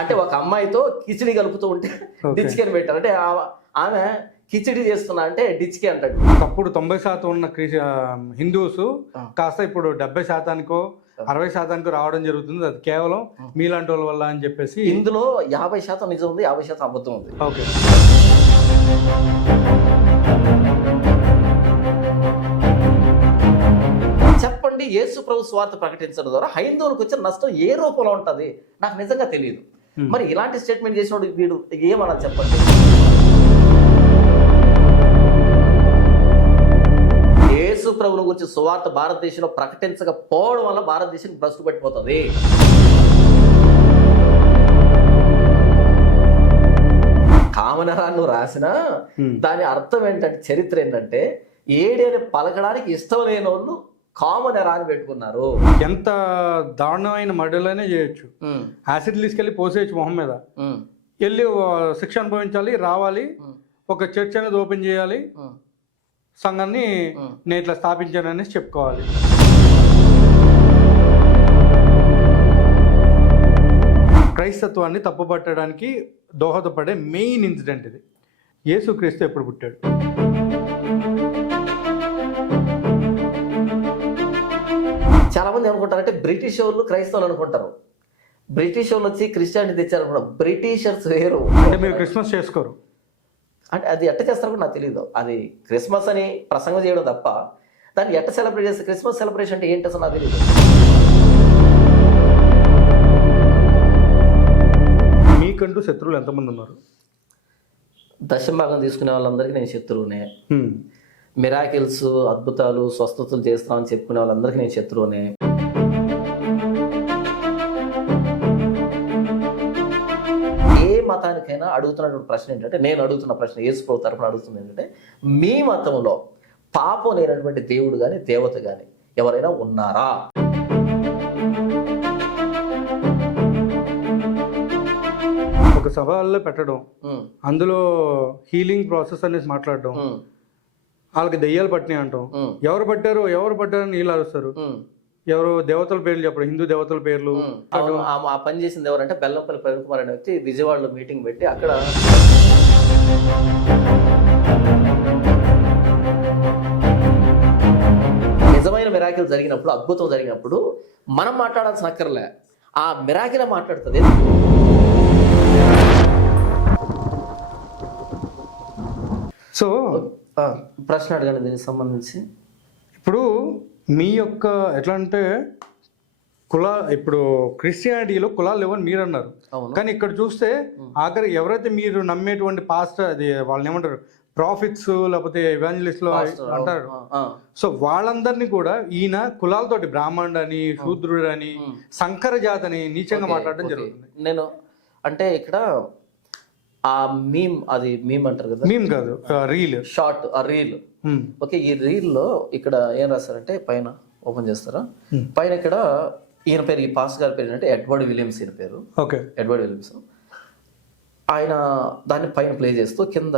అంటే ఒక అమ్మాయితో కిచిడి కలుపుతూ ఉంటే డిచ్కి అని పెట్టారు. అంటే ఆమె కిచిడి చేస్తున్నా అంటే డిచ్కి అంటాడు. అప్పుడు 90% ఉన్న హిందూస్ కాస్త ఇప్పుడు 70%కో 60%కో రావడం జరుగుతుంది. అది కేవలం మీలాంటి వాళ్ళ వల్ల అని చెప్పేసి. ఇందులో 50% నిజం ఉంది, 50% అబద్ధం ఉంది. ఓకే, చెప్పండి, యేసు ప్రభు స్వార్థ ప్రకటించడం ద్వారా హైందవులకు వచ్చిన నష్టం ఏ రూపంలో ఉంటుంది? నాకు నిజంగా తెలియదు. మరి ఇలాంటి స్టేట్మెంట్ చేసినప్పుడు వీడు ఏమన్నా చెప్పండి. యేసు ప్రభుని గురించి సువార్త భారతదేశంలో ప్రకటించకపోవడం వల్ల భారతదేశం భ్రష్టు పట్టిపోతుంది. కామనరాన్ని రాసిన దాని అర్థం ఏంటంటే, చరిత్ర ఏంటంటే, ఏడేని పలకడానికి ఇష్టం లేని వాళ్ళు కామనరా అని పెట్టుకున్నారు. ఎంత దారుణమైన మర్డర్లనే చేయొచ్చు. యాసిడ్ తీసుకెళ్ళి పోసేయచ్చు మొహం మీద, వెళ్ళి శిక్ష అనుభవించాలి, రావాలి, ఒక చర్చ్ అనేది ఓపెన్ చేయాలి, సంఘాన్ని నేను ఇట్లా స్థాపించాననేసి చెప్పుకోవాలి. క్రైస్తత్వాన్ని తప్పుపట్టడానికి దోహదపడే మెయిన్ ఇన్సిడెంట్ ఇది. యేసుక్రీస్తు ఎప్పుడు పుట్టాడు? చాలా మంది అనుకుంటారంటే బ్రిటిష్ వాళ్ళు క్రైస్తవులు అనుకుంటారు. బ్రిటిష్ వాళ్ళు వచ్చి క్రిస్టియానిటీ తెచ్చారనుకుంటారు. బ్రిటిషర్స్ వేరు. అంటే మీరు క్రిస్మస్ చేసుకోరు అంటే అది ఎట్ట చేస్తారో కూడా నాకు తెలియదు. అది క్రిస్మస్ అని ప్రసంగం చేయడం తప్ప దాన్ని ఎట్ట సెలబ్రేట్ చేస్తారు? క్రిస్మస్ సెలబ్రేషన్ అంటే ఏంటి అసలు నాకు తెలియదు. మీకంటూ శత్రువులు ఎంతమంది ఉన్నారు? దశభాగం తీసుకునే వాళ్ళందరికీ నేను శత్రువునే. మిరాకిల్స్, అద్భుతాలు, స్వస్థతలు చేస్తామని చెప్పుకునే వాళ్ళందరికీ నేను శత్రువునే. ఏ మతానికైనా అడుగుతున్నటువంటి ప్రశ్న ఏంటంటే, నేను అడుగుతున్న ప్రశ్న, యేసు ప్రభు తరపున అడుగుతుంది ఏంటంటే, మీ మతంలో పాపం లేనటువంటి దేవుడు కానీ దేవత కానీ ఎవరైనా ఉన్నారా? ఒక సభల్లో పెట్టడం, అందులో హీలింగ్ ప్రాసెస్ అనేసి మాట్లాడడం, వాళ్ళకి దెయ్యాలు పట్టినాయి అంటాం. ఎవరు పట్టారు అని నీళ్ళు అరుస్తారు. ఎవరు దేవతల పేర్లు చెప్పడం, హిందూ దేవతల పేర్లు. ఆ పని చేసింది ఎవరంటే బెల్లంపల్లి ప్రవీణ్ కుమార్ అనే వ్యక్తి విజయవాడలో మీటింగ్ పెట్టి అక్కడ నిజమైన మిరాకిల్ జరిగినప్పుడు, అద్భుతం జరిగినప్పుడు మనం మాట్లాడాల్సిన అక్కర్లే, ఆ మిరాకిల్ మాట్లాడుతుంది. సో ప్రశ్న అడగండి దీనికి సంబంధించి. ఇప్పుడు మీ యొక్క ఎట్లా అంటే ఇప్పుడు క్రిస్టియానిటీలో కులాలు లేవని మీరు అన్నారు, కానీ ఇక్కడ చూస్తే ఆఖరి ఎవరైతే మీరు నమ్మేటువంటి పాస్టర్, అది వాళ్ళని ఏమంటారు, ప్రాఫిట్స్ లేకపోతే ఎవాంజలిస్ట్లు అంటారు. సో వాళ్ళందరినీ కూడా ఈయన కులాలతోటి బ్రాహ్మణుడు అని, శూద్రుడు అని, సంకర జాతి అని నీచంగా మాట్లాడడం జరుగుతుంది. నేను అంటే ఇక్కడ ఆ మీమ్, అది మీమ్ అంటారు కదా, మీమ్ కాదు, రీల్, షార్ట్, ఆ రీల్. ఓకే, ఈ రీల్లో ఇక్కడ ఏం రాస్తారంటే, పైన ఓపెన్ చేస్తారా, పైన ఇక్కడ ఈయన పేరు, ఈ పాస్ గారి పేరు ఏంటంటే ఎడ్వర్డ్ విలియమ్స్, ఈయన పేరు. Okay, Edward Williams. ఆయన దాన్ని పైన ప్లే చేస్తూ కింద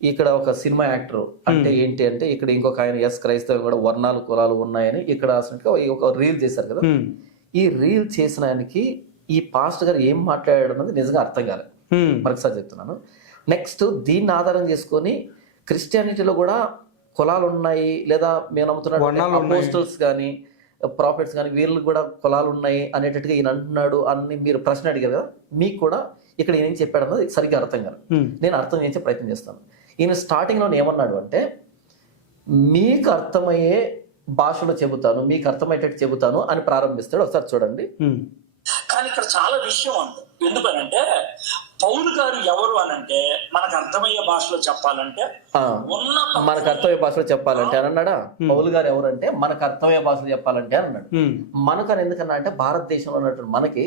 ఇక్కడ ఒక సినిమా యాక్టర్ అంటే ఏంటి అంటే, ఇక్కడ ఇంకొక ఆయన ఎస్ క్రైస్తవం కూడా వర్ణాలు కులాలు ఉన్నాయని ఇక్కడ అసలు ఒక రీల్ చేశారు కదా. ఈ రీల్ చేసిన ఆయనకి ఈ పాస్ట్ గారు ఏం మాట్లాడాడు అన్నది నిజంగా అర్థం కాలేదు. మరొకసారి చెప్తున్నాను. నెక్స్ట్ దీన్ని ఆధారం చేసుకొని క్రిస్టియానిటీలో కూడా కులాలు ఉన్నాయి, లేదా మేము నమ్ముతున్న అపోస్టల్స్ కానీ ప్రాఫిట్స్ కానీ వీళ్ళకి కూడా కులాలు ఉన్నాయి అనేటట్టుగా ఈయన అంటున్నాడు అని మీరు ప్రశ్న అడిగారు కదా. మీకు కూడా ఇక్కడ ఏం చెప్పాడు అన్నది సరిగ్గా అర్థం కాదు. నేను అర్థం చేసే ప్రయత్నం చేస్తాను. ఈయన స్టార్టింగ్లో ఏమన్నాడు అంటే, మీకు అర్థమయ్యే భాషలో చెబుతాను, మీకు అర్థమయ్యేటట్టు చెబుతాను అని ప్రారంభిస్తాడు. ఒకసారి చూడండి. కానీ ఇక్కడ చాలా విషయం ఉంది. ఎందుకనంటే పౌలు గారు ఎవరు అనంటే, మనకు అర్థమయ్యే భాషలో చెప్పాలంటే, మనకు అర్థమయ్యే భాషలో చెప్పాలంటే అని అన్నాడా. పౌలు గారు ఎవరు అంటే మనకు అర్థమయ్యే భాషలో చెప్పాలంటే అని అన్నాడు. మనకు అని ఎందుకన్నా అంటే, భారతదేశంలో ఉన్నటువంటి మనకి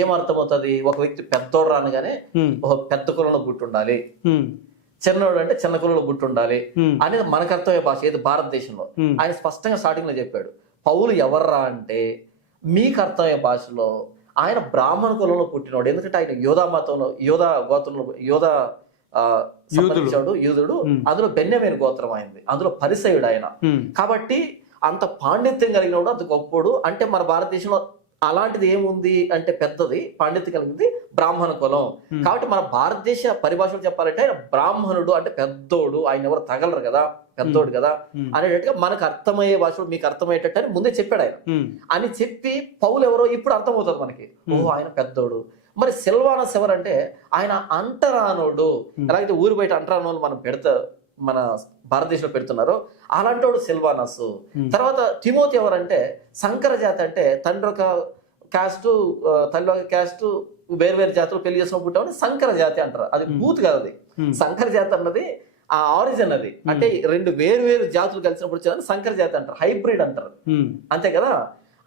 ఏం అర్థమవుతుంది, ఒక వ్యక్తి పెద్దోడు రానగానే ఒక పెద్ద కులంలో పుట్టుండాలి, చిన్నోడు అంటే చిన్న కులంలో పుట్టుండాలి అనేది మనకు అర్థమయ్యే భాష. ఏది భారతదేశంలో. ఆయన స్పష్టంగా స్టార్టింగ్ లో చెప్పాడు, పౌలు ఎవర్రా అంటే మీకు అర్థమయ్యే భాషలో ఆయన బ్రాహ్మణ కులంలో పుట్టినవాడు. ఎందుకంటే ఆయన యోధా మతంలో, యోధా గోత్రంలో, యోధా సంబంధించాడు, యూదుడు. అందులో బెన్యామీను గోత్రం అయింది, అందులో పరిసయుడు ఆయన. కాబట్టి అంత పాండిత్యం కలిగినవాడు, అంత గొప్పోడు. అంటే మన భారతదేశంలో అలాంటిది ఏముంది అంటే పెద్దది పాండిత్యం కలిగింది బ్రాహ్మణ కులం. కాబట్టి మన భారతదేశ పరిభాషలో చెప్పాలంటే ఆయన బ్రాహ్మణుడు అంటే పెద్దోడు, ఆయన ఎవరు తగలరు కదా, పెద్దోడు కదా అనేటట్టుగా మనకు అర్థమయ్యే భాషలో మీకు అర్థమయ్యేటట్టు అని ముందే చెప్పాడు ఆయన. అని చెప్పి పౌలు ఎవరో ఇప్పుడు అర్థమవుతుంది మనకి, ఓ ఆయన పెద్దోడు. మరి సిల్వానస్ ఎవరంటే ఆయన అంటరానోడు. ఎలాగైతే ఊరు బయట అంటరానోళ్ళు మనం మన భారతదేశంలో పెడుతున్నారో అలాంటి వాడు సిల్వానస్. తర్వాత తిమోతి ఎవరంటే సంకర జాతి, అంటే తండ్రి ఒక క్యాస్ట్ తల్లి ఒక క్యాస్ట్ వేరు జాతులు పెళ్లి చేసుకుని పుట్టామని సంకర జాతి అంటారు. అది బూత్ కాదు, అది సంకర జాతి అన్నది ఆ ఆరిజిన్ అది. అంటే రెండు వేరు జాతులు కలిసినప్పుడు వచ్చేదాన్ని సంకర జాతి అంటారు, హైబ్రిడ్ అంటారు, అంతే కదా.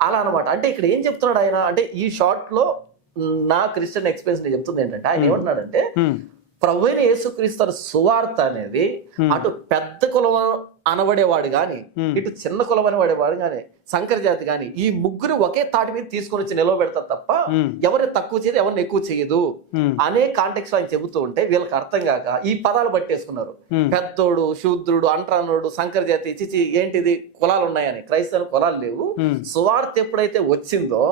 అలా అనమాట. అంటే ఇక్కడ ఏం చెప్తున్నాడు ఆయన అంటే ఈ షార్ట్ లో నా క్రిస్టియన్ ఎక్స్పీరియన్స్ నేను చెప్తుంది ఏంటంటే ఆయన ఏమంటున్నాడంటే ప్రభువైన యేసుక్రీస్తు సువార్త అనేది అటు పెద్ద కులం అనబడేవాడు గాని ఇటు చిన్న కులం అనేవాడేవాడు గాని సంకర జాతి గాని ఈ ముగ్గురు ఒకే తాటి మీద తీసుకొని వచ్చి నిలవబెడతారు తప్ప ఎవరిని తక్కువ చేయదు, ఎవరిని ఎక్కువ చేయదు అనే కాంటెక్స్ట్ ఆయన చెబుతూ ఉంటే వీళ్ళకి అర్థం కాక ఈ పదాలు పట్టేసుకున్నారు. పెద్దోడు, శూద్రుడు, అంటరానోడు, సంకర జాతి, చిచి ఏంటిది కులాలు ఉన్నాయని. క్రైస్తవులు కులాలు లేవు. సువార్త ఎప్పుడైతే వచ్చిందో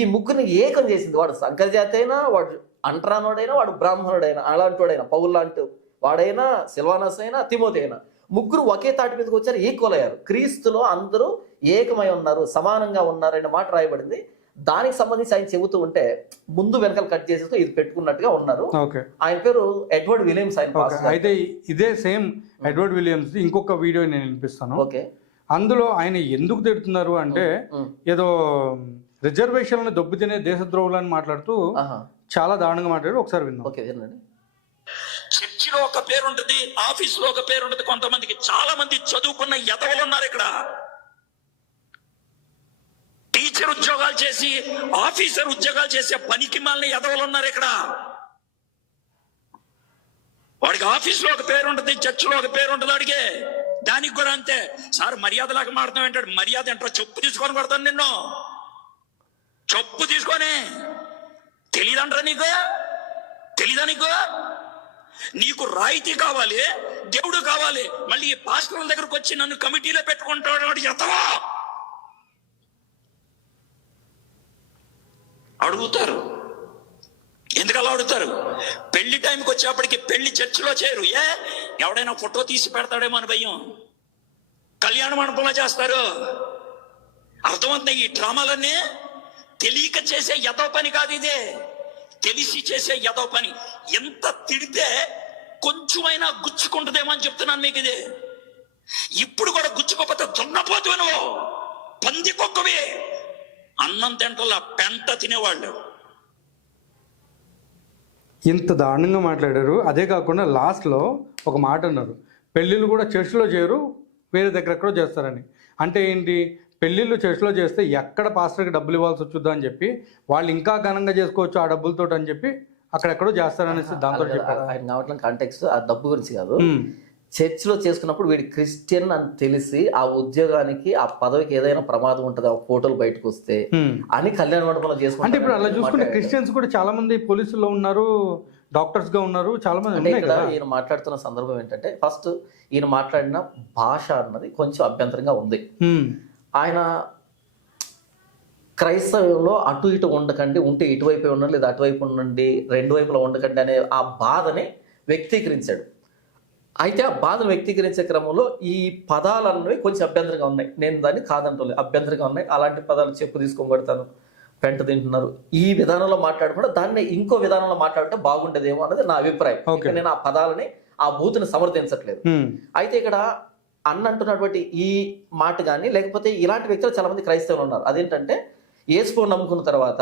ఈ ముగ్గురిని ఏకం చేసింది. వాడు సంకర జాతి అయినా, వాడు అంటరానోడైనా, వాడు బ్రాహ్మణుడైనా, అలాంటి వాడైనా, పౌలు లాంటి వాడైనా, సిల్వానస్ అయినా, తిమోతి అయినా, ముగ్గురు ఒకే తాటి మీదకి వచ్చారు, ఈక్వల్ అయ్యారు. క్రీస్తులో అందరూ ఏకమై ఉన్నారు, సమానంగా ఉన్నారు అనే మాట రాయబడింది. దానికి సంబంధించి ఆయన చెబుతూ ఉంటే ముందు వెనకాల కట్ చేసేస్తూ ఇది పెట్టుకున్నట్టుగా ఉన్నారు. ఆయన పేరు ఎడ్వర్డ్ విలియమ్స్. ఆయన అయితే ఇదే సేమ్ ఎడ్వర్డ్ విలియమ్స్ ఇంకొక వీడియో నేను వినిపిస్తాను. ఓకే, అందులో ఆయన ఎందుకు తిడుతున్నారు అంటే ఏదో రిజర్వేషన్లను దొబ్బుతినే దేశద్రోహులని మాట్లాడుతూ చాలా దారుణంగా మాట్లాడారు. ఒకసారి విన్నాం. ఓకే, వినండి. చర్చిలో ఒక పేరు ఉంటుంది, ఆఫీస్ లో ఒక పేరు ఉంటుంది. కొంతమందికి చాలా మంది చదువుకున్న ఎదవలు ఉన్నారు ఇక్కడ. టీచర్ ఉద్యోగాలు చేసి ఆఫీసర్ ఉద్యోగాలు చేసే పనికి మాలిన ఎదవలు ఉన్నారు ఇక్కడ. వాడికి ఆఫీస్ లో ఒక పేరు ఉంటుంది, చర్చిలో ఒక పేరు ఉంటుంది. వాడికి దానికి కూడా అంతే. సార్ మర్యాదలాగా మాడతాం ఏంటాడు. మర్యాద ఏంటో చెప్పు తీసుకొని కొడతాను నిన్ను, చెప్పు తీసుకొని. తెలీదంటారా నీకు? తెలీదా నీకు? నీకు రాయితీ కావాలి, దేవుడు కావాలి, మళ్ళీ ఈ పాస్టర్ల దగ్గరకు వచ్చి నన్ను కమిటీలో పెట్టుకుంటాడు వాడు ఎత్తవా అడుగుతారు. ఎందుకలా అడుగుతారు? పెళ్లి టైంకి వచ్చేప్పటికి పెళ్లి చర్చిలో చేయరు. ఎవడైనా ఫోటో తీసి పెడతాడేమో అని భయం. కళ్యాణ మండపంలో చేస్తారు. అర్థమవుతుంది. ఈ డ్రామాలన్నీ తెలియక చేసే ఎదో పని కాదు, ఇదే తెలిసి చేసే ఎదో పని. ఎంత తిడితే కొంచెమైనా గుచ్చుకుంటుందేమో అని చెప్తున్నాను మీకు. ఇది ఇప్పుడు కూడా గుచ్చుకోకపోతే దున్నపోతు నువ్వు, పంది కుక్కవి. అన్నం తింటలా పెంట తినేవాళ్ళు. ఇంత దారుణంగా మాట్లాడారు. అదే కాకుండా లాస్ట్లో ఒక మాట అన్నారు, పెళ్ళిళ్ళు కూడా చర్చిలో చేయరు, వేరే దగ్గర ఎక్కడో చేస్తారని. అంటే ఏంటి? పెళ్ళిళ్ళు చర్చిలో చేస్తే ఎక్కడ పాస్టర్కి డబ్బులు ఇవ్వాల్సి వచ్చుద్దా అని చెప్పి వాళ్ళు ఇంకా ఘనంగా చేసుకోవచ్చు ఆ డబ్బులతో అని చెప్పి అక్కడెక్కడో చేస్తారనేసి దాంతో చెప్పారు. ఆయన కావట్లేదు కాంటెక్స్ట్ ఆ డబ్బు గురించి కాదు. చర్చిలో చేసుకున్నప్పుడు వీడి క్రిస్టియన్ అని తెలిసి ఆ ఉద్యోగానికి ఆ పదవికి ఏదైనా ప్రమాదం ఉంటుంది, ఆ ఫోటోలు బయటకు వస్తే అని కళ్యాణ మండపంలో చేసుకుంటే. అంటే ఇప్పుడు అలా చూసుకుంటే క్రిస్టియన్స్ కూడా చాలా మంది పోలీసుల్లో ఉన్నారు, డాక్టర్స్ గా ఉన్నారు, చాలా మంది. అంటే ఇక్కడ ఈయన మాట్లాడుతున్న సందర్భం ఏంటంటే ఫస్ట్ ఈయన మాట్లాడిన భాష అన్నది కొంచెం అభ్యంతరంగా ఉంది. ఆయన క్రైస్తవంలో అటు ఇటు ఉండకండి, ఉంటే ఇటువైపు ఉండండి లేదా అటువైపు ఉండండి, రెండు వైపులో ఉండకండి అనే ఆ బాధని వ్యక్తీకరించాడు. అయితే ఆ బాధను వ్యక్తీకరించే క్రమంలో ఈ పదాలన్నవి కొంచెం అభ్యంతరంగా ఉన్నాయి. నేను దాన్ని కాదంటలేదు, అభ్యంతరంగా ఉన్నాయి. అలాంటి పదాలు చెప్పు తీసుకొని కొడతాను, పెంట తింటున్నారు, ఈ విధానంలో మాట్లాడకుండా దాన్ని ఇంకో విధానంలో మాట్లాడితే బాగుండేదేమో అన్నది నా అభిప్రాయం. నేను ఆ పదాలని ఆ బూతుని సమర్థించట్లేదు. అయితే ఇక్కడ అంటున్నటువంటి ఈ మాట కానీ లేకపోతే ఇలాంటి వ్యక్తులు చాలా మంది క్రైస్తవులు ఉన్నారు. అదేంటంటే యేసును నమ్ముకున్న తర్వాత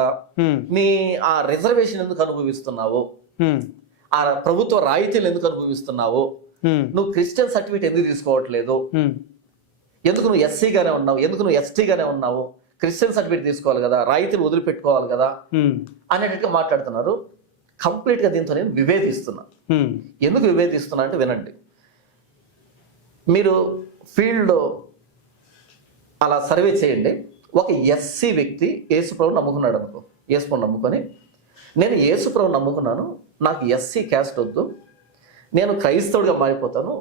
నీ ఆ రిజర్వేషన్ ఎందుకు అనుభవిస్తున్నావు, ఆ ప్రభుత్వ రాయితీలు ఎందుకు అనుభవిస్తున్నావు, నువ్వు క్రిస్టియన్ సర్టిఫికేట్ ఎందుకు తీసుకోవట్లేదు, ఎందుకు నువ్వు ఎస్సీగానే ఉన్నావు, ఎందుకు నువ్వు ఎస్టీగానే ఉన్నావు, క్రిస్టియన్ సర్టిఫికేట్ తీసుకోవాలి కదా, రాయితీలు వదిలిపెట్టుకోవాలి కదా అనేటట్టుగా మాట్లాడుతున్నారు. కంప్లీట్ గా దీంతో నేను విభేదిస్తున్నా. ఎందుకు విభేదిస్తున్నా అంటే వినండి. మీరు ఫీల్డ్లో అలా సర్వే చేయండి. ఒక ఎస్సీ వ్యక్తి యేసుప్రభుని నమ్ముకున్నాడు అనుకో, యేసుప్రభుని నమ్ముకొని నేను యేసుప్రభుని నమ్ముకున్నాను, నాకు ఎస్సీ క్యాస్ట్ వద్దు, నేను క్రైస్తవుడిగా మారిపోతాను,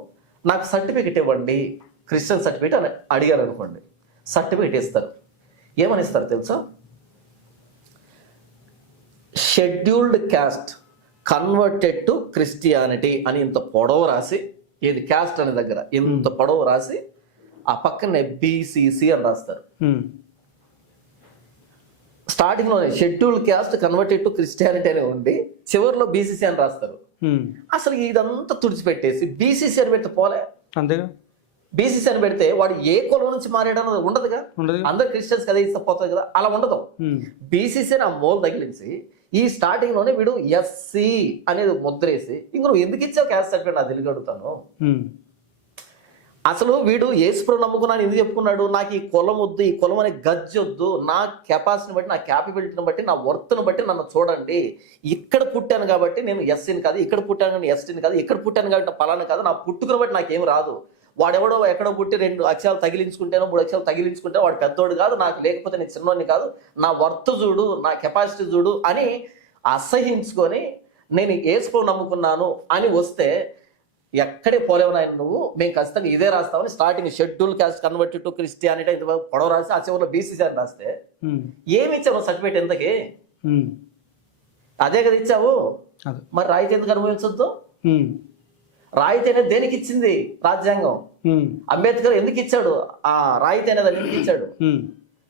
నాకు సర్టిఫికేట్ ఇవ్వండి, క్రిస్టియన్ సర్టిఫికేట్ అని అడిగారు అనుకోండి, సర్టిఫికేట్ ఇస్తారు. ఏమని ఇస్తారు తెలుసా? Scheduled caste converted to Christianity అని ఇంత పొడవు రాసి, ఇది క్యాస్ట్ అనే దగ్గర ఇంత పొడవు రాసి ఆ పక్కనే బీసీసీ అని రాస్తారు. స్టార్టింగ్ లోనే scheduled caste converted to Christianity అని ఉండి చివరిలో బీసీసీ అని రాస్తారు. అసలు ఇదంతా తుడిచిపెట్టేసి బీసీసీ అని పెడితే పోలే? అంతేగా. బీసీసీ అని పెడితే వాడు ఏ కులం నుంచి మారాడో ఉండదుగా. అందరు క్రిస్టియన్స్ కదా ఇస్తే పోతుంది కదా, అలా ఉండదు. బీసీసీ అని ఆ మూల తగిలించి ఈ స్టార్టింగ్ లోనే వీడు ఎస్సీ అనేది ముద్రేసి ఇంక నువ్వు ఎందుకు ఇచ్చావు క్యాస్ట్ సర్టిఫికేట్ నాకు తెలియ అడుగుతాను. అసలు వీడు యేసుప్రభు నమ్ముకున్నాను ఎందుకు చెప్పుకున్నాడు? నాకు ఈ కులం వద్దు, ఈ కులం అనే గజ్జి వద్దు, నా కెపాసిటీని బట్టి, నా క్యాపబిలిటీని బట్టి, నా వర్త్ని బట్టి నన్ను చూడండి. ఇక్కడ పుట్టాను కాబట్టి నేను ఎస్సీని కాదు, ఇక్కడ పుట్టాను కానీ ఎస్టీని కాదు, ఇక్కడ పుట్టాను కాబట్టి పలానా కాదు, నా పుట్టుకుని బట్టి నాకేం రాదు. వాడెవడో ఎక్కడో పుట్టి 2 అక్షరాలు తగిలించుకుంటేనో 3 అక్షరాలు తగిలించుకుంటే వాడు పెద్దోడు కాదు, నాకు లేకపోతే నేను చిన్నోడిని కాదు, నా వర్త్ చూడు, నా కెపాసిటీ చూడు అని అసహించుకొని నేను యేసుప్రభు నమ్ముకున్నాను అని వస్తే ఎక్కడే పోలేవు నాయన నువ్వు, మేము ఖచ్చితంగా ఇదే రాస్తామని starting schedule caste converted to Christianity ఇది పొడవ రాసి ఆ చివరిలో బీసీసీ అని రాస్తే ఏమి ఇచ్చావు సర్టిఫికేట్ ఎంతకి? అదే కదా ఇచ్చావు. మరి రాయితీ ఎందుకు అనుభవించొద్దు? రాయితీ అనేది దేనికి ఇచ్చింది రాజ్యాంగం? అంబేద్కర్ ఎందుకు ఇచ్చాడు ఆ రాయితీ అనేది? ఎందుకు ఇచ్చాడు?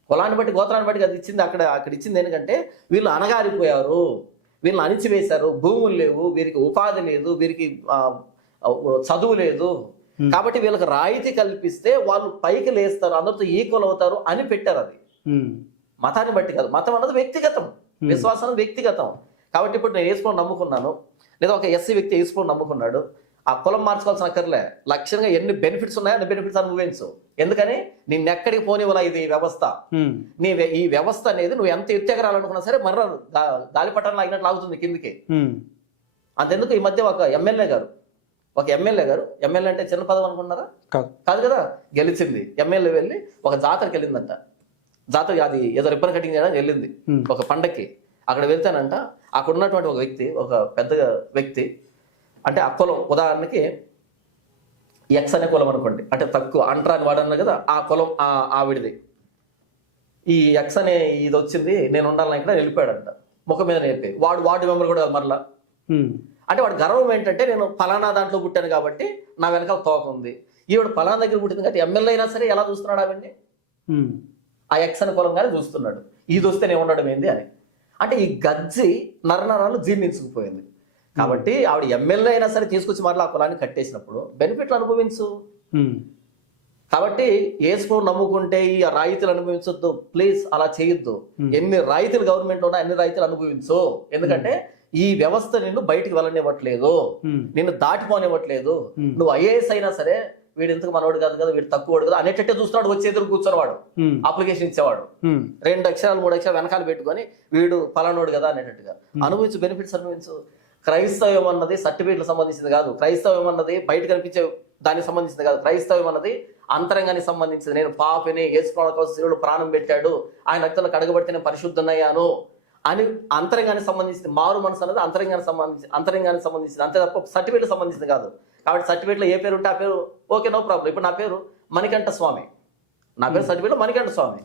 కులాన్ని బట్టి గోత్రాన్ని బట్టి అది ఇచ్చింది. అక్కడ ఇచ్చింది ఎందుకంటే వీళ్ళు అనగారిపోయారు, వీళ్ళని అణిచివేశారు, భూములు లేవు, వీరికి ఉపాధి లేదు, వీరికి చదువు లేదు, కాబట్టి వీళ్ళకి రాయితీ కల్పిస్తే వాళ్ళు పైకి లేస్తారు, అందరితో ఈక్వల్ అవుతారు అని పెట్టారు. అది మతాన్ని బట్టి కాదు. మతం అన్నది వ్యక్తిగతం, విశ్వాసం వ్యక్తిగతం. కాబట్టి ఇప్పుడు నేను యేసుప్రభుని నమ్ముకున్నాను, లేదా ఒక ఎస్సీ వ్యక్తి యేసుప్రభుని నమ్ముకున్నాడు, ఆ కులం మార్చుకోవాల్సిన అక్కర్లే. లక్ష్యంగా ఎన్ని బెనిఫిట్స్ ఉన్నాయో అన్ని బెనిఫిట్స్ అనుభవించు. ఎందుకని నిన్నెక్కడికి పోనివ్వాలా ఇది వ్యవస్థ. ఈ వ్యవస్థ అనేది నువ్వు ఎంత ఎత్తెగరాలనుకున్నా సరే మర్ర గాలిపటం లాగినట్టు లాగుతుంది కిందికి. అంతెందుకు ఈ మధ్య ఒక ఎమ్మెల్యే గారు ఎమ్మెల్యే అంటే చిన్న పదవి అనుకున్నారా? కాదు కదా. గెలిచింది ఎమ్మెల్యే వెళ్ళి ఒక జాతరకి వెళ్ళిందంట. జాతర అది ఏదో రిబ్బన్ కటింగ్ చేయడానికి వెళ్ళింది ఒక పండక్కి. అక్కడ వెళ్తానంట, అక్కడ ఉన్నటువంటి ఒక వ్యక్తి, ఒక పెద్ద వ్యక్తి, అంటే ఆ కులం ఉదాహరణకి ఎక్స్ అనే కులం అనుకోండి, అంటే తక్కువ అంటరాని వాడు అన్నారు కదా, ఆ కులం ఆవిడిది. ఈ ఎక్స్ అనే ఇది వచ్చింది, నేను ఉండాలని ఇక్కడ వెళ్ళిపోయాడంట, ముఖం మీద నేర్పి. వార్డు మెంబర్ కూడా మరలా. అంటే వాడు గర్వం ఏంటంటే నేను ఫలానా దాంట్లో పుట్టాను కాబట్టి నా వెనకాల తోక ఉంది. ఈవిడ ఫలానా దగ్గర పుట్టింది కాబట్టి ఎమ్మెల్యే అయినా సరే ఎలా చూస్తున్నాడు ఆవిడ్ని? ఆ ఎక్స్ అనే కులం కానీ చూస్తున్నాడు. ఇది వస్తే నేను ఉండడం ఏంది అని. అంటే ఈ గజ్జి నరనరాలు జీర్ణించుకుపోయింది. కాబట్టి ఆవిడ ఎమ్మెల్యే అయినా సరే తీసుకొచ్చి మరలా ఆ కులాన్ని కట్టేసినప్పుడు బెనిఫిట్లు అనుభవించు. కాబట్టి యేసుప్రభు నమ్ముకుంటే ఈ రాయితీలు అనుభవించొద్దు ప్లీజ్, అలా చేయొద్దు. ఎన్ని రాయితీలు గవర్నమెంట్ ఉన్నా అన్ని రాయితీలు అనుభవించు. ఎందుకంటే ఈ వ్యవస్థ నిన్ను బయటికి వెళ్ళనివ్వట్లేదు, నిన్ను దాటిపోనివ్వట్లేదు. నువ్వు ఐఏఎస్ అయినా సరే వీడు ఎందుకు మనవాడు కాదు కదా, వీడు తక్కువడు కదా అనేటట్టే చూస్తున్నాడు. వచ్చి ఎదురు కూర్చొనివాడు అప్లికేషన్ ఇచ్చేవాడు 2 అక్షరాలు 3 అక్షరాలు వెనకాల పెట్టుకొని వీడు ఫలానోడు కదా అనేటట్టుగా. అనుభవించు, బెనిఫిట్స్ అనుభవించు. క్రైస్తవం అన్నది సర్టిఫికేట్లకు సంబంధించింది కాదు. క్రైస్తవం అన్నది బయట కనిపించే దానికి సంబంధించింది కాదు. క్రైస్తవం అన్నది అంతరంగానికి సంబంధించింది. నేను పాపిని, యేసుప్రభు కోసం శివుడు ప్రాణం పెట్టాడు, ఆయన రక్తంలో కడగబడితే నేను పరిశుద్ధనయ్యాను అని అంతరంగానికి సంబంధించింది. మారు మనసు అనేది అంతరంగానికి సంబంధించింది అంతే తప్ప సర్టిఫికేట్ సంబంధించింది కాదు. కాబట్టి సర్టిఫికేట్లో ఏ పేరు ఉంటే ఆ పేరు ఓకే, నో ప్రాబ్లం. ఇప్పుడు నా పేరు మణికంఠ స్వామి, నా పేరు సర్టిఫికేట్లో మణికంఠ స్వామి.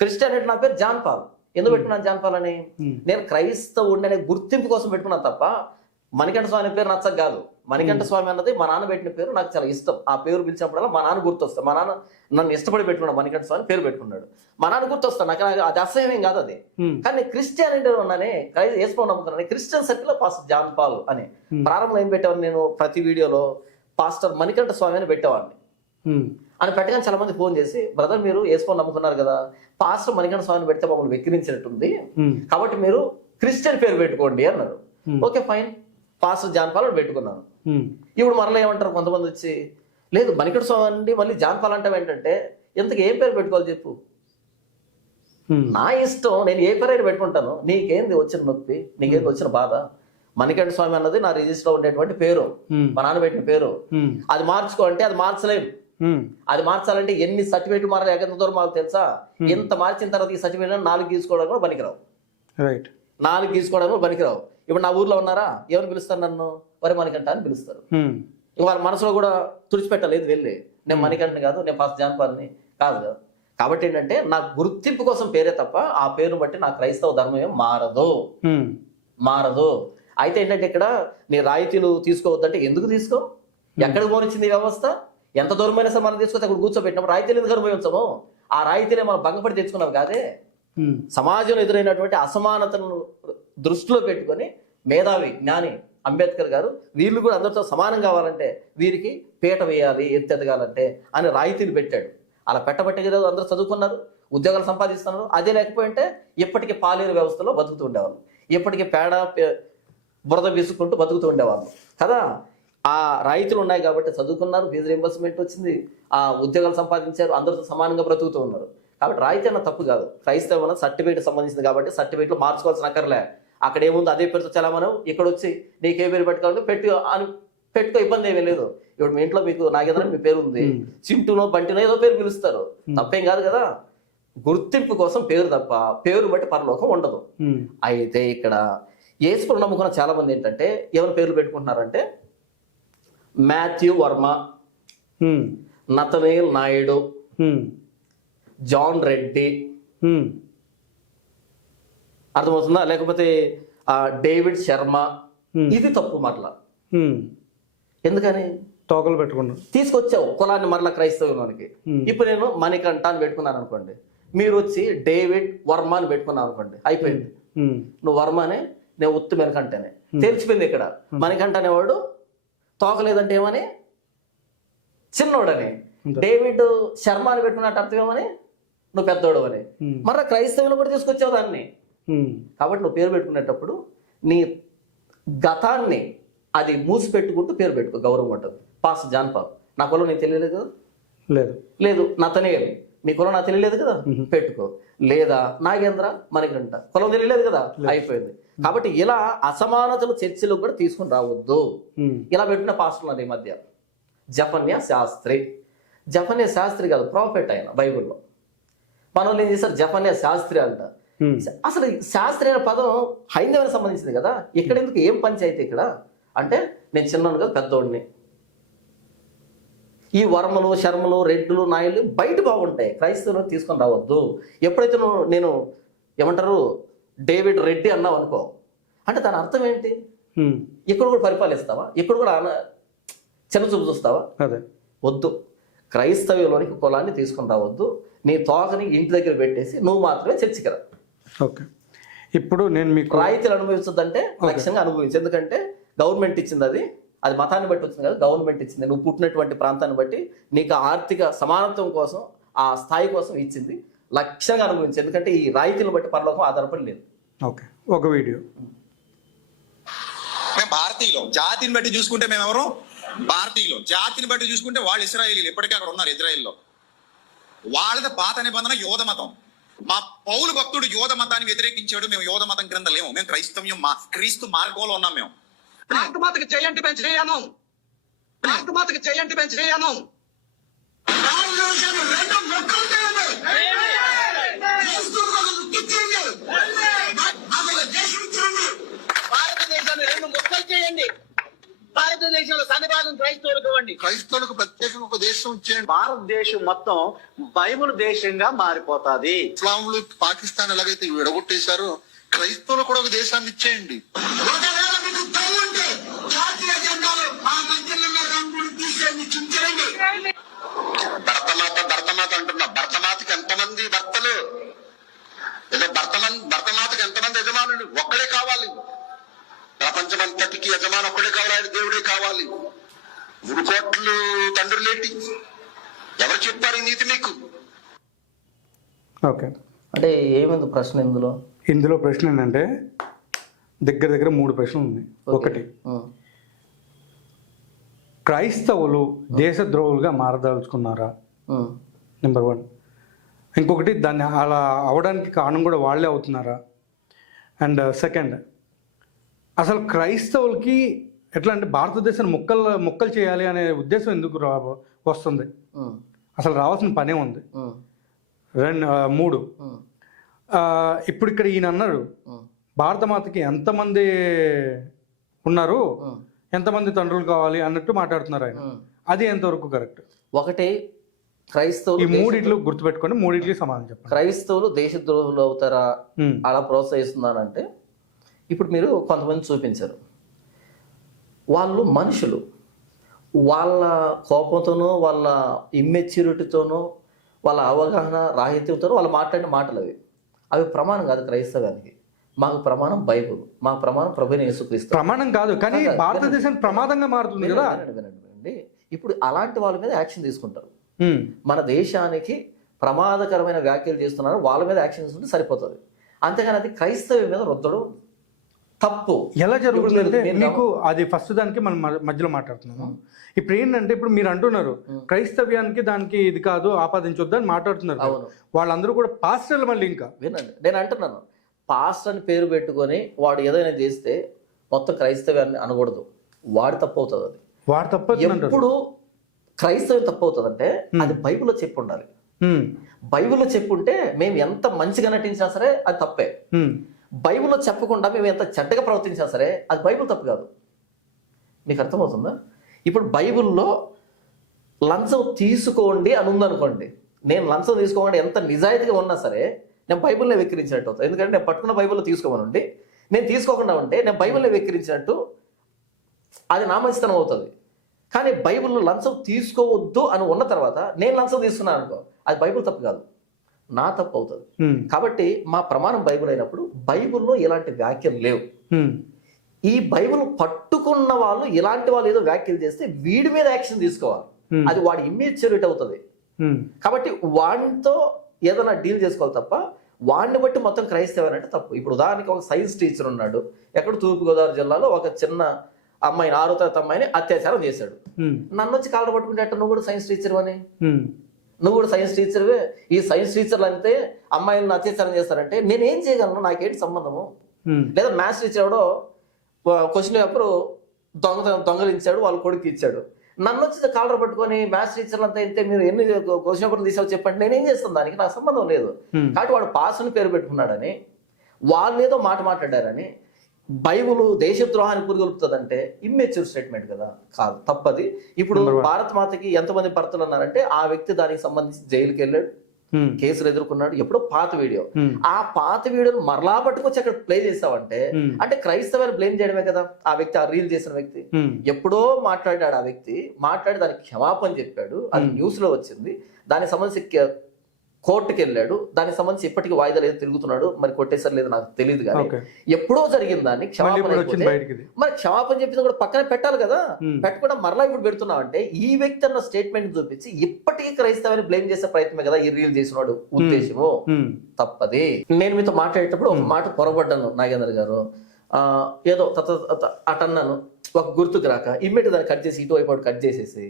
క్రిస్టియానిటీ నా పేరు జాన్ పాల్. ఎందుకు పెట్టుకున్నాను జాన్ పాల్ అని? నేను క్రైస్తవుడిని అనే గుర్తింపు కోసం పెట్టుకున్నాను తప్ప మణికంఠ స్వామి పేరు నచ్చక కాదు. మణికంఠ స్వామి అన్నది మా నాన్న పెట్టిన పేరు, నాకు చాలా ఇష్టం. ఆ పేరు పిలిచినప్పుడల్లా మా నాన్న గుర్తొస్తాను. మా నాన్న నన్ను ఇష్టపడి పెట్టుకున్నాడు, మణికంఠ స్వామి పేరు పెట్టుకున్నాడు. మా నాన్న గుర్తొస్తాను. నాకు అది అసహ్యం కాదు అది. కానీ క్రిస్టియానిటీ ఉన్నానే, యేసుప్రభు నమ్ముకున్నాను, క్రిస్టియన్ సర్కిల్లో పాస్టర్ జాన్ పాల్ అని ప్రారంభంలో ఏం పెట్టేవాడిని నేను? ప్రతి వీడియోలో పాస్టర్ మణికంఠ స్వామి అని పెట్టేవాడిని. అని పెట్టగానే చాలా మంది ఫోన్ చేసి, బ్రదర్ మీరు యేసుప్రభు నమ్ముకున్నారు కదా, పాస్టర్ మణికంఠ స్వామిని పెడితే మమ్మల్ని వెక్కిరించినట్టుంది, కాబట్టి మీరు క్రిస్టియన్ పేరు పెట్టుకోండి అన్నారు. Okay fine, pastor John Paul అని పెట్టుకున్నాను. ఇప్పుడు మరలా ఏమంటారు కొంతమంది వచ్చి, లేదు మణికంఠ స్వామి అండి మళ్ళీ జాన్ పాల్ అంటే ఏంటంటే, ఇంతకు ఏం పేరు పెట్టుకోవాలి చెప్పు, నా ఇష్టం, నేను ఏ పేరు అయినా పెట్టుకుంటాను, నీకేంది వచ్చిన నొప్పి, నీకేంది వచ్చిన బాధ? మణికంఠ స్వామి అన్నది నా రిజిస్టర్ లో ఉండేటువంటి పేరు, మా నాన్న పెట్టిన పేరు. అది మార్చుకో అంటే అది మార్చలేం. అది మార్చాలంటే ఎన్ని సర్టిఫికేట్లు మారాలి, ఎంత దూరం మాకు తెలుసా? ఇంత మార్చిన తర్వాత ఈ సర్టిఫికేట్ 4 తీసుకోవడానికి కూడా పనికిరావు. 4 తీసుకోవడానికి కూడా పనికిరావు. ఇప్పుడు నా ఊర్లో ఉన్నారా, ఏమని పిలుస్తారు నన్ను? వరి మణికంఠ అని పిలుస్తారు. వాళ్ళ మనసులో కూడా తుడిచిపెట్టలేదు వెళ్ళి, నేను మణికంఠని కాదు, నేను పాస్టర్ జాన్ పాల్ని కాదు. కాబట్టి ఏంటంటే నా గుర్తింపు కోసం పేరే తప్ప ఆ పేరును బట్టి నా క్రైస్తవ ధర్మం ఏం మారదు. మారదు. అయితే ఏంటంటే ఇక్కడ నీ రాయితీలు తీసుకోవద్దంటే ఎందుకు తీసుకో? ఎక్కడికి పోనిచ్చింది ఈ వ్యవస్థ? ఎంత దూరమైనా సరే మనం తీసుకొస్తే అక్కడ కూర్చోబెట్టినప్పుడు రాయితీలు ఎందుకు అనుభవించము? ఆ రాయితీలే మనం భంగపడి తెచ్చుకున్నాం కాదే. సమాజంలో ఎదురైనటువంటి అసమానతను దృష్టిలో పెట్టుకొని మేధావి జ్ఞాని అంబేద్కర్ గారు వీళ్ళు కూడా అందరితో సమానం కావాలంటే వీరికి పీట వేయాలి ఎత్తెదగాలంటే అని రాయితీలు పెట్టాడు. అలా పెట్టబట్టే అందరూ చదువుకున్నారు, ఉద్యోగాలు సంపాదిస్తున్నారు. అదే లేకపోయింటే ఇప్పటికీ పాలేరు వ్యవస్థలో బతుకుతూ ఉండేవాళ్ళు, ఇప్పటికీ బురద బీసుకుంటూ బతుకుతూ ఉండేవాళ్ళు కదా. ఆ రాయితీలు ఉన్నాయి కాబట్టి చదువుకున్నారు, ఫీజు రీంబర్స్మెంట్ వచ్చింది, ఆ ఉద్యోగాలు సంపాదించారు, అందరితో సమానంగా బ్రతుకుతూ ఉన్నారు. కాబట్టి రాయితీ అన్న తప్పు కాదు. క్రైస్తవ సర్టిఫికేట్ సంబంధించింది కాబట్టి సర్టిఫికేట్లు మార్చుకోవాల్సిన అక్కర్లే. అక్కడ ఏముంది అదే పేరుతో చాలా మనం ఇక్కడ వచ్చి నీకే పేరు పెట్టుకోవాలంటే పెట్టుకో, ఇబ్బంది ఏమీ లేదు. ఇప్పుడు మీ ఇంట్లో మీకు నాగేంద్ర మీ పేరు ఉంది, చింటూనో బంటినో ఏదో పేరు పిలుస్తారు, తప్పేం కాదు కదా. గుర్తింపు కోసం పేరు తప్ప పేరు బట్టి పరలోకం ఉండదు. అయితే ఇక్కడ యేసును నమ్ముకున్న చాలా మంది ఏంటంటే ఎవరి పేర్లు పెట్టుకుంటున్నారంటే మాథ్యూ వర్మ, నతనేల్ నాయుడు, జాన్ రెడ్డి, అర్థమవుతుందా? లేకపోతే డేవిడ్ శర్మ. ఇది తప్పు మరలా. ఎందుకని? తోకలు పెట్టుకున్నాను తీసుకొచ్చావు కులాన్ని మరలా క్రైస్తవులోనికి. ఇప్పుడు నేను మణికంఠ అని పెట్టుకున్నాను అనుకోండి, మీరు వచ్చి డేవిడ్ వర్మ అని పెట్టుకున్నాను అనుకోండి, అయిపోయింది. నువ్వు వర్మనే, నేను ఉత్తు మెనకంటేనే, తెలిసిపోయింది. ఇక్కడ మణికంఠ అనేవాడు తోకలేదంటే ఏమని? చిన్నోడని. డేవిడ్ శర్మ అని పెట్టుకున్నట్టు అర్థం ఏమని? నువ్వు పెద్దోడు అని. మరలా క్రైస్తవులు కూడా తీసుకొచ్చావు దాన్ని. కాబట్టి నువ్వు పేరు పెట్టుకునేటప్పుడు నీ గతాన్ని అది మూసి పెట్టుకుంటూ పేరు పెట్టుకో, గౌరవం ఉంటుంది. పాస్ జాన్ పాల్, నా కులం నీకు తెలియలేదు కదా, లేదు. నతనేల్, నీ కులం నాకు తెలియలేదు కదా, పెట్టుకో. లేదా నాగేంద్ర, మణికంఠ, కులం తెలియలేదు కదా, అయిపోయింది. కాబట్టి ఇలా అసమానతలు చర్చలు కూడా తీసుకుని రావద్దు. ఇలా పెట్టిన పాస్టర్లు ఈ మధ్య జఫన్యా శాస్త్రి. జఫన్యా శాస్త్రి కాదు, ప్రాఫెట్ ఆయన బైబిల్లో. మనల్ని ఏం చేశారు? జఫన్యా శాస్త్రి అంట. అసలు శాస్త్రి అనే పదం హైందవానికి సంబంధించింది కదా. ఇక్కడ ఎందుకు ఏం పంచాయితీ ఇక్కడ అంటే, నేను చిన్నోడు కదా, పెద్దోడిని. ఈ వర్మలు, శర్మలు, రెడ్డులు, నాయుళ్ళు బయట బాగుంటాయి, క్రైస్తవులు తీసుకొని రావద్దు. ఎప్పుడైతే నేను ఏమంటారు డేవిడ్ రెడ్డి అన్నావు అనుకో, అంటే దాని అర్థం ఏంటి? ఇక్కడ కూడా పరిపాలిస్తావా? ఇక్కడ కూడా చిన్న చూపు చూస్తావా? వద్దు. క్రైస్తవ్యంలోనికి కులాన్ని తీసుకొని రావద్దు. నీ తోకని ఇంటి దగ్గర పెట్టేసి నువ్వు మాత్రమే చర్చికి రా. ఓకే, ఇప్పుడు నేను మీకు రాయితీలు అనుభవించద్దంటే లక్ష్యంగా అనుభవించు. ఎందుకంటే గవర్నమెంట్ ఇచ్చింది, అది మతాన్ని బట్టి వచ్చింది కదా, గవర్నమెంట్ ఇచ్చింది. నువ్వు పుట్టినటువంటి ప్రాంతాన్ని బట్టి నీకు ఆర్థిక సమానత్వం కోసం, ఆ స్థాయి కోసం ఇచ్చింది. లక్ష్యంగా అనుభవించు. ఎందుకంటే ఈ రాయితీలను బట్టి పరలోకం ఆధారపడి లేదు. ఓకే, ఒక వీడియో. మేము భారతీయులు, జాతిని బట్టి చూసుకుంటే మేము ఎవరు? భారతీయులు. జాతిని బట్టి చూసుకుంటే వాళ్ళు ఇశ్రాయేలీలు, ఇప్పటికే అక్కడ ఉన్నారు ఇజ్రాయెల్లో. వాళ్ళది పాత నిబంధన యోధ మతం. మా పౌలు భక్తుడు యోధ మతాన్ని వ్యతిరేకించాడు. మేము యోధ మతం క్రింద లేము. మేము క్రైస్తవ్యం, క్రీస్తు మార్గంలో ఉన్నాం. మేము ప్రాంతమాతకు చేయండి మేము చేయను, ప్రాంతమాతకు చేయండి మేము చేయను. భారతదేశాన్ని 2 ముక్కలు చేయండి. భారతదేశంలో సన్నిభాగం క్రైస్తవులకు ఇవ్వండి. క్రైస్తవులకు ప్రత్యేకంగా ఒక దేశం ఇచ్చేయండి. భారతదేశం మొత్తం బైబిల్ దేశంగా మారిపోతాది. ఇస్లాంలు పాకిస్తాన్ ఎలాగైతే విడగొట్టేశారో క్రైస్తవులు కూడా ఒక దేశాన్ని ఇచ్చేయండి. ఒకవేళ మీకు దమ్ము ఉంటే జాతీయ జెండాలు ఆ మధ్యలో ఉన్న రంగులు తీసేయండి, చించేయండి. భరతమాత అంటున్నా. భరతమాతకి ఎంతమంది భర్తలు? ఏదో భరతమాతకి ఎంతమంది యజమానులు? ఒక్కడే కావాలి. ప్రపంచమంతటికి యజమాని ఒక్కడే కావాలి, ఆయన దేవుడే కావాలి. 3 కోట్లు తండ్రులేటి? ఎవరు చెప్పారు ఈ నీతి మీకు? ఓకే, అంటే ఏముంది ప్రశ్న ఇందులో ప్రశ్న ఏంటంటే దగ్గర 3 ప్రశ్నలు ఉన్నాయి. ఒకటి, క్రైస్తవులు దేశద్రోహులుగా మారదలుచుకున్నారా? నెంబర్ 1. ఇంకొకటి, దాన్ని అలా అవడానికి కారణం కూడా వాళ్ళే అవుతున్నారా? అండ్ సెకండ్, అసలు క్రైస్తవులకి ఎట్లా అంటే భారతదేశాన్ని ముక్కలు చేయాలి అనే ఉద్దేశం ఎందుకు వస్తుంది? అసలు రావాల్సిన పనే ఉంది. 3, ఇప్పుడు ఇక్కడ ఈయన అన్నాడు భారతమాతకి ఎంతమంది ఉన్నారు, ఎంతమంది తండ్రులు కావాలి అన్నట్టు మాట్లాడుతున్నారు ఆయన. అది ఎంతవరకు కరెక్ట్? ఒకటి, క్రైస్తవులు ఈ 3 గుర్తుపెట్టుకోండి, 3 సమాధానం చెప్పండి. క్రైస్తవులు దేశద్రోహులు అవుతారా అలా ప్రోత్సహిస్తున్నానంటే, ఇప్పుడు మీరు కొంతమంది చూపించారు, వాళ్ళు మనుషులు, వాళ్ళ కోపంతోనో వాళ్ళ ఇమ్మెచ్యూరిటీతోనో వాళ్ళ అవగాహన రాహిత్యంతోనో వాళ్ళు మాట్లాడిన మాటలు అవి ప్రమాణం కాదు క్రైస్తవానికి. మాకు ప్రమాణం బైబుల్, మా ప్రమాణం ప్రభువైన యేసుక్రీస్తు. ప్రమాణం కాదు, కానీ భారతదేశం ప్రమాదంగా మారుతుంది కదా. వినండి, ఇప్పుడు అలాంటి వాళ్ళ మీద యాక్షన్ తీసుకుంటారు. ఉమ్, మన దేశానికి ప్రమాదకరమైన వ్యాఖ్యలు చేస్తున్నారు, వాళ్ళ మీద యాక్షన్ తీసుకుంటే సరిపోతుంది. అంతేగాని అది క్రైస్తవం మీద రుద్దడం తప్పు. ఎలా జరుగుతుందంటే ఇప్పుడు మీకు అది ఫస్ట్ దానికి మనం మధ్యలో మాట్లాడుతున్నాము. ఇప్పుడు ఏంటంటే ఇప్పుడు మీరు అంటున్నారు క్రైస్తవ్యానికి దానికి ఇది కాదు ఆపాదించొద్దు అని మాట్లాడుతున్నారు. అవును. వాళ్ళందరూ కూడా పాస్టర్లు మళ్ళీ ఇంకా. వినండి, నేను అంటున్నాను, పాస్టర్ అని పేరు పెట్టుకొని వాడు ఏదైనా చేస్తే మొత్తం క్రైస్తవ్యాన్ని అనకూడదు, వాడు తప్పు అవుతుంది. అది వాడు తప్పదు. ఎప్పుడు క్రైస్తవం తప్పు అవుతుందంటే అది బైబిల్లో చెప్పి ఉండాలి. బైబిల్లో చెప్పుంటే మేము ఎంత మంచిగా నటించినా సరే అది తప్పే. బైబిల్లో చెప్పకుండా మేము ఎంత చెడ్డగా ప్రవర్తించినా సరే అది బైబిల్ తప్పు కాదు. మీకు అర్థమవుతుందా? ఇప్పుడు బైబిల్లో లంచం తీసుకోండి అని ఉందనుకోండి, నేను లంచం తీసుకోకుండా ఎంత నిజాయితీగా ఉన్నా సరే నేను బైబిల్ని వెక్కిరించినట్టు అవుతుంది. ఎందుకంటే నేను పట్టుకున్న బైబిల్లో తీసుకోమనండి, నేను తీసుకోకుండా ఉంటే నేను బైబిల్ని వెక్కిరించినట్టు అది నా మంచితనం అవుతుంది. కానీ బైబిల్లో లంచం తీసుకోవద్దు అని ఉన్న తర్వాత నేను లంచం తీసుకున్నాను అనుకో, అది బైబిల్ తప్పు కాదు, నా తప్పు అవుతుంది. కాబట్టి మా ప్రమాణం బైబిల్ అయినప్పుడు బైబిల్లో ఇలాంటి వ్యాఖ్యలు లేవు. ఈ బైబిల్ పట్టుకున్న వాళ్ళు ఇలాంటి వాళ్ళు ఏదో వ్యాఖ్యలు చేస్తే వీడి మీద యాక్షన్ తీసుకోవాలి, అది వాడి ఇమ్మెచ్యూరిటీ అవుతుంది. కాబట్టి వాడితో ఏదైనా డీల్ చేసుకోవాలి తప్ప వాడిని బట్టి మొత్తం క్రైస్తవం అంటే తప్పు. ఇప్పుడు ఉదాహరణకి ఒక సైన్స్ టీచర్ ఉన్నాడు, ఎక్కడ తూర్పుగోదావరి జిల్లాలో ఒక చిన్న అమ్మాయిని 6వ తరగతి అమ్మాయిని అత్యాచారం చేశాడు. నన్ను వచ్చి కాళ్ళ పట్టుకుంటే అట్ట నువ్వు కూడా సైన్స్ టీచర్ అని, నువ్వు కూడా సైన్స్ టీచర్వే, ఈ సైన్స్ టీచర్లు అంతే అమ్మాయిలను అత్యాచారం చేస్తారంటే నేనేం చేయగలను, నాకేంటి సంబంధము? లేదా మ్యాథ్స్ టీచర్ ఎవడో క్వశ్చన్ పేపర్ దొంగలించాడు, వాళ్ళ కొడుకు ఇచ్చాడు, నన్ను వచ్చి కాలర్ పట్టుకొని మ్యాథ్స్ టీచర్లు అంతా అయితే మీరు ఎన్ని క్వశ్చన్ పేపర్లు తీసావు చెప్పండి, నేనేం చేస్తాను, దానికి నాకు సంబంధం లేదు. కాబట్టి వాడు పాస్ అని పేరు పెట్టుకున్నాడని, వాళ్ళు ఏదో మాట మాట్లాడారని బైబుల్ దేశద్రోహాన్ని పురుగొల్పుతుందంటే ఇమ్మెచ్యూర్ స్టేట్మెంట్ కదా, కాదు, తప్పది. ఇప్పుడు భారత మాతకి ఎంతమంది భర్తలు ఉన్నారంటే ఆ వ్యక్తి దానికి సంబంధించి జైలుకి వెళ్ళాడు, కేసులు ఎదుర్కొన్నాడు, ఎప్పుడో పాత వీడియో. ఆ పాత వీడియోను మరలా పట్టుకొచ్చి అక్కడ ప్లే చేస్తావంటే అంటే క్రైస్తవాన్ని బ్లేమ్ చేయడమే కదా. ఆ వ్యక్తి, ఆ రీల్ చేసిన వ్యక్తి ఎప్పుడో మాట్లాడాడు, ఆ వ్యక్తి మాట్లాడి దానికి క్షమాపణ చెప్పాడు, అది న్యూస్ లో వచ్చింది, దానికి సంబంధించి కోర్టుకి వెళ్ళాడు, దానికి సంబంధించి ఇప్పటికీ వాయిదాలు ఏదో తిరుగుతున్నాడు, మరి కొట్టేసారు లేదు నాకు తెలియదు, కానీ ఎప్పుడో జరిగింది దాన్ని క్షమాపణ. మరి క్షమాపణ చెప్పింది కూడా పక్కన పెట్టాలి కదా, పెట్టకుండా మరలా ఇప్పుడు పెడుతున్నావు అంటే ఈ వ్యక్తి అన్న స్టేట్మెంట్ చూపించి ఇప్పటికీ క్రైస్తవాన్ని బ్లేమ్ చేసే ప్రయత్నమే కదా ఈ రీల్ చేసినాడు ఉద్దేశము, తప్పది. నేను మీతో మాట్లాడేటప్పుడు ఒక మాట పొరపడ్డాను నాగేంద్ర గారు, ఏదో అటన్నాను, ఒక గుర్తుకు రాక ఇమ్మీడియట్ దాన్ని కట్ చేసి ఇటువైపు కట్ చేసేసి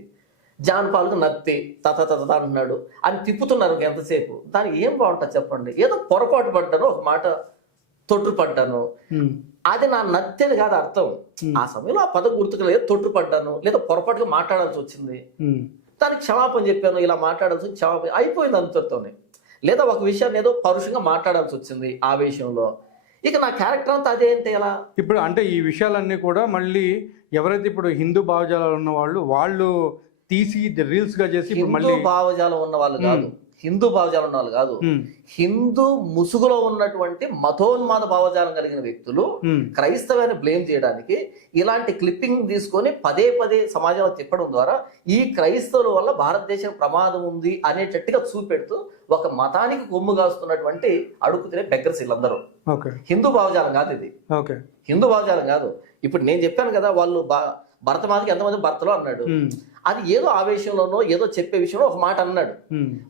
జాన్ పాల్కు నత్తి తత అంటున్నాడు అని తిప్పుతున్నారు ఎంతసేపు. దానికి ఏం బాగుంటుంది చెప్పండి? ఏదో పొరపాటు పడ్డాను, ఒక మాట తొట్టు పడ్డాను, అది నా నత్తి అని కాదు అర్థం. ఆ సమయంలో ఆ పదం గుర్తుకు లేదు, తొట్టు పడ్డాను లేదా పొరపాటుగా మాట్లాడాల్సి వచ్చింది, దానికి క్షమాపణ చెప్పాను, ఇలా మాట్లాడాల్సి క్షమాపణ అయిపోయింది అంతతోనే. లేదా ఒక విషయాన్ని ఏదో పరుషంగా మాట్లాడాల్సి వచ్చింది ఆ విషయంలో, ఇక నా క్యారెక్టర్ అంతా అదే అంటే ఎలా? ఇప్పుడు అంటే ఈ విషయాలన్నీ కూడా మళ్ళీ ఎవరైతే ఇప్పుడు హిందూ భావజాలాలు ఉన్న వాళ్ళు తీసి రీల్స్ గా చేసి హిందూ భావజాలం ఉన్న వాళ్ళు కాదు, హిందూ భావజాలం ఉన్న వాళ్ళు కాదు, హిందూ ముసుగులో ఉన్నటువంటి మతోన్మాద భావజాలం కలిగిన వ్యక్తులు క్రైస్తవాన్ని బ్లేమ్ చేయడానికి ఇలాంటి క్లిప్పింగ్ తీసుకొని పదే పదే సమాజంలో తిప్పడం ద్వారా ఈ క్రైస్తవుల వల్ల భారతదేశం ప్రమాదం ఉంది అనేటట్టుగా చూపెడుతూ ఒక మతానికి కొమ్ము కాస్తున్నటువంటి అడుగు తినే బెగ్గర్స్ వీళ్ళందరూ. హిందూ భావజాలం కాదు ఇది, హిందూ భావజాలం కాదు. ఇప్పుడు నేను చెప్పాను కదా, వాళ్ళు భరతమాతకి ఎంతమంది భర్తలు అన్నాడు, అది ఏదో ఆవేశంలోనో ఏదో చెప్పే విషయంలో ఒక మాట అన్నాడు,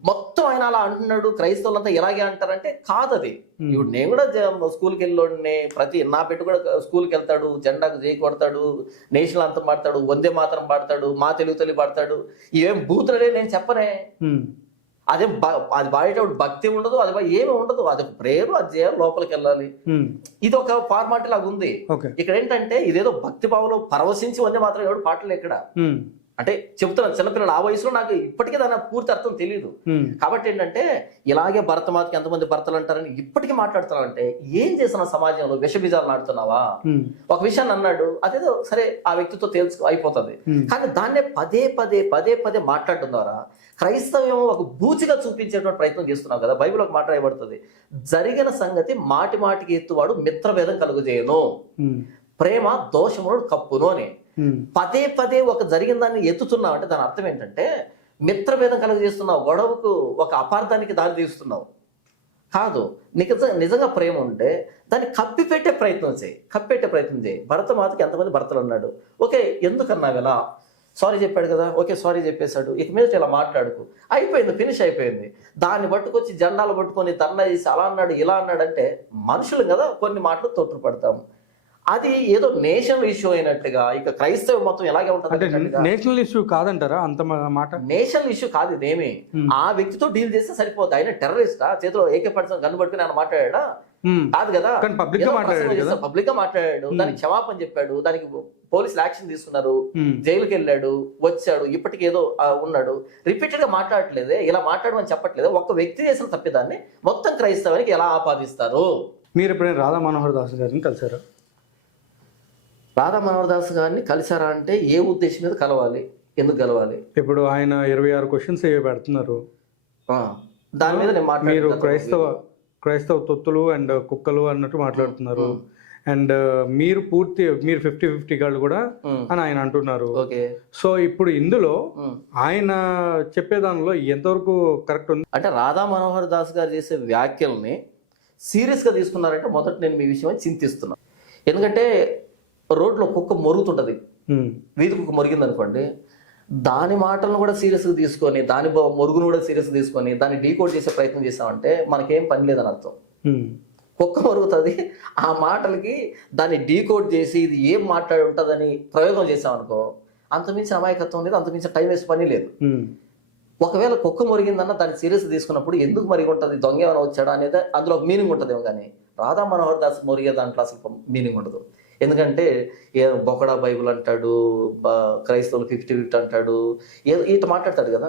మొత్తం ఆయన అలా అంటున్నాడు, క్రైస్తవులంతా ఇలాగే అంటారంటే కాదు అది. ఇప్పుడు నేను కూడా స్కూల్కి వెళ్ళోడిని, ప్రతి నా పెట్టు కూడా స్కూల్కి వెళ్తాడు, జెండాకు జై కొడతాడు, నేషనల్ అంతం పాడతాడు, వందే మాతరం పాడతాడు, మా తెలుగు తల్లి పాడతాడు, ఇవేం బూతులనే నేను చెప్పనే. అదే అది పాడేటప్పుడు భక్తి ఉండదు, అది ఏమి ఉండదు, అది ప్రేయర్, అది చేయాలి, లోపలికి వెళ్ళాలి, ఇది ఒక ఫార్మాట్ లాగా ఉంది. ఇక్కడ ఏంటంటే ఇదేదో భక్తి భావంలో పరవశించి వందే మాత్రం ఎవడు పాటలు ఎక్కడ అంటే చెప్తున్నాను, చిన్నపిల్లలు ఆ వయసులో నాకు ఇప్పటికీ దాని పూర్తి అర్థం తెలియదు. కాబట్టి ఏంటంటే ఇలాగే భరతమాతకి ఎంతమంది భర్తలు అంటారని ఇప్పటికీ మాట్లాడుతున్నారంటే ఏం చేసిన సమాజంలో విషబీజాలు నాడుతున్నావా? ఒక విషయాన్ని అన్నాడు, అదేదో సరే ఆ వ్యక్తితో అయిపోతుంది, కానీ దాన్నే పదే పదే పదే పదే మాట్లాడటం ద్వారా క్రైస్తవ్యం ఒక బూచిగా చూపించేటువంటి ప్రయత్నం చేస్తున్నావు కదా. బైబిల్ ఒక మాట రాయబడుతుంది, జరిగిన సంగతి మాటి మాటికి ఎత్తువాడు మిత్రభేదం కలుగజేయను, ప్రేమ దోషమును కప్పును అని. పదే పదే ఒక జరిగిన దాన్ని ఎత్తుతున్నావు అంటే దాని అర్థం ఏంటంటే మిత్రభేదం కలుగజేస్తున్నావు, గొడవకు ఒక అపార్థానికి దారి తీస్తున్నావు. కాదు, నిజంగా ప్రేమ ఉంటే దాన్ని కప్పిపెట్టే ప్రయత్నం చేయి. భరత మాతకి ఎంతమంది భర్తలు అన్నాడు, ఓకే ఎందుకన్నావు ఇలా, సారీ చెప్పాడు కదా, ఓకే సారీ చెప్పేశాడు, ఇక మీద ఇలా మాట్లాడుకు, అయిపోయింది, ఫినిష్ అయిపోయింది. దాన్ని పట్టుకొచ్చి జెండాలు పట్టుకొని ధర్నా చేసి అలా అన్నాడు ఇలా అన్నాడు అంటే మనుషులు కదా కొన్ని మాటలు తోట్టుపడతాము. అది ఏదో నేషనల్ ఇష్యూ అయినట్టుగా ఇక క్రైస్తవం మొత్తం ఎలాగే ఉంటుంది. నేషనల్ ఇష్యూ కాదంటారా అంత మాట? నేషనల్ ఇష్యూ కాదు ఇదేమి, ఆ వ్యక్తితో డీల్ చేస్తే సరిపోద్ది. ఆయన టెర్రరిస్టా, చేతిలో AK-47 గన్ను పట్టుకుని ఆయన మాట్లాడా? కాదు కదా, పబ్లిక్ గా మాట్లాడాడు, దానికి క్షమాపణ చెప్పాడు, దానికి పోలీసులు యాక్షన్ తీసుకున్నారు, జైలుకి వెళ్ళాడు, వచ్చాడు, ఇప్పటికి ఏదో ఉన్నాడు. రిపీటెడ్ గా మాట్లాడట్లేదే, ఇలా మాట్లాడమని చెప్పట్లేదు. ఒక్క వ్యక్తి చేసిన తప్పిదాన్ని మొత్తం క్రైస్తవానికి ఎలా ఆపాదిస్తారు? మీరు ఎప్పుడైనా రాధా మనోహర్ దాస్ గారిని కలిసారా? రాధా మనోహర్ దాస్ గారిని కలిసారా అంటే ఏ ఉద్దేశం మీద కలవాలి, ఎందుకు కలవాలి? ఇప్పుడు ఆయన 26 క్వశ్చన్స్ ఏవి పెడుతున్నారు, దాని మీద నేను మీరు క్రైస్తవ తొత్తులు అండ్ కుక్కలు అన్నట్టు మాట్లాడుతున్నారు. అండ్ మీరు 50-50 గాళ్ళు కూడా అని ఆయన అంటున్నారు. సో ఇప్పుడు ఇందులో ఆయన చెప్పే దానిలో ఎంతవరకు కరెక్ట్ ఉంది? అంటే రాధా మనోహర్ దాస్ గారు చేసే వ్యాఖ్యల్ని సీరియస్ గా తీసుకున్నారంటే మొదట నేను మీ విషయం చింతిస్తున్నా. ఎందుకంటే రోడ్లో కుక్క మొరుగుతుంటది, వీధి కుక్క మొరిగింది అనుకోండి, దాని మాటలను కూడా సీరియస్గా తీసుకొని దాని మొరుగును కూడా సీరియస్గా తీసుకొని దాన్ని డీకోడ్ చేసే ప్రయత్నం చేసామంటే మనకేం పని లేదని అర్థం. కుక్క మొరుగుతుంది, ఆ మాటలకి దాన్ని డీకోడ్ చేసి ఇది ఏం మాట్లాడి ఉంటుందని ప్రయోగం చేసామనుకో, అంతమించి అమాయకత్వం లేదు, అంతమించి టైం వేస్ట్ పని లేదు. ఒకవేళ కుక్క మొరిగిందన్న దాన్ని సీరియస్ తీసుకున్నప్పుడు ఎందుకు మరిగి ఉంటుంది, దొంగ ఏమైనా వచ్చాడా అనేది అందులో ఒక మీనింగ్ ఉంటుందేమో. కానీ రాధా మనోహర్ దాస్ మొరిగే దాంట్లో అసలు మీనింగ్ ఉండదు. ఎందుకంటే బొకడా బైబుల్ అంటాడు, క్రైస్తవులు 50-50 అంటాడు, ఇట్లా మాట్లాడతాడు కదా.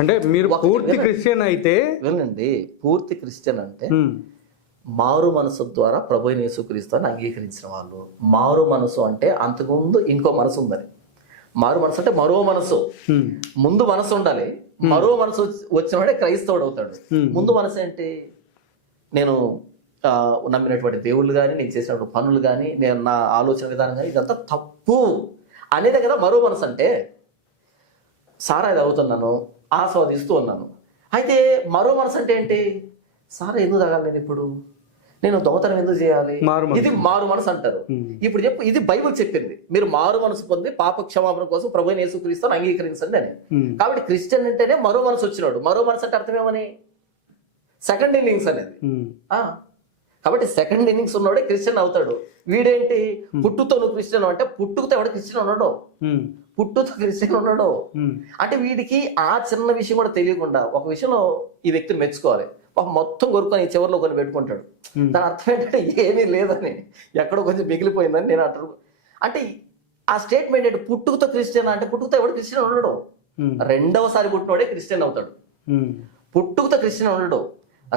అంటే మీరు పూర్తి క్రిస్టియన్ అయితే వినండి, పూర్తి క్రిస్టియన్ అంటే మారు మనసు ద్వారా ప్రభువైన యేసుక్రీస్తుని అంగీకరించిన వాళ్ళు. మారు మనసు అంటే అంతకుముందు ఇంకో మనసు ఉందని. మారు మనసు అంటే మరో మనసు, ముందు మనసు ఉండాలి, మరో మనసు వచ్చినవాడే క్రైస్తవుడు అవుతాడు. ముందు మనసు ఏంటి, నేను నమ్మినటువంటి దేవుళ్ళు కానీ, నేను చేసినటువంటి పనులు కానీ, నేను నా ఆలోచన విధానం కానీ ఇదంతా తప్పు అనేదే కదా మరో మనసు అంటే. సారా ఇది అవుతున్నాను, ఆస్వాదిస్తూ ఉన్నాను. అయితే మరో మనసు అంటే ఏంటి, సారా ఎందుకు తాగాలి నేను, ఇప్పుడు నేను దొంగతనం ఎందుకు చేయాలి, ఇది మారు మనసు అంటారు. ఇప్పుడు చెప్పు, ఇది బైబిల్ చెప్పింది, మీరు మారు మనసు పొంది పాప క్షమాపణ కోసం ప్రభువైన యేసుక్రీస్తుని అంగీకరించండి అని. కాబట్టి క్రిస్టియన్ అంటేనే మరో మనసు వచ్చినాడు. మరో మనసు అంటే అర్థమేమని, సెకండ్ ఇన్నింగ్స్ అనేది. కాబట్టి సెకండ్ ఇన్నింగ్స్ ఉన్నవాడే క్రిస్టియన్ అవుతాడు. వీడేంటి పుట్టుతో నువ్వు క్రిస్టియన్ అంటే, పుట్టుకతో ఎవడు క్రిస్టియన్ ఉన్నాడు, పుట్టుతో క్రిస్టియన్ ఉన్నాడు అంటే వీడికి ఆ చిన్న విషయం కూడా తెలియకుండా ఒక విషయంలో ఈ వ్యక్తిని మెచ్చుకోవాలి, మొత్తం కొరుకొని చివరిలో కొన్ని పెట్టుకుంటాడు. దాని అర్థం ఏంటంటే ఏమీ లేదని, ఎక్కడో కొంచెం మిగిలిపోయిందని నేను అంటారు. అంటే ఆ స్టేట్మెంట్ ఏంటి, పుట్టుకతో క్రిస్టియన్ అంటే పుట్టుకతో ఎవడు క్రిస్టియన్ ఉండడు, రెండవసారి పుట్టినోడే క్రిస్టియన్ అవుతాడు. పుట్టుకతో క్రిస్టియన్ ఉండడు,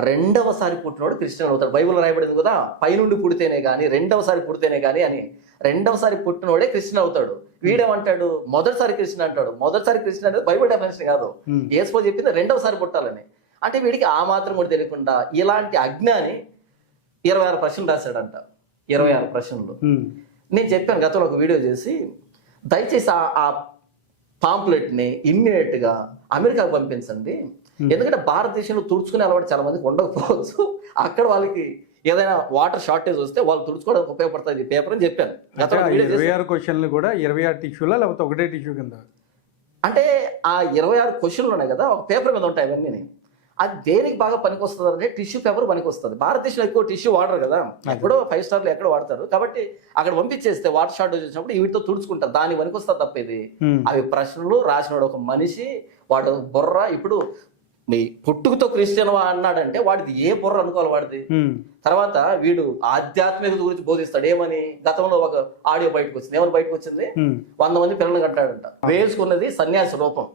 రెండవసారి పుట్టినోడు క్రిస్టియన్ అవుతాడు. బైబిల్ రాయబడింది కదా, పైనుండి పుడితేనే కానీ, రెండవసారి పుడితేనే కానీ అని. రెండవసారి పుట్టినోడే క్రిస్టియన్ అవుతాడు. వీడేమంటాడు, మొదటిసారి క్రిస్టియన్ అంటాడు. మొదటిసారి క్రిస్టియన్ అనేది బైబిల్ డెఫినేషన్ కాదు, యేసు చెప్పింది రెండవసారి పుట్టాలని. అంటే వీడికి ఆ మాత్రం కూడా తెలియకుండా ఇలాంటి అజ్ఞాని 26 ప్రశ్నలు రాశాడంట. 26 ప్రశ్నలు నేను చెప్పాను గతంలో ఒక వీడియో చేసి, దయచేసి ఆ పాంప్లెట్ని ఇమ్మీడియట్గా అమెరికాకు పంపించండి. ఎందుకంటే భారతదేశంలో తుడుచుకునే అలవాటు చాలా మందికి ఉండకపోవచ్చు, అక్కడ వాళ్ళకి ఏదైనా వాటర్ షార్టేజ్ వస్తే వాళ్ళు తుడుచుకోవడానికి ఉపయోగపడుతుంది ఈ పేపర్ అని చెప్పాను. 26 క్వశ్చన్లు కూడా 26 టిష్యూలా లేకపోతే ఒకటే టిష్యూ కింద? అంటే ఆ 26 క్వశ్చన్లు ఉన్నాయి కదా, ఒక పేపర్ మీద ఉంటాయి అవన్నీ. అది దేనికి బాగా పనికొస్తుంది అంటే టిష్యూ పేపర్ పనికొస్తుంది. భారతదేశంలో ఎక్కువ టిష్యూ వాడరు కదా, ఎక్కడో 5 స్టార్లు ఎక్కడ వాడతారు. కాబట్టి అక్కడ పంపించేస్తే వాటర్ షార్టేజ్ వచ్చినప్పుడు వీటితో తుడుచుకుంటారు, దానికి పనికొస్తుంది తప్ప ఇది. అవి ప్రశ్నలు రాసినాడు ఒక మనిషి, వాడు బుర్ర. ఇప్పుడు నీ పుట్టుకతో క్రిస్టియన్ అన్నాడంటే వాడిది ఏ బుర్ర అనుకోవాలి వాడిది. తర్వాత వీడు ఆధ్యాత్మికత గురించి బోధిస్తాడు. ఏమని, గతంలో ఒక ఆడియో బయటకు వచ్చింది, ఏమని బయటకు వచ్చింది, 100 మంది పిల్లలు కంటాడంట. వేసుకున్నది సన్యాసి రూపం,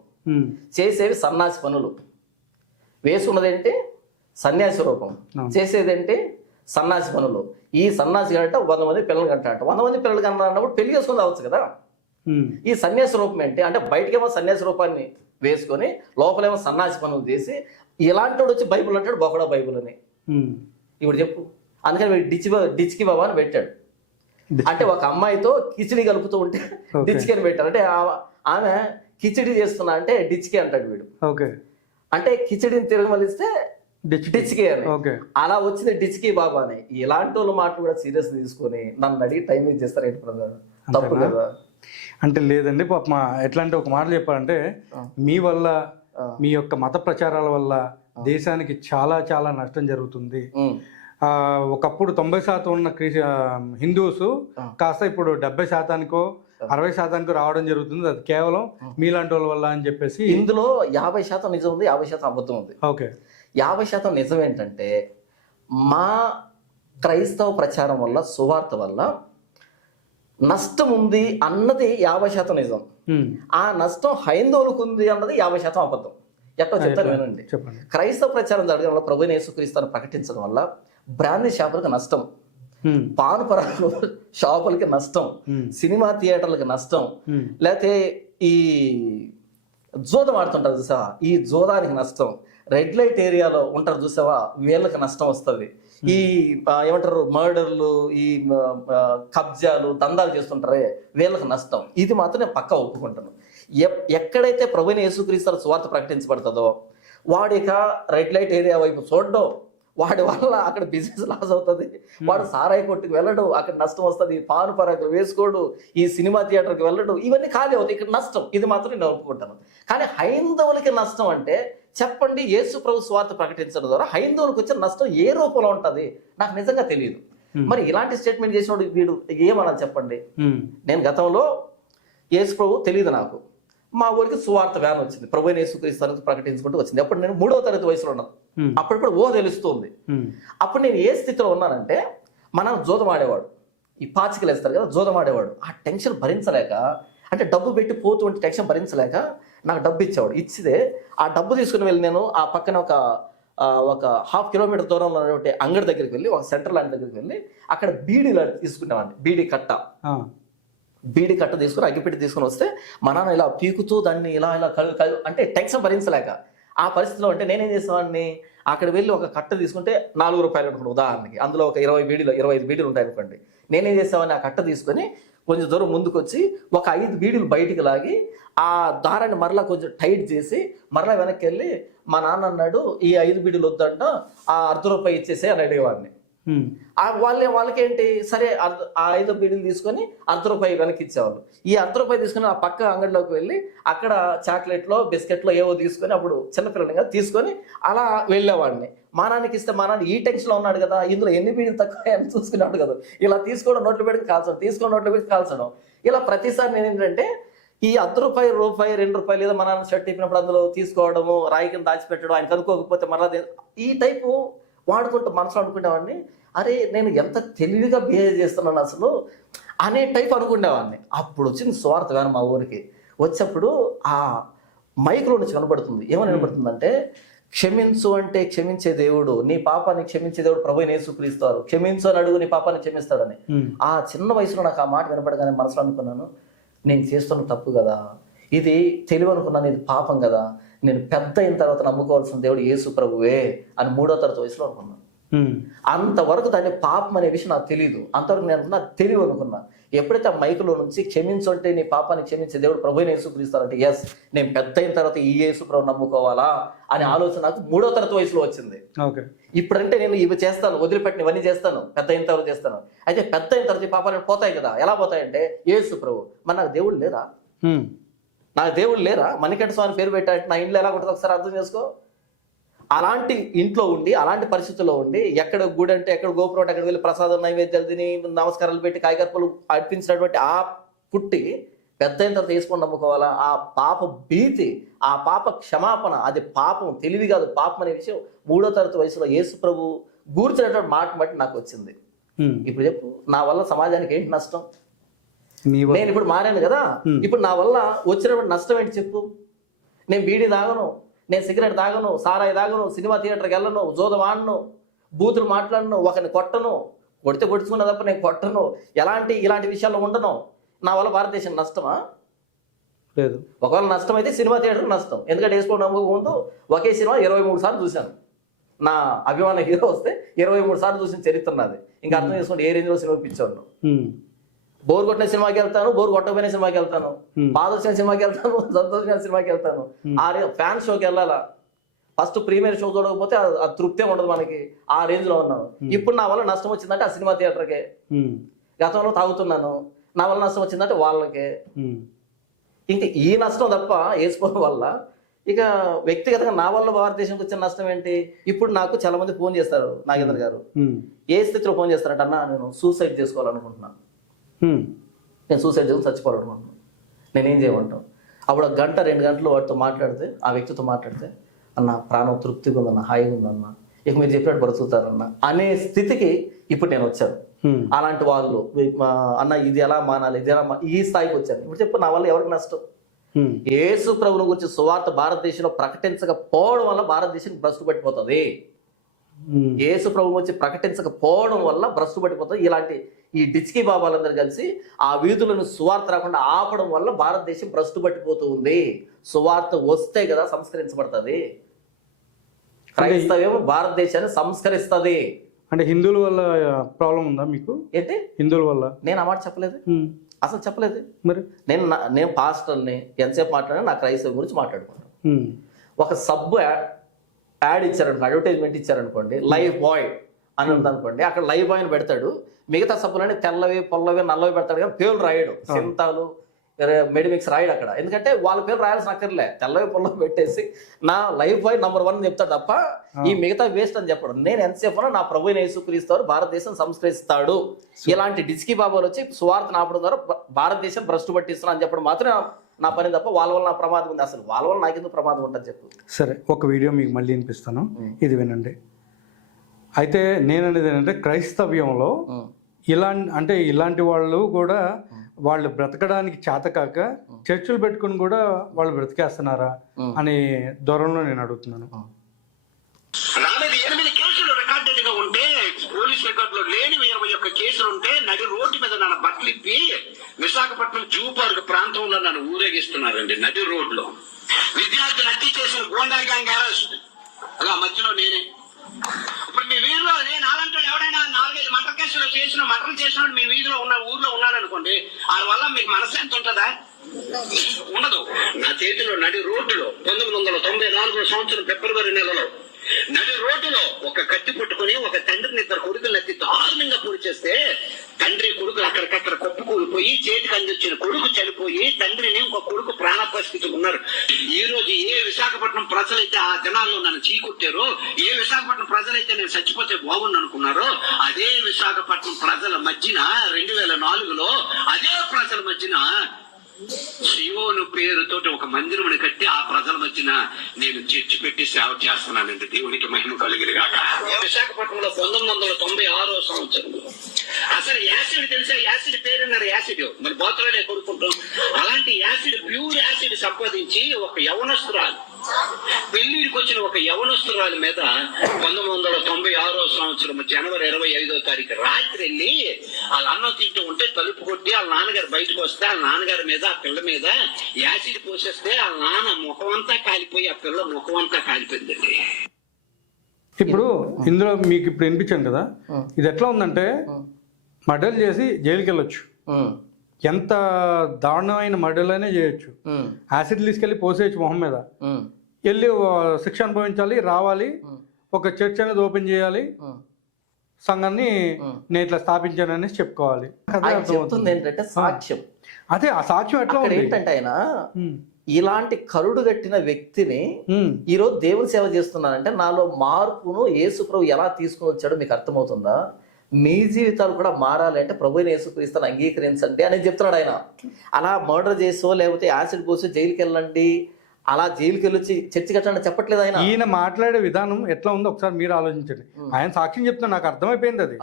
చేసేవి సన్యాసి పనులు. వేసుకున్నది ఏంటి, సన్యాసి రూపం, చేసేదేంటి, సన్యాసి పనులు. ఈ సన్యాసి కంట 100 మంది పిల్లలు కంటాడంట. 100 మంది పిల్లలు కన్నా అన్నప్పుడు పెళ్లి చేసుకుని రావచ్చు కదా. ఈ సన్యాసి రూపం ఏంటి అంటే, బయటకేమో సన్యాసి రూపాన్ని వేసుకొని లోపలేమో సన్నాసి పనులు చేసి ఇలాంటి వాడు వచ్చి బైబుల్ అంటాడు బొకడా బైబుల్ అని. ఇప్పుడు చెప్పు. అందుకని వీడు డిచ్కి బాబా అని పెట్టాడు. అంటే ఒక అమ్మాయితో కిచిడి కలుపుతూ ఉంటే డిచ్కి అని పెట్టారు. అంటే ఆమె కిచిడి చేస్తున్నా అంటే డిచ్కి అంటాడు వీడు. ఓకే, అంటే కిచిడిని తిరగమలిస్తే డిచ్కి అని. అలా వచ్చింది డిచ్కి బాబా అని. ఇలాంటి వాళ్ళ మాటలు కూడా సీరియస్ తీసుకొని నన్ను అడిగి టైం వేస్ట్ చేస్తారు ఏంటి బ్రదర్? తప్పు కదా. అంటే లేదండి పాప, ఎట్లా అంటే ఒక మాట చెప్పాలంటే మీ వల్ల మీ యొక్క మత ప్రచారాల వల్ల దేశానికి చాలా చాలా నష్టం జరుగుతుంది. ఒకప్పుడు 90% ఉన్న హిందూస్ కాస్త ఇప్పుడు 70%కో 60%కో రావడం జరుగుతుంది. అది కేవలం మీలాంటి వాళ్ళ వల్ల అని చెప్పేసి. ఇందులో 50% నిజం ఉంది, 50% అబద్ధం ఉంది. ఓకే, 50% నిజం ఏంటంటే మా క్రైస్తవ ప్రచారం వల్ల, సువార్త వల్ల నష్టం ఉంది అన్నది 50% నిజం. ఆ నష్టం హైందవులకు ఉంది అన్నది 50% అబద్ధం. ఎట్లా చెప్తాను వినండి. క్రైస్తవ ప్రచారం జరగడం వల్ల, ప్రభువైన యేసుక్రీస్తును ప్రకటించడం వల్ల బ్రాందీ షాపులకు నష్టం, పాన్ పరాలు షాపులకి నష్టం, సినిమా థియేటర్లకి నష్టం, లేకపోతే ఈ జోదం ఆడుతుంటారు చూసావా, ఈ జోదానికి నష్టం, రెడ్ లైట్ ఏరియాలో ఉంటారు చూసావా, వీళ్ళకి నష్టం వస్తుంది. ఈ ఏమంటారు మర్డర్లు, ఈ కబ్జాలు, దందాలు చేస్తుంటారే వీళ్ళకి నష్టం. ఇది మాత్రం నేను పక్కా ఒప్పుకుంటాను. ఎక్కడైతే ప్రభువైన యేసుక్రీస్తు సువార్త ప్రకటించబడుతుందో వాడు ఇక రెడ్ లైట్ ఏరియా వైపు చూడడం, వాడి వల్ల అక్కడ బిజినెస్ లాస్ అవుతుంది, వాడు సారాయి కొట్టుకు వెళ్ళడు, అక్కడ నష్టం వస్తుంది, పాను పరాకులు వేసుకోడు, ఈ సినిమా థియేటర్కి వెళ్ళడు, ఇవన్నీ ఖాళీ అవుతాయి, ఇక్కడ నష్టం. ఇది మాత్రం నేను ఒప్పుకుంటాను. కానీ హైందవులకి నష్టం అంటే చెప్పండి, యేసు ప్రభు స్వార్థ ప్రకటించడం ద్వారా హైందవులకు వచ్చిన నష్టం ఏ రూపంలో ఉంటుంది నాకు నిజంగా తెలియదు. మరి ఇలాంటి స్టేట్మెంట్ చేసినోడు వీడు ఏమన్నా చెప్పండి. నేను గతంలో యేసు ప్రభు తెలియదు నాకు, మా ఊరికి సువార్త వ్యాన్ వచ్చింది, ప్రభువైన యేసుక్రీస్తు ప్రకటించుకుంటూ వచ్చింది. అప్పుడు నేను 3వ తరగతి వయసులో ఉన్నాను. అప్పుడు తెలుస్తుంది. అప్పుడు నేను ఏ స్థితిలో ఉన్నానంటే, మా నాన్న జోదం ఆడేవాడు, ఈ పాచికలు వేస్తారు కదా, జోదం ఆడేవాడు. ఆ టెన్షన్ భరించలేక, అంటే డబ్బు పెట్టి పోతూ ఉంటే టెన్షన్ భరించలేక నాకు డబ్బు ఇచ్చేవాడు. ఇచ్చితే ఆ డబ్బు తీసుకుని వెళ్ళి నేను ఆ పక్కన ఒక 1/2 కిలోమీటర్ దూరంలో ఉన్నటువంటి అంగడి దగ్గరికి వెళ్ళి, ఒక సెంటర్ లాంటి దగ్గరికి వెళ్ళి అక్కడ బీడీలు తీసుకునేవాడిని. బీడీ కట్ట తీసుకుని అగ్గిపెట్టి తీసుకుని వస్తే మా నాన్న ఇలా పీకుతూ దాన్ని ఇలా అంటే టెన్షన్ భరించలేక ఆ పరిస్థితిలో అంటే నేనేం చేసేవాడిని, అక్కడ వెళ్ళి ఒక కట్ట తీసుకుంటే 4 రూపాయలు అనుకోండి ఉదాహరణకి, అందులో ఒక 25 బీడీలు ఉంటాయి అనుకోండి. నేనేం చేసేవాడిని, ఆ కట్ట తీసుకొని కొంచెం దూరం ముందుకు వచ్చి ఒక 5 బీడీలు బయటికి లాగి ఆ దారాన్ని మరలా కొంచెం టైట్ చేసి మరలా వెనక్కి వెళ్ళి మా నాన్న అన్నాడు ఈ 5 బీడీలు వద్దంట, ఆ ₹1 ఇచ్చేసే అని అడిగేవాడిని. వాళ్ళకేంటి సరే ఆ 5 బీడీలు తీసుకొని ₹1 వెనక్కి ఇచ్చేవాళ్ళు. ఈ ₹1 తీసుకుని ఆ పక్క అంగడిలోకి వెళ్ళి అక్కడ చాక్లెట్లో బిస్కెట్లో ఏవో తీసుకొని, అప్పుడు చిన్నపిల్లలుగా తీసుకొని అలా వెళ్ళేవాడిని. మా నాన్నకి ఇస్తే మా నాన్న ఈ టెన్షన్లో ఉన్నాడు కదా, ఇందులో ఎన్ని బీడీలు తక్కువ అని చూసుకున్నాడు కదా, ఇలా తీసుకోవడం నోట్లు పెట్టి కాల్చడం, తీసుకోవడం నోట్లు పెట్టి కాల్చడం, ఇలా ప్రతిసారి నేను ఏంటంటే ఈ ₹1, ₹2, లేదా మా నాన్న షర్ట్ ఇప్పినప్పుడు అందులో తీసుకోవడము, రాయి కింద దాచిపెట్టడం, ఆయన కనుక్కోకపోతే మరలా ఈ టైపు వాడుకుంటూ మనసులో అనుకునేవాడిని. అరే నేను ఎంత తెలివిగా బిహేవ్ చేస్తున్నాను అసలు అనే టైప్ అనుకునేవాడిని. అప్పుడు వచ్చింది సువార్త వ్యాన్ మా ఊరికి. వచ్చేప్పుడు ఆ మైక్లో నుంచి కనబడుతుంది. ఏమని కనబడుతుందంటే, క్షమించు అంటే క్షమించే దేవుడు, నీ పాపాన్ని క్షమించే దేవుడు ప్రభువైన యేసుక్రీస్తు, క్షమించు అని అడుగు నీ పాపాన్ని క్షమిస్తాడని. ఆ చిన్న వయసులో నాకు ఆ మాట వినపడగానే మనసులో అనుకున్నాను, నేను చేస్తున్న తప్పు కదా, ఇది తెలివి అనుకున్నాను, ఇది పాపం కదా, నేను పెద్ద అయిన తర్వాత నమ్ముకోవాల్సిన దేవుడు యేసు ప్రభువే అని 3వ తరగతి వయసులో అనుకున్నాను. అంతవరకు దాన్ని పాపం అనే విషయం నాకు తెలియదు. అంతవరకు నేను అనుకున్నా తెలివి అనుకున్నా. ఎప్పుడైతే ఆ మైకులో నుంచి క్షమించు అంటే నీ పాపాన్ని క్షమించే దేవుడు ప్రభువైన యేసుక్రీస్తు, ఎస్ నేను పెద్ద అయిన తర్వాత ఈ యేసు ప్రభు నమ్ముకోవాలా అనే ఆలోచన నాకు 3వ తరగతి వయసులో వచ్చింది. ఇప్పుడంటే నేను ఇవి చేస్తాను, వదిలిపెట్టిన ఇవన్నీ చేస్తాను, పెద్ద అయిన తర్వాత చేస్తాను. అయితే పెద్ద అయిన తర్వాత ఈ పాపాలు పోతాయి కదా, ఎలా పోతాయంటే యేసు ప్రభు. మరి నాకు దేవుడు లేరా? నాకు దేవుడు లేరా? మణికంఠ స్వామి పేరు పెట్టాలంటే నా ఇంట్లో ఎలా ఉంటుందో ఒకసారి అర్థం చేసుకో. అలాంటి ఇంట్లో ఉండి, అలాంటి పరిస్థితుల్లో ఉండి, ఎక్కడ గుడి అంటే ఎక్కడ గోపురం అంటే అక్కడ వెళ్ళి ప్రసాదం నైవేద్యాలు తిని నమస్కారాలు పెట్టి కాయకర్పలు అర్పించినటువంటి ఆ పుట్టి పెద్ద అయిన తర్వాత వేసుకొని నమ్ముకోవాలా? ఆ పాప భీతి, ఆ పాప క్షమాపణ, అది పాపం, తెలివి కాదు పాపం అనే విషయం 3వ తరగతి వయసులో యేసు ప్రభు గూర్చినటువంటి మాట బట్టి నాకు వచ్చింది. ఇప్పుడు చెప్పు, నా వల్ల సమాజానికి ఏంటి నష్టం? నేను ఇప్పుడు మారాను కదా, ఇప్పుడు నా వల్ల వచ్చినటువంటి నష్టం ఏంటి చెప్పు? నేను బీడీ తాగను, నేను సిగరెట్ తాగను, సారాయి తాగను, సినిమా థియేటర్కి వెళ్ళను, జోదం ఆడను, బూతులు మాట్లాడను, ఒకరిని కొట్టను, కొడితే కొడుచుకున్నా తప్ప నేను కొట్టను, ఇలాంటి విషయాల్లో ఉండను. నా వల్ల భారతదేశం నష్టమా? లేదు. ఒకవేళ నష్టం అయితే సినిమా థియేటర్ నష్టం. ఎందుకంటే వేసుకోవడం ముందు ఒకే సినిమా 23 సార్లు చూశాను. నా అభిమాన హీరో వస్తే 23 సార్లు చూసిన చరిత్ర నాది. ఇంకా అర్థం చేసుకోండి ఏ రేంజ్లో సినిమా పిచ్చాను. బోర్ కొట్టిన సినిమాకి వెళ్తాను, బోర్ కొట్టకపోయిన సినిమాకి వెళ్తాను, బాధ వచ్చిన సినిమాకి వెళ్తాను, సంతోషమైన సినిమాకి వెళ్తాను. ఫ్యాన్ షోకి వెళ్ళాలా, ఫస్ట్ ప్రీమియర్ షో చూడకపోతే ఆ తృప్తే ఉండదు మనకి. ఆ రేంజ్ లో ఉన్నాను. ఇప్పుడు నా వల్ల నష్టం వచ్చిందంటే ఆ సినిమా థియేటర్కే. గతంలో తాగుతున్నాను, నా వల్ల నష్టం వచ్చిందంటే వాళ్ళకే. ఇంక ఈ నష్టం తప్ప వేసుకోవడం వల్ల ఇక వ్యక్తిగతంగా నా వల్ల భారతదేశానికి వచ్చిన నష్టం ఏంటి? ఇప్పుడు నాకు చాలా మంది ఫోన్ చేస్తారు, నాగేంద్ర గారు ఏ స్థితిలో ఫోన్ చేస్తారంట, అన్న నేను సూసైడ్ చేసుకోవాలనుకుంటున్నాను, నేను సూసైడ్ చేసుకుని చచ్చిపోవాలనుకుంటున్నాను, నేనేం చేయమంటాను? అప్పుడు 1 గంట 2 గంటలు వాటితో మాట్లాడితే, ఆ వ్యక్తితో మాట్లాడితే, అన్న ప్రాణం తృప్తిగా ఉందన్న, హాయిగా ఉందన్న, ఇక మీరు చెప్పినట్టు బ్రతుకుతారన్న అనే స్థితికి ఇప్పుడు నేను వచ్చాను. అలాంటి వాళ్ళు అన్న ఇది ఎలా మానాలి, ఇది ఎలా ఈ స్థాయికి వచ్చాను. ఇప్పుడు చెప్పు, నా వల్ల ఎవరికి నష్టం? యేసు ప్రభువుని గురించి సువార్త భారతదేశంలో ప్రకటించకపోవడం వల్ల భారతదేశం భ్రష్టు పట్టిపోతుంది. యేసు ప్రభు వచ్చి ప్రకటించకపోవడం వల్ల భ్రష్టు పట్టిపోతుంది. ఇలాంటి ఈ డిచ్కి బాబాలందరూ కలిసి ఆ వీధులను సువార్త రాకుండా ఆపడం వల్ల భారతదేశం భ్రష్టు పట్టిపోతూ ఉంది. సువార్త వస్తే కదా సంస్కరించబడుతుంది. క్రైస్తవ్యం భారతదేశాన్ని సంస్కరిస్తుంది. అంటే హిందువుల వల్ల ప్రాబ్లం ఉందా మీకు? ఏంటి హిందువుల వల్ల? నేను ఆ మాట చెప్పలేదు, అసలు చెప్పలేదు. మరి నేను పాస్టర్ని, ఎంతసేపు మాట్లాడినా నా క్రైస్తవం గురించి మాట్లాడుకున్నాను. ఒక సబ్బు యాడ్ ఇచ్చారనుకో, అడ్వర్టైజ్మెంట్ ఇచ్చారనుకోండి, లైఫ్ బాయ్ అని ఉందనుకోండి, అక్కడ లైఫ్ బాయ్ అని పెడతాడు. మిగతా సబ్బులని తెల్లవి, పొల్లవి, నల్లవి పెడతాడు కానీ పేర్లు రాయడు. సింతాలు, మెడిమిక్స్ రాయడు అక్కడ. ఎందుకంటే వాళ్ళ పేరు రాయాల్సిన అక్కర్లే, తెల్లవి పొల్లవి పెట్టేసి నా లైఫ్ బాయ్ నంబర్ 1 చెప్తాడు తప్ప ఈ మిగతా వేస్ట్ అని చెప్పడం. నేను ఎంతసేపు నా ప్రభువైన యేసుక్రీస్తు భారతదేశం సంస్కరిస్తాడు. ఇలాంటి డిచ్కి బాబాలు వచ్చి సువార్తను ఆపడం ద్వారా భారతదేశం భ్రష్టు పట్టిస్తున్నా అని చెప్పడం మాత్రం నా పని తప్ప వాళ్ళ వల్ల నా ప్రమాదం ఉంది. అసలు వాళ్ళ వల్ల నాకెందుకు ప్రమాదం ఉంటుంది చెప్పు. సరే, ఒక వీడియో మీకు మళ్ళీ వినిపిస్తాను, ఇది వినండి. అయితే నేననేది ఏంటంటే, క్రైస్తవ్యంలో ఇలాంటి వాళ్ళు కూడా వాళ్ళు బ్రతకడానికి చేతకాక చర్చలు పెట్టుకుని కూడా వాళ్ళు బ్రతికేస్తున్నారా అనే ధోరణిలో నేను అడుగుతున్నాను. రాలేదు 8 కేసులు రికార్డెడ్ గా ఉంటే, పోలీస్ రికార్డు లో లేనివి 21 కేసులు ఉంటే, నడి రోడ్డు మీద నన్ను బట్టలిప్పి విశాఖపట్నం జూ పార్క్ ప్రాంతంలో నన్ను ఊరేగిస్తున్నారండి. నడి రోడ్లో విద్యార్థులు హత్య చేసిన గోండా గ్యాంగ్ అరెస్ట్. అలా మధ్యలో నేనే. ఇప్పుడు మీ వీధిలో నేను అలాంటి ఎవడైనా 4-5 మర్డర్ కేసులు చేసిన మీ వీధిలో ఊర్లో ఉన్నారనుకోండి, వాళ్ళ వల్ల మీకు మనశ్శాంతి ఉంటుందా? ఉండదు. నా చేతిలో నడి రోడ్డులో 1994 సంవత్సరం ఫిబ్రవరి నెలలో నడి రోడ్డులో ఒక కత్తి పట్టుకుని ఒక తండ్రిని 2 కొడుకులు ఎత్తి దారుణంగా పొడి చేస్తే, తండ్రి కొడుకులు అక్కడికక్కడ కొప్పుకూలిపోయి, చేతికి అందించిన కొడుకు చనిపోయి, తండ్రిని ఇంకో కొడుకు ప్రాణ పరిస్థితులు ఉన్నారు. ఈ రోజు ఏ విశాఖపట్నం ప్రజలైతే ఆ దినాల్లో నన్ను చీకొట్టారో, ఏ విశాఖపట్నం ప్రజలైతే నేను చచ్చిపోతే బాగుంది అనుకున్నారో, అదే విశాఖపట్నం ప్రజల మధ్యన 2004లో అదే ప్రజల మధ్యన శివోను పేరుతోటి ఒక మందిరముని కట్టి ఆ ప్రజల మధ్యన నేను చర్చి పెట్టి సేవ చేస్తున్నానండి. దేవునికి మహిమ కలిగినగాక. విశాఖపట్నంలో 1996 సంవత్సరంలో అసలు యాసిడ్ తెలుసా? యాసిడ్ పేరున్నారు, యాసిడ్ మరి బోతలనే కొడుకుంటాం. అలాంటి యాసిడ్, ప్యూర్ యాసిడ్ సంపాదించి ఒక యవనస్తురాలు, పెళ్లికి వచ్చిన ఒక యవనస్తురాలి మీద 1996 సంవత్సరం జనవరి 25వ తారీఖు రాత్రి వెళ్ళి వాళ్ళ అన్నం తింటూ ఉంటే తలుపు కొట్టి వాళ్ళ నాన్నగారు బయటకు వస్తే, వాళ్ళ నాన్నగారి మీద ఆ పిల్ల మీద యాసిడ్ పోసేస్తే వాళ్ళ నాన్న ముఖం అంతా కాలిపోయి ఆ పిల్ల ముఖం అంతా కాలిపోయిందండి. ఇప్పుడు ఇందులో మీకు ఇప్పుడు వినిపించాను కదా, ఇది ఎట్లా ఉందంటే, మర్డర్ చేసి జైలుకి వెళ్ళొచ్చు, ఎంత దారుణమైన మర్డర్లనే చేయొచ్చు, యాసిడ్ తీసుకెళ్ళి పోసేయచ్చు మొహం మీద, వెళ్ళి శిక్ష అనుభవించాలి, రావాలి, ఒక చర్చ్ అనేది ఓపెన్ చేయాలి, సంఘాన్ని నేను ఇట్లా స్థాపించానని చెప్పుకోవాలి. చెప్తుంది ఏంటంటే సాక్ష్యం. అదే ఆ సాక్ష్యం ఎట్లా ఏంటంటే, ఆయన ఇలాంటి కరుడు కట్టిన వ్యక్తిని ఈరోజు దేవుని సేవ చేస్తున్నానంటే నాలో మార్పును యేసు ప్రభు ఎలా తీసుకుని వచ్చాడో మీకు అర్థమవుతుందా? మీ జీవితాలు కూడా మారాలి అంటే ప్రభువుని యేసుక్రీస్తుని అంగీకరించండి అని చెప్తున్నాడు ఆయన. అలా మర్డర్ చేసో లేకపోతే యాసిడ్ పోసో జైలుకి వెళ్ళండి, అలా జైలుకి వెళ్ళొచ్చి చర్చి కట్టండి చెప్పట్లేదు ఆయన. ఈయన మాట్లాడే విధానం ఎట్లా ఉందో ఒకసారి మీరు ఆలోచించండి. ఆయన సాక్ష్యం చెప్తున్నా, నాకు అర్థమైపోయింది అది.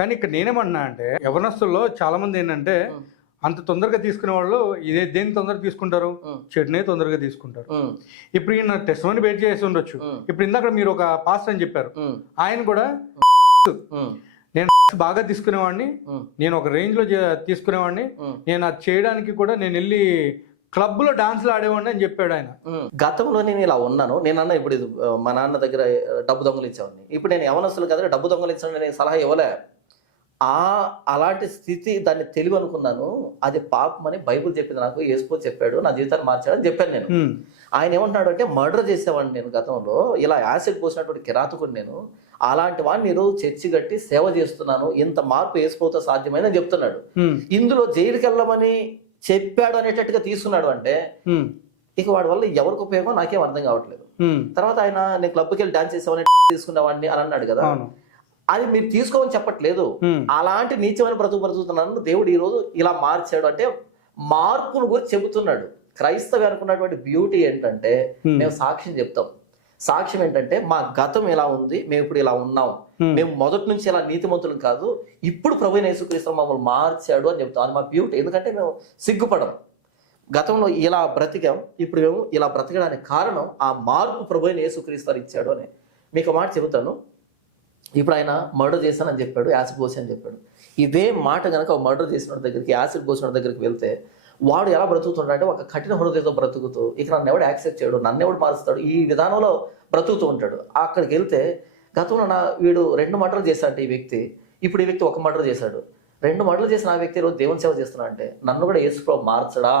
కానీ ఇక్కడ నేనేమన్నా అంటే, యవనస్తుల్లో చాలా మంది ఏంటంటే, అంత తొందరగా తీసుకునే వాళ్ళు దేన్ని తొందరగా తీసుకుంటారు? చెడునే తొందరగా తీసుకుంటారు. ఇప్పుడు ఈయన టెస్టిమనీ బేట్ చేసి ఉండొచ్చు. ఇప్పుడు ఇందాక మీరు ఒక పాస్టర్ అని చెప్పారు, ఆయన కూడా నేను బాగా తీసుకునేవాడిని, నేను ఒక రేంజ్ లో తీసుకునేవాడిని, నేను అది చేయడానికి కూడా నేను వెళ్ళి క్లబ్లో డాన్స్లు ఆడేవాడిని అని చెప్పాడు ఆయన. గతంలో నేను ఇలా ఉన్నాను, నేను అన్న ఇప్పుడు ఇది, మా నాన్న దగ్గర డబ్బు దొంగలించేవాడిని, ఇప్పుడు నేను యవనస్తులు కదా డబ్బు దొంగలించండి నేను సలహా ఇవ్వలే. అలాంటి స్థితి దాన్ని తెలివి అనుకున్నాను, అది పాపం అని బైబుల్ చెప్పింది నాకు, యేసు చెప్పాడు, నా జీవితాన్ని మార్చాడని చెప్పాను నేను. ఆయన ఏమంటున్నాడు అంటే మర్డర్ చేసేవాడిని నేను గతంలో, ఇలా యాసిడ్ పోసినటువంటి కిరాతకుడు నేను, అలాంటి వాడిని ఈరోజు చర్చి కట్టి సేవ చేస్తున్నాను, ఇంత మార్పు వేసిపోతే సాధ్యమైందని చెప్తున్నాడు. ఇందులో జైలుకి వెళ్ళమని చెప్పాడు అనేటట్టుగా తీసుకున్నాడు అంటే ఇక వాడి వల్ల ఎవరికి ఉపయోగం నాకేం అర్థం కావట్లేదు. తర్వాత ఆయన నేను క్లబ్కి వెళ్ళి డాన్స్ చేసేవాడిని తీసుకునేవాడిని అని అన్నాడు కదా, అది మీరు తీసుకోమని చెప్పట్లేదు, అలాంటి నీచమైన బ్రతుకుతున్నాను దేవుడు ఈ రోజు ఇలా మార్చాడు అంటే మార్పును గురించి చెబుతున్నాడు. క్రైస్తవ అనుకున్నటువంటి బ్యూటీ ఏంటంటే మేము సాక్ష్యం చెప్తాం. సాక్ష్యం ఏంటంటే మా గతం ఎలా ఉంది, మేము ఇప్పుడు ఇలా ఉన్నాం, మేము మొదటి నుంచి ఇలా నీతిమంతులు కాదు, ఇప్పుడు ప్రభువైన యేసుక్రీస్తు మమ్మల్ని మార్చాడు అని చెప్తాం. అది మా బ్యూటీ. ఎందుకంటే మేము సిగ్గుపడం, గతంలో ఇలా బ్రతికాం, ఇప్పుడు మేము ఇలా బ్రతకడానికి కారణం ఆ మార్పు ప్రభువైన యేసుక్రీస్తు ఇచ్చాడు అని. మీకు మాట చెబుతాను, ఇప్పుడు ఆయన మర్డర్ చేశానని చెప్పాడు, యాసిడ్ పోసి అని చెప్పాడు. ఇదే మాట కనుక మర్డర్ చేసిన దగ్గరికి, యాసిడ్ పోసిన దగ్గరికి వెళ్తే వాడు ఎలా బ్రతుకుతున్నాడు అంటే ఒక కఠిన హృదయంతో బ్రతుకుతూ, ఇక నన్ను ఎవడు యాక్సెప్ట్ చేయడు, నన్ను ఎవడు మారుస్తాడు, ఈ విధానంలో బ్రతుకుతూ ఉంటాడు. అక్కడికి వెళ్తే గతంలో వీడు 2 మర్డర్లు చేశాడు ఈ వ్యక్తి, ఇప్పుడు ఈ వ్యక్తి 1 మర్డర్ చేశాడు. 2 మర్డర్లు చేసిన ఆ వ్యక్తి ఈరోజు దేవుని సేవ చేస్తున్నా అంటే నన్ను కూడా యేసు ప్రభు మార్చడా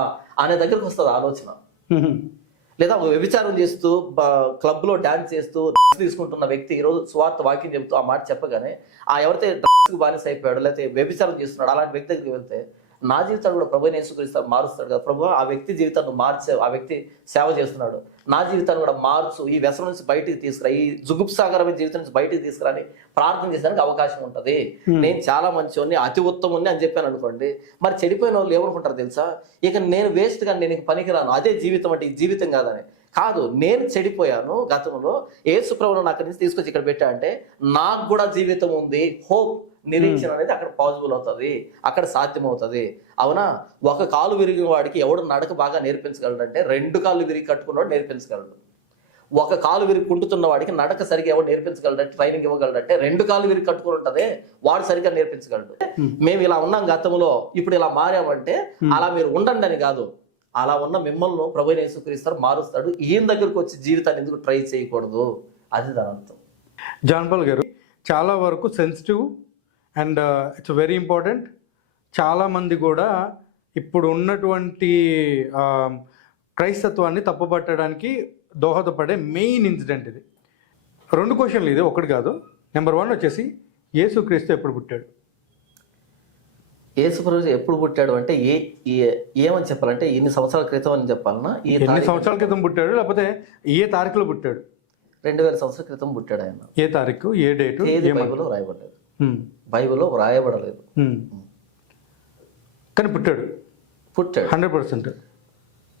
అనే దగ్గరకు వస్తుంది ఆలోచన. లేదా వ్యభిచారం చేస్తూ క్లబ్లో డాన్స్ చేస్తూ తీసుకుంటున్న వ్యక్తి ఈరోజు స్వార్థ వాక్యం చెబుతూ ఆ మాట చెప్పగానే ఆ ఎవరైతే డ్రగ్స్కి బానిస అయిపోయాడు, లేకపోతే వ్యభిచారం చేస్తున్నాడు అలాంటి వ్యక్తి దగ్గరికి వెళ్తే నా జీవితాన్ని కూడా ప్రభువైన యేసుక్రీస్తు మారుస్తాడు కదా, ప్రభు ఆ వ్యక్తి జీవితాన్ని మార్చే, ఆ వ్యక్తి సేవ చేస్తున్నాడు, నా జీవితాన్ని కూడా మార్చు, ఈ వ్యసనం నుంచి బయటికి తీసుకురా, ఈ జుగుప్సాగరమైన జీవితం నుంచి బయటికి తీసుకురా అని ప్రార్థన చేసేందుకు అవకాశం ఉంటుంది. నేను చాలా మంచివాడిని, అతి ఉత్తముని అని చెప్పాను అనుకోండి, మరి చెడిపోయిన వాళ్ళు ఏమనుకుంటారు తెలుసా, ఇక నేను వేస్ట్ గా నేను పనికిరాను, అదే జీవితం అంటే ఈ జీవితం కాదని. కాదు, నేను చెడిపోయాను గతంలో, యేసు ప్రభువును నాకు నుంచి తీసుకొచ్చి ఇక్కడ పెట్టా అంటే నాకు కూడా జీవితం ఉంది, హోప్, నిరీక్షణ అనేది అక్కడ పాసిబుల్ అవుతుంది, అక్కడ సాధ్యం అవుతుంది. అవునా, ఒక కాలు విరిగిన వాడికి ఎవడు నడక బాగా నేర్పించగలడంటే 2 కాళ్ళు విరిగి కట్టుకున్నవాడు నేర్పించగలడు. ఒక కాలు విరిగి కుంటున్న వాడికి నడక సరిగ్గా ఎవరు నేర్పించగలడంటే, ట్రైనింగ్ ఇవ్వగలడంటే 2 కాళ్ళు విరిగి కట్టుకుని ఉంటదే వాడు సరిగ్గా నేర్పించగలడు. మేము ఇలా ఉన్నాం గతంలో, ఇప్పుడు ఇలా మారామంటే అలా మీరు ఉండండి అని కాదు, అలా ఉన్న మిమ్మల్ని ప్రభువైన యేసుక్రీస్తు మారుస్తాడు. ఈయన దగ్గరకు వచ్చి జీవితాన్ని ఎందుకు ట్రై చేయకూడదు, అది దాని అర్థం. జాన్ పాల్ గారు, చాలా వరకు sensitive and it's very important. చాలామంది కూడా ఇప్పుడు ఉన్నటువంటి క్రైస్తత్వాన్ని తప్పుపట్టడానికి దోహదపడే మెయిన్ ఇన్సిడెంట్ ఇది. 2 క్వశ్చన్లు ఇది, ఒకటి కాదు. నెంబర్ 1 వచ్చేసి యేసుక్రీస్తు ఎప్పుడు పుట్టాడు? యేసుప్రభు ఎప్పుడు పుట్టాడు అంటే ఏమని చెప్పాలంటే ఇన్ని సంవత్సరాల క్రితం అని చెప్పాలన్నా, ఎన్ని సంవత్సరాల క్రితం పుట్టాడు, లేకపోతే ఏ తారీఖులో పుట్టాడు? 2000 సంవత్సరాల క్రితం పుట్టాడు ఆయన. ఏ తారీఖు, ఏ డేటు? బైబిల్లో రాయబడలేదు, బైబిల్లో రాయబడలేదు, కానీ పుట్టాడు 100%.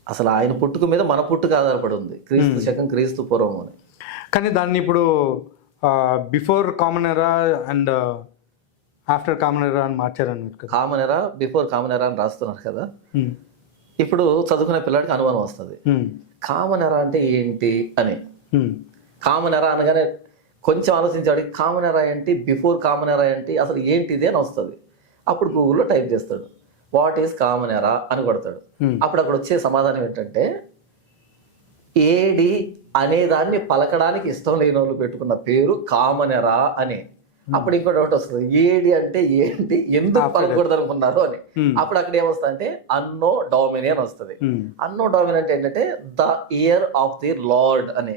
అసలు ఆయన పుట్టుక మీద మన పుట్టుక ఆధారపడి ఉంది, క్రీస్తు శకం క్రీస్తు పూర్వం అని. కానీ దాన్ని ఇప్పుడు before common era and after common era అని మార్చారన్నట్టు. Common era, before common era అని రాస్తున్నారు కదా. ఇప్పుడు చదువుకునే పిల్లాడికి అనుమానం వస్తుంది, కామన్ ఎరా అంటే ఏంటి అని. కామన్ ఎరా అనగానే కొంచెం ఆలోచించాడు, కామన్ ఎరా ఏంటి, బిఫోర్ కామన్ ఎరా ఏంటి, అసలు ఏంటిది అని వస్తుంది. అప్పుడు గూగుల్లో టైప్ చేస్తాడు, వాట్ ఈస్ కామన్ ఎరా అని కొడతాడు. అప్పుడు అక్కడ వచ్చే సమాధానం ఏంటంటే, ఏడి అనేదాన్ని పలకడానికి ఇష్టం లేని వాళ్ళు పెట్టుకున్న పేరు కామన్ ఎరా అని. అప్పుడు ఇంకో డౌట్ వస్తుంది, ఏడి అంటే ఏంటి, ఎందుకు పలకూడదు అనుకున్నారు అని. అప్పుడు అక్కడ ఏమొస్తుంది అంటే అన్నో డామిని అని వస్తుంది. అన్నో డామిని అంటే ఏంటంటే the year of the lord అని.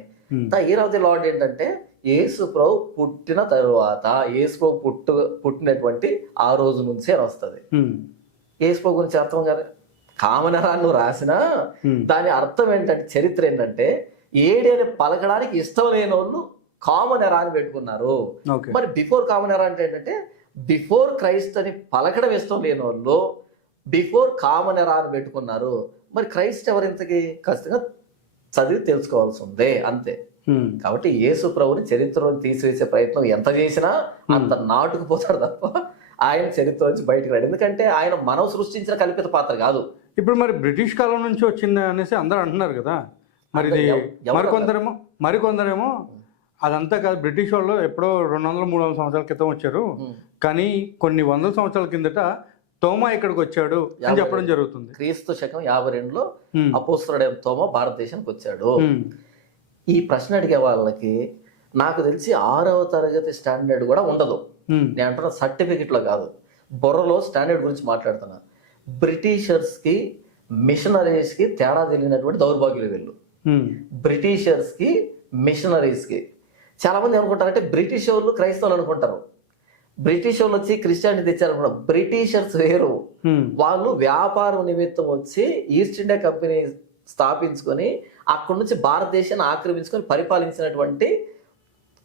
The year of the lord ఏంటంటే యేసు ప్రభు పుట్టిన తరువాత, యేసు ప్రభు పుట్టినటువంటి ఆ రోజు నుంచి అని వస్తుంది. యేసు ప్రభు గురించి అర్థం కాదు, కామన్ ఎరా నువ్వు రాసినా దాని అర్థం ఏంటంటే, చరిత్ర ఏంటంటే ఏడి అని పలకడానికి ఇష్టం లేని వాళ్ళు కామన్ ఎరా అని పెట్టుకున్నారు. మరి బిఫోర్ కామన్ ఎరా అంటే ఏంటంటే బిఫోర్ క్రైస్ట్ అని పలకడం ఇష్టం లేని వాళ్ళు బిఫోర్ కామన్ ఎరా అని పెట్టుకున్నారు. మరి క్రైస్ట్ ఎవరింతకి ఖచ్చితంగా చదివి తెలుసుకోవాల్సి ఉంది, అంతే. కాబట్టి యేసు ప్రభుని చరిత్రను తీసివేసే ప్రయత్నం ఎంత చేసినా అంత నాటుకుపోతాడు తప్ప ఆయన చరిత్ర నుంచి బయటకు రాడు. ఎందుకంటే ఆయన మనం సృష్టించిన కల్పిత పాత్ర కాదు. ఇప్పుడు మరి బ్రిటిష్ కాలం నుంచి వచ్చింది అనేసి అందరూ అంటున్నారు కదా. మరి ఇది మరికొందరేమో అదంతా కాదు, బ్రిటిష్ వాళ్ళు ఎప్పుడో 200-300 సంవత్సరాల క్రితం వచ్చారు, కానీ కొన్ని 100 సంవత్సరాల కిందట తోమా ఇక్కడికి వచ్చాడు అని చెప్పడం జరుగుతుంది. క్రీస్తు శకం 52లో ఉమ్. అపోస్తలుడైన తోమా భారతదేశానికి వచ్చాడు. ఉమ్. ఈ ప్రశ్న అడిగే వాళ్ళకి నాకు తెలిసి 6వ తరగతి స్టాండర్డ్ కూడా ఉండదు. ఉమ్. నేను అంటున్న సర్టిఫికెట్లో కాదు, బుర్రలో స్టాండర్డ్ గురించి మాట్లాడుతున్నా. బ్రిటిషర్స్కి మిషనరీస్కి తేడా తెలియనటువంటి దౌర్భాగ్యులు వీళ్ళు. ఉమ్. బ్రిటిషర్స్కి మిషనరీస్కి చాలామంది అనుకుంటారంటే బ్రిటిష్ వాళ్ళు క్రైస్తవులు అనుకుంటారు. బ్రిటిష్ వాళ్ళు వచ్చి క్రిస్టియానిటీ తెచ్చారనుకుంటారు. బ్రిటిషర్స్ వేరు. ఉమ్. వాళ్ళు వ్యాపారం నిమిత్తం వచ్చి ఈస్ట్ ఇండియా కంపెనీ స్థాపించుకొని అక్కడి నుంచి భారతదేశాన్ని ఆక్రమించుకొని పరిపాలించినటువంటి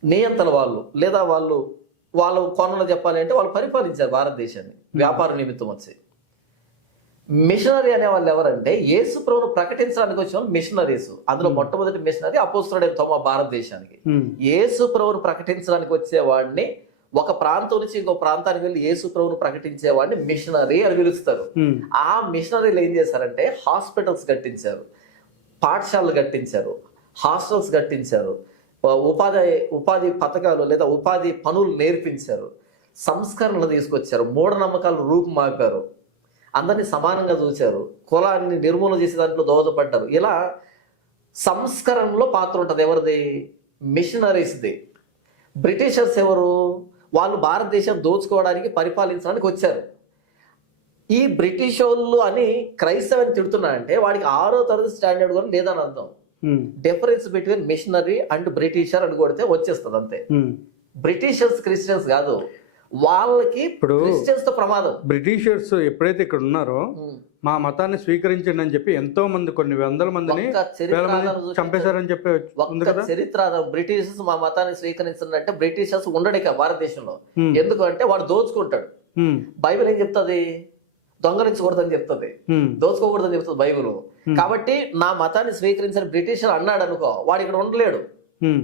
నియంతలు వాళ్ళు, లేదా వాళ్ళు కొనలో చెప్పాలి అంటే వాళ్ళు పరిపాలించారు భారతదేశాన్ని వ్యాపార నిమిత్తం వచ్చి. మిషనరీ అనే వాళ్ళు ఎవరంటే యేసు ప్రభువును ప్రకటించడానికి వచ్చిన వాళ్ళు మిషనరీస్. అందులో మొట్టమొదటి మిషనరీ అపోస్తలుడైన తోమా భారతదేశానికి. ఉమ్. యేసు ప్రభువును ప్రకటించడానికి వచ్చేవాడిని, ఒక ప్రాంతం నుంచి ఇంకో ప్రాంతానికి వెళ్ళి యేసు ప్రభువును ప్రకటించేవాడిని మిషనరీ అని పిలుస్తారు. ఉమ్. ఆ మిషనరీలు ఏం చేశారంటే హాస్పిటల్స్ కట్టించారు, పాఠశాలలు కట్టించారు, హాస్టల్స్ కట్టించారు, ఉపాధి పథకాలు లేదా ఉపాధి పనులు నేర్పించారు, సంస్కరణలు తీసుకొచ్చారు, మూఢనమ్మకాలు రూపుమాపారు, అందరినీ సమానంగా చూశారు, కులాన్ని నిర్మూలన చేసే దాంట్లో దోహదపడ్డారు. ఇలా సంస్కరణలో పాత్ర ఉంటుంది ఎవరిది? మిషనరీస్ది. బ్రిటిషర్స్ ఎవరు? వాళ్ళు భారతదేశం దోచుకోవడానికి పరిపాలించడానికి వచ్చారు. ఈ బ్రిటిష్ వాళ్ళు అని క్రైస్తవుని తిడుతున్నాడంటే వాడికి 6వ తరగతి స్టాండర్డ్ కూడా లేదని అర్థం. Um. Difference between missionary and britisher అని కొడితే వచ్చేస్తుంది అంతే. ఉమ్. బ్రిటిషర్స్ క్రిస్టియన్స్ కాదు, వాళ్ళకి ఇప్పుడు క్రిస్టియన్స్ తో ప్రమాదం. బ్రిటిషర్స్ ఎప్పుడైతే ఇక్కడ ఉన్నారో మా మతాన్ని స్వీకరించండి అని చెప్పి ఎంతో మంది, కొన్ని వందల మందిని, ఒక్క చరిత్ర వేల మంది ఆధారం చూసి చంపేశారని చెప్పి ఉంది ఒక్క కదా. చరిత్ర ఆధారం బ్రిటిషర్స్ మా మతాన్ని స్వీకరించారంటే బ్రిటిషర్స్ ఉండడిక భారతదేశంలో. Hmm. ఎందుకంటే వాడు దోచుకుంటాడు. ఉమ్. బైబిల్ ఏం చెప్తుంది? దొంగలించకూడదని చెప్తుంది, ఉమ్. దోచుకోకూడదని చెప్తుంది బైబిల్. కాబట్టి నా మతాన్ని స్వీకరించిన బ్రిటిషర్ అన్నాడు అనుకో, వాడు ఇక్కడ ఉండలేడు. ఉమ్.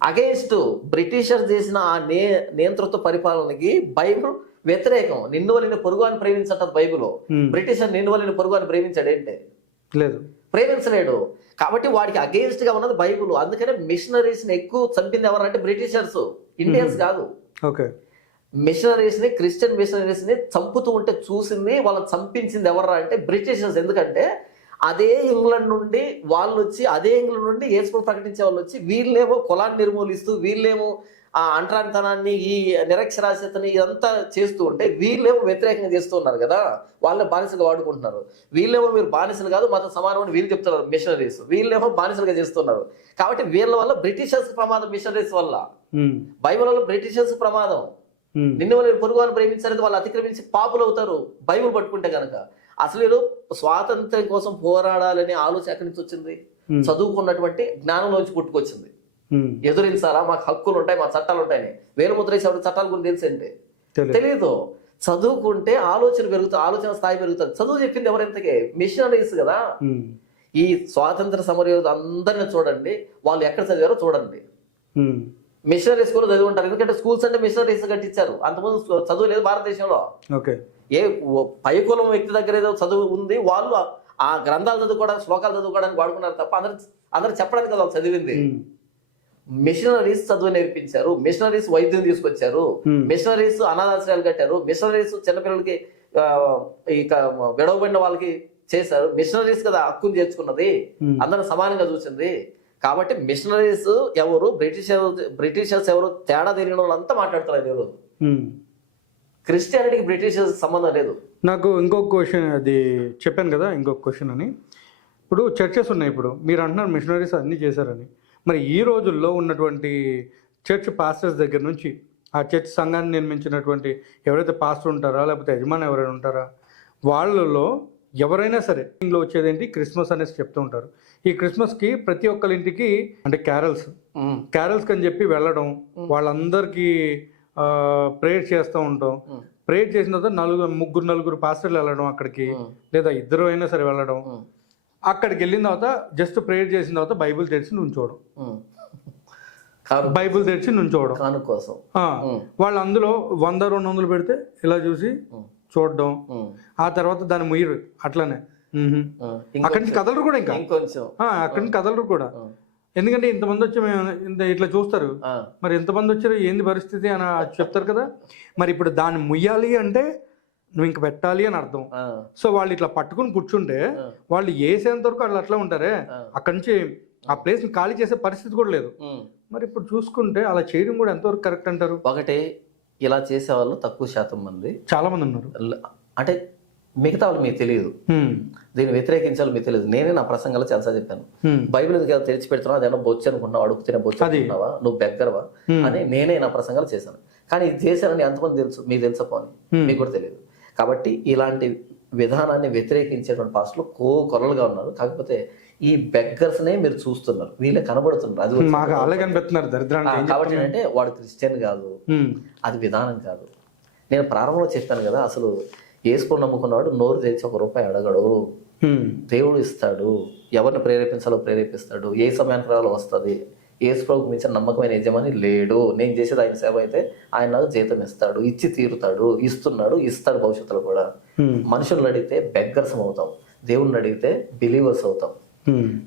అగేన్స్ట్ బ్రిటిషర్ చేసిన ఆ నియంతృత్వ పరిపాలనకి బైబిల్ వ్యతిరేకం. నిన్ను వల్లిన పొరుగు అని ప్రేమించటది బైబిల్. బ్రిటిషర్ నిన్ను వల్లిన పొరుగు అని ప్రేమించాడు ఏంటి? లేదు, ప్రేమించలేడు. కాబట్టి వాడికి అగేన్స్ట్ గా ఉన్నది బైబిల్. అందుకనే మిషనరీస్ ని ఎక్కువ చంపింది ఎవరంటే బ్రిటిషర్స్, ఇండియన్స్ కాదు. ఓకే. మిషనరీస్ ని, క్రిస్టియన్ మిషనరీస్ ని చంపుతూ ఉంటే చూసింది, వాళ్ళని చంపించింది ఎవరా అంటే బ్రిటిషర్స్. ఎందుకంటే అదే ఇంగ్లాండ్ నుండి వాళ్ళు వచ్చి, అదే ఇంగ్లాండ్ నుండి యేసును ప్రకటించే వాళ్ళు వచ్చి, వీళ్ళేమో కులాన్ని నిర్మూలిస్తూ, వీళ్ళేమో ఆ అంటరానితనాన్ని, ఈ నిరక్షరాస్యతని ఇదంతా చేస్తూ ఉంటే వీళ్ళేమో వ్యతిరేకంగా చేస్తూ ఉన్నారు కదా, వాళ్ళే బానిసలుగా వాడుకుంటున్నారు. వీళ్ళేమో మీరు బానిసలు కాదు, మత సమానం అని వీళ్ళు చెప్తున్నారు మిషనరీస్, వీళ్ళేమో బానిసలుగా చేస్తున్నారు. కాబట్టి వీళ్ళ వల్ల బ్రిటిషర్స్ ప్రమాదం, మిషనరీస్ వల్ల. బైబిల్ వల్ల బ్రిటిషర్స్ ప్రమాదం. నిన్ను వాళ్ళు పొరుగు అని ప్రేమించారంటే వాళ్ళు అతిక్రమించి పాపులు అవుతారు బైబిల్ పట్టుకుంటే కనుక. అసలు వీళ్ళు స్వాతంత్ర్యం కోసం పోరాడాలనే ఆలోచన ఎక్కడి నుంచి వచ్చింది? చదువుకున్నటువంటి జ్ఞానంలోంచి పుట్టుకొచ్చింది. ఎదురించాలా, మాకు హక్కులు ఉంటాయి, మా చట్టాలు ఉంటాయని. వేలుముద్ర వేసి చట్టాల గురించి తెలిసి అంటే తెలీదు. చదువుకుంటే ఆలోచన పెరుగుతుంది, ఆలోచన స్థాయి పెరుగుతుంది. చదువు చెప్పింది ఎవరెంతకే? మిషనరీస్ కదా. ఈ స్వాతంత్ర సమరయోధులు అందరిని చూడండి, వాళ్ళు ఎక్కడ చదివారో చూడండి. మిషనరీ స్కూల్ చదివి ఉంటారు, ఎందుకంటే స్కూల్స్ అంటే మిషనరీస్ కట్టించారు. అంతకుముందు చదువు లేదు భారతదేశంలో. ఏ పైకులం వ్యక్తి దగ్గర ఏదో చదువు ఉంది, వాళ్ళు ఆ గ్రంథాలు చదువుకోవడానికి, శ్లోకాలు చదువుకోవడానికి వాడుకున్నారు తప్ప అందరు చెప్పడానికి కదా వాళ్ళు చదివింది. మిషనరీస్ చదువు నేర్పించారు, మిషనరీస్ వైద్యం తీసుకొచ్చారు, మిషనరీస్ అనాథాశ్రయాలు కట్టారు, మిషనరీస్ చిన్నపిల్లలకి ఇక విడవబడిన వాళ్ళకి చేశారు. మిషనరీస్ కదా హక్కును చేర్చుకున్నది, అందరూ సమానంగా చూసింది. కాబట్టి మిషనరీస్ ఎవరు, బ్రిటిషర్స్ ఎవరు తేడా తెలియని వాళ్ళంతా మాట్లాడుతున్నారు ఈరోజు. క్రిస్టియానిటీకి బ్రిటిషర్స్ సంబంధం లేదు. నాకు ఇంకొక క్వశ్చన్, అది చెప్పాను కదా ఇంకొక క్వశ్చన్ అని. ఇప్పుడు చర్చెస్ ఉన్నాయి, ఇప్పుడు మీరు అంటున్నారు మిషనరీస్ అన్నీ చేశారని. మరి ఈ రోజుల్లో ఉన్నటువంటి చర్చ్ పాస్టర్స్ దగ్గర నుంచి, ఆ చర్చ్ సంఘాన్ని నిర్మించినటువంటి ఎవరైతే పాస్టర్ ఉంటారా, లేకపోతే యజమాని ఎవరైనా ఉంటారా, వాళ్ళలో ఎవరైనా సరే ఇంట్లో వచ్చేదేంటి, క్రిస్మస్ అనేసి చెప్తూ ఉంటారు. ఈ క్రిస్మస్కి ప్రతి ఒక్కరి ఇంటికి అంటే క్యారల్స్ అని చెప్పి వెళ్ళడం, వాళ్ళందరికీ ప్రేయర్ చేస్తూ ఉంటాం. ప్రేయర్ చేసిన తర్వాత ముగ్గురు పాస్టర్లు వెళ్ళడం అక్కడికి, లేదా ఇద్దరు అయినా సరే వెళ్ళడం. అక్కడికి వెళ్ళిన తర్వాత జస్ట్ ప్రేయర్ చేసిన తర్వాత బైబిల్ తెరిచి నుంచోవడం, కోసం వాళ్ళు అందులో 100-200 పెడితే ఇలా చూసి చూడడం, ఆ తర్వాత దాని ముయ్యరు అట్లనే అక్కడి నుంచి కదలరు కూడా, ఇంకా అక్కడి నుంచి కదలరు కూడా. ఎందుకంటే ఇంతమంది వచ్చి మేము ఇట్లా చూస్తారు, మరి ఎంతమంది వచ్చారు ఏంది పరిస్థితి అని చెప్తారు కదా. మరి ఇప్పుడు దాన్ని ముయ్యాలి అంటే నువ్వు ఇంక పెట్టాలి అని అర్థం. ఆ, సో వాళ్ళు ఇట్లా పట్టుకుని కూర్చుంటే వాళ్ళు వేసేంత వరకు వాళ్ళు అట్లా ఉంటారే, అక్కడి నుంచి ఆ ప్లేస్ ఖాళీ చేసే పరిస్థితి కూడా లేదు. ఉమ్. మరి ఇప్పుడు చూసుకుంటే అలా చేయడం కూడా ఎంతవరకు కరెక్ట్ అంటారు? ఒకటి ఇలా చేసేవాళ్ళు తక్కువ శాతం మంది, చాలా మంది ఉన్నారు. అంటే మిగతా వాళ్ళు మీకు తెలియదు, దీన్ని వ్యతిరేకించాలి మీకు తెలియదు. నేనే నా ప్రసంగాలు చాలా చెప్పాను, బైబిల్ ఎందుకు తెరిచి పెడుతున్నావు, అదేమన్నా బొచ్చు అనుకుంటున్నావు, అడుగుతున్న బొచ్చు అనుకుంటున్నావా, నువ్వు బెగ్గరవా అని నేనే నా ప్రసంగాలు చేశాను. కానీ ఇది చేశానని ఎంతమంది తెలుసు, మీకు తెలుసపోని మీకు కూడా తెలియదు. కాబట్టి ఇలాంటి విధానాన్ని వ్యతిరేకించేటువంటి పాస్టులు కొరలుగా ఉన్నారు. కాకపోతే ఈ బెగ్గర్స్నే మీరు చూస్తున్నారు, వీళ్ళే కనబడుతున్నారు. అది మాకు అలాగే కనిపిస్తున్నారు దరిద్రాన్ని. కాబట్టి అంటే వాడు క్రిస్టియన్ కాదు, అది విధానం కాదు. నేను ప్రారంభంలో చెప్పాను కదా, అసలు యేసుని నమ్ముకున్నాడు నోరు తెరిచి ₹1 అడగడు, దేవుడు ఇస్తాడు, ఎవరిని ప్రేరేపించాలో ప్రేరేపిస్తాడు, ఏ సమయానికి రావాలో వస్తుంది. యేసు ప్రభువుకు మించిన నమ్మకమైన యజమాని లేడు. నేను చేసేది ఆయన సేవ అయితే ఆయన నాకు జీతం ఇస్తాడు, ఇచ్చి తీరుతాడు, ఇస్తాడు భవిష్యత్తులో కూడా. మనుషులను అడిగితే బెగ్గర్స్ అవుతాం, దేవుణ్ణి అడిగితే బిలీవర్స్ అవుతాం,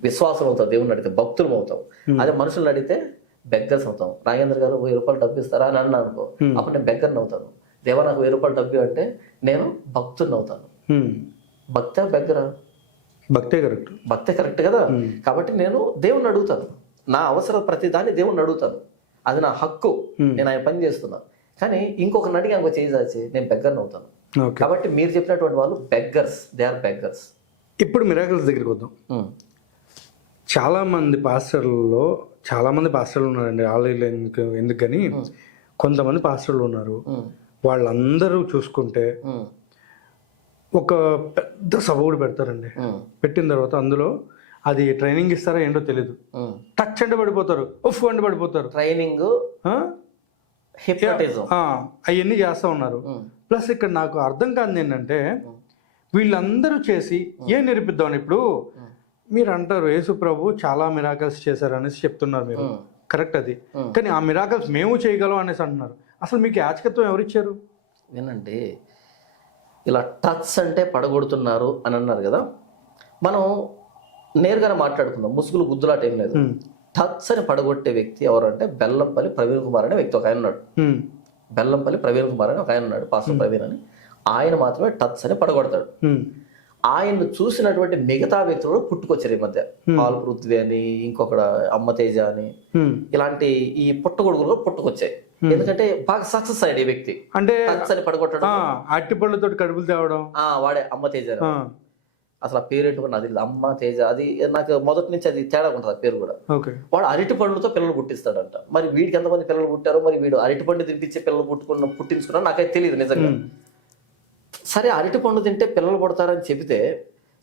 విశ్వాసం అవుతాం, దేవుణ్ణి అడిగితే భక్తులు అవుతాం. అదే మనుషులను అడిగితే బెగ్గర్స్ అవుతాం. నాగేంద్ర గారు ₹1000 డబ్బు ఇస్తారా అని అన్నా అనుకో, అప్పుడు నేను బెగ్గర్ని అవుతాను. దేవా నాకు ₹1000 డబ్బు అంటే నేను భక్తుని అవుతాను. భక్తే బెగ్గరా? భక్తే కరెక్ట్. భక్తే కరెక్ట్ కదా. కాబట్టి నేను దేవుణ్ణి అడుగుతాను, నా అవసరం ప్రతి దాన్ని దేవుణ్ణి అడుగుతాను, అది నా హక్కు, నేను ఆయన పని చేస్తున్నా. కానీ ఇంకొకరిని అడిగి ఇంకో చేసి నేను బెగ్గర్ని అవుతాను. కాబట్టి మీరు చెప్పినటువంటి వాళ్ళు బెగ్గర్స్, దే ఆర్ బెగ్గర్స్. ఇప్పుడు మిరాకిల్స్ దగ్గరికి వద్దాం. చాలా మంది పాస్టర్లు ఉన్నారండి ఆలయంలో. ఎందుకు కానీ కొంతమంది పాస్టర్లు ఉన్నారు, వాళ్ళందరూ చూసుకుంటే ఒక పెద్ద సభ కూడా పెడతారండి. పెట్టిన తర్వాత అందులో అది ట్రైనింగ్ ఇస్తారా ఏంటో తెలియదు, టచ్ అంటే పడిపోతారు, ఉఫ్ అంటే పడిపోతారు. ట్రైనింగ్, అవన్నీ చేస్తూ ఉన్నారు. ప్లస్ ఇక్కడ నాకు అర్థం కాదు ఏంటంటే వీళ్ళందరూ చేసి ఏం నిరూపిద్దామని. ఇప్పుడు మీరు అంటారు యేసు ప్రభు చాలా మిరాకల్స్ చేశారు అనేసి చెప్తున్నారు మీరు, కరెక్ట్ అది. కానీ ఆ మిరాకల్స్ మేము చేయగలం అనేసి అంటున్నారు. అసలు మీకు యాచకత్వం ఎవరిచ్చారు? వినండి, ఇలా టచ్ అంటే పడగొడుతున్నారు అని అన్నారు కదా, మనం నేరుగానే మాట్లాడుకుందాం, ముసుగులు గుద్దులాట ఏం లేదు. టచ్ అని పడగొట్టే వ్యక్తి ఎవరు అంటే బెల్లంపల్లి ప్రవీణ్ కుమార్ అనే వ్యక్తి ఒక ఆయన ఉన్నాడు. బెల్లంపల్లి ప్రవీణ్ కుమార్ అని ఒక ఆయన ఉన్నాడు, పాస్టర్ ప్రవీణ్ అని. ఆయన మాత్రమే టచ్ అని పడగొడతాడు. ఆయన్ను చూసినటువంటి మిగతా వ్యక్తులు పుట్టుకొచ్చారు ఈ మధ్య. పాల్ పృథ్వీ అని, ఇంకొక అమ్మతేజ అని, ఇలాంటి ఈ పుట్టగొడుగులు పుట్టుకొచ్చాయి. ఎందుకంటే బాగా సక్సెస్ అయ్యాడు ఈ వ్యక్తి. అంటే టచ్ అని పడగొట్టడం, అట్టిపళ్ళతో కడుపులు తేవడం, వాడే అమ్మతేజ. అసలు ఆ పేరు ఏంటో నాకు తెలియదు, అమ్మ తేజ. అది నాకు మొదటి నుంచి అది తేడా ఉంటుంది ఆ పేరు కూడా. వాడు అరటి పండ్లతో పిల్లలు పుట్టిస్తాడంట. మరి వీడికి ఎంతమంది పిల్లలు పుట్టారో, మరి వీడు అరటి పండు తినిపించే పిల్లలు పుట్టించుకున్నా నాకైతే తెలియదు నిజంగా. సరే, అరటి పండు తింటే పిల్లలు పుడతారని చెబితే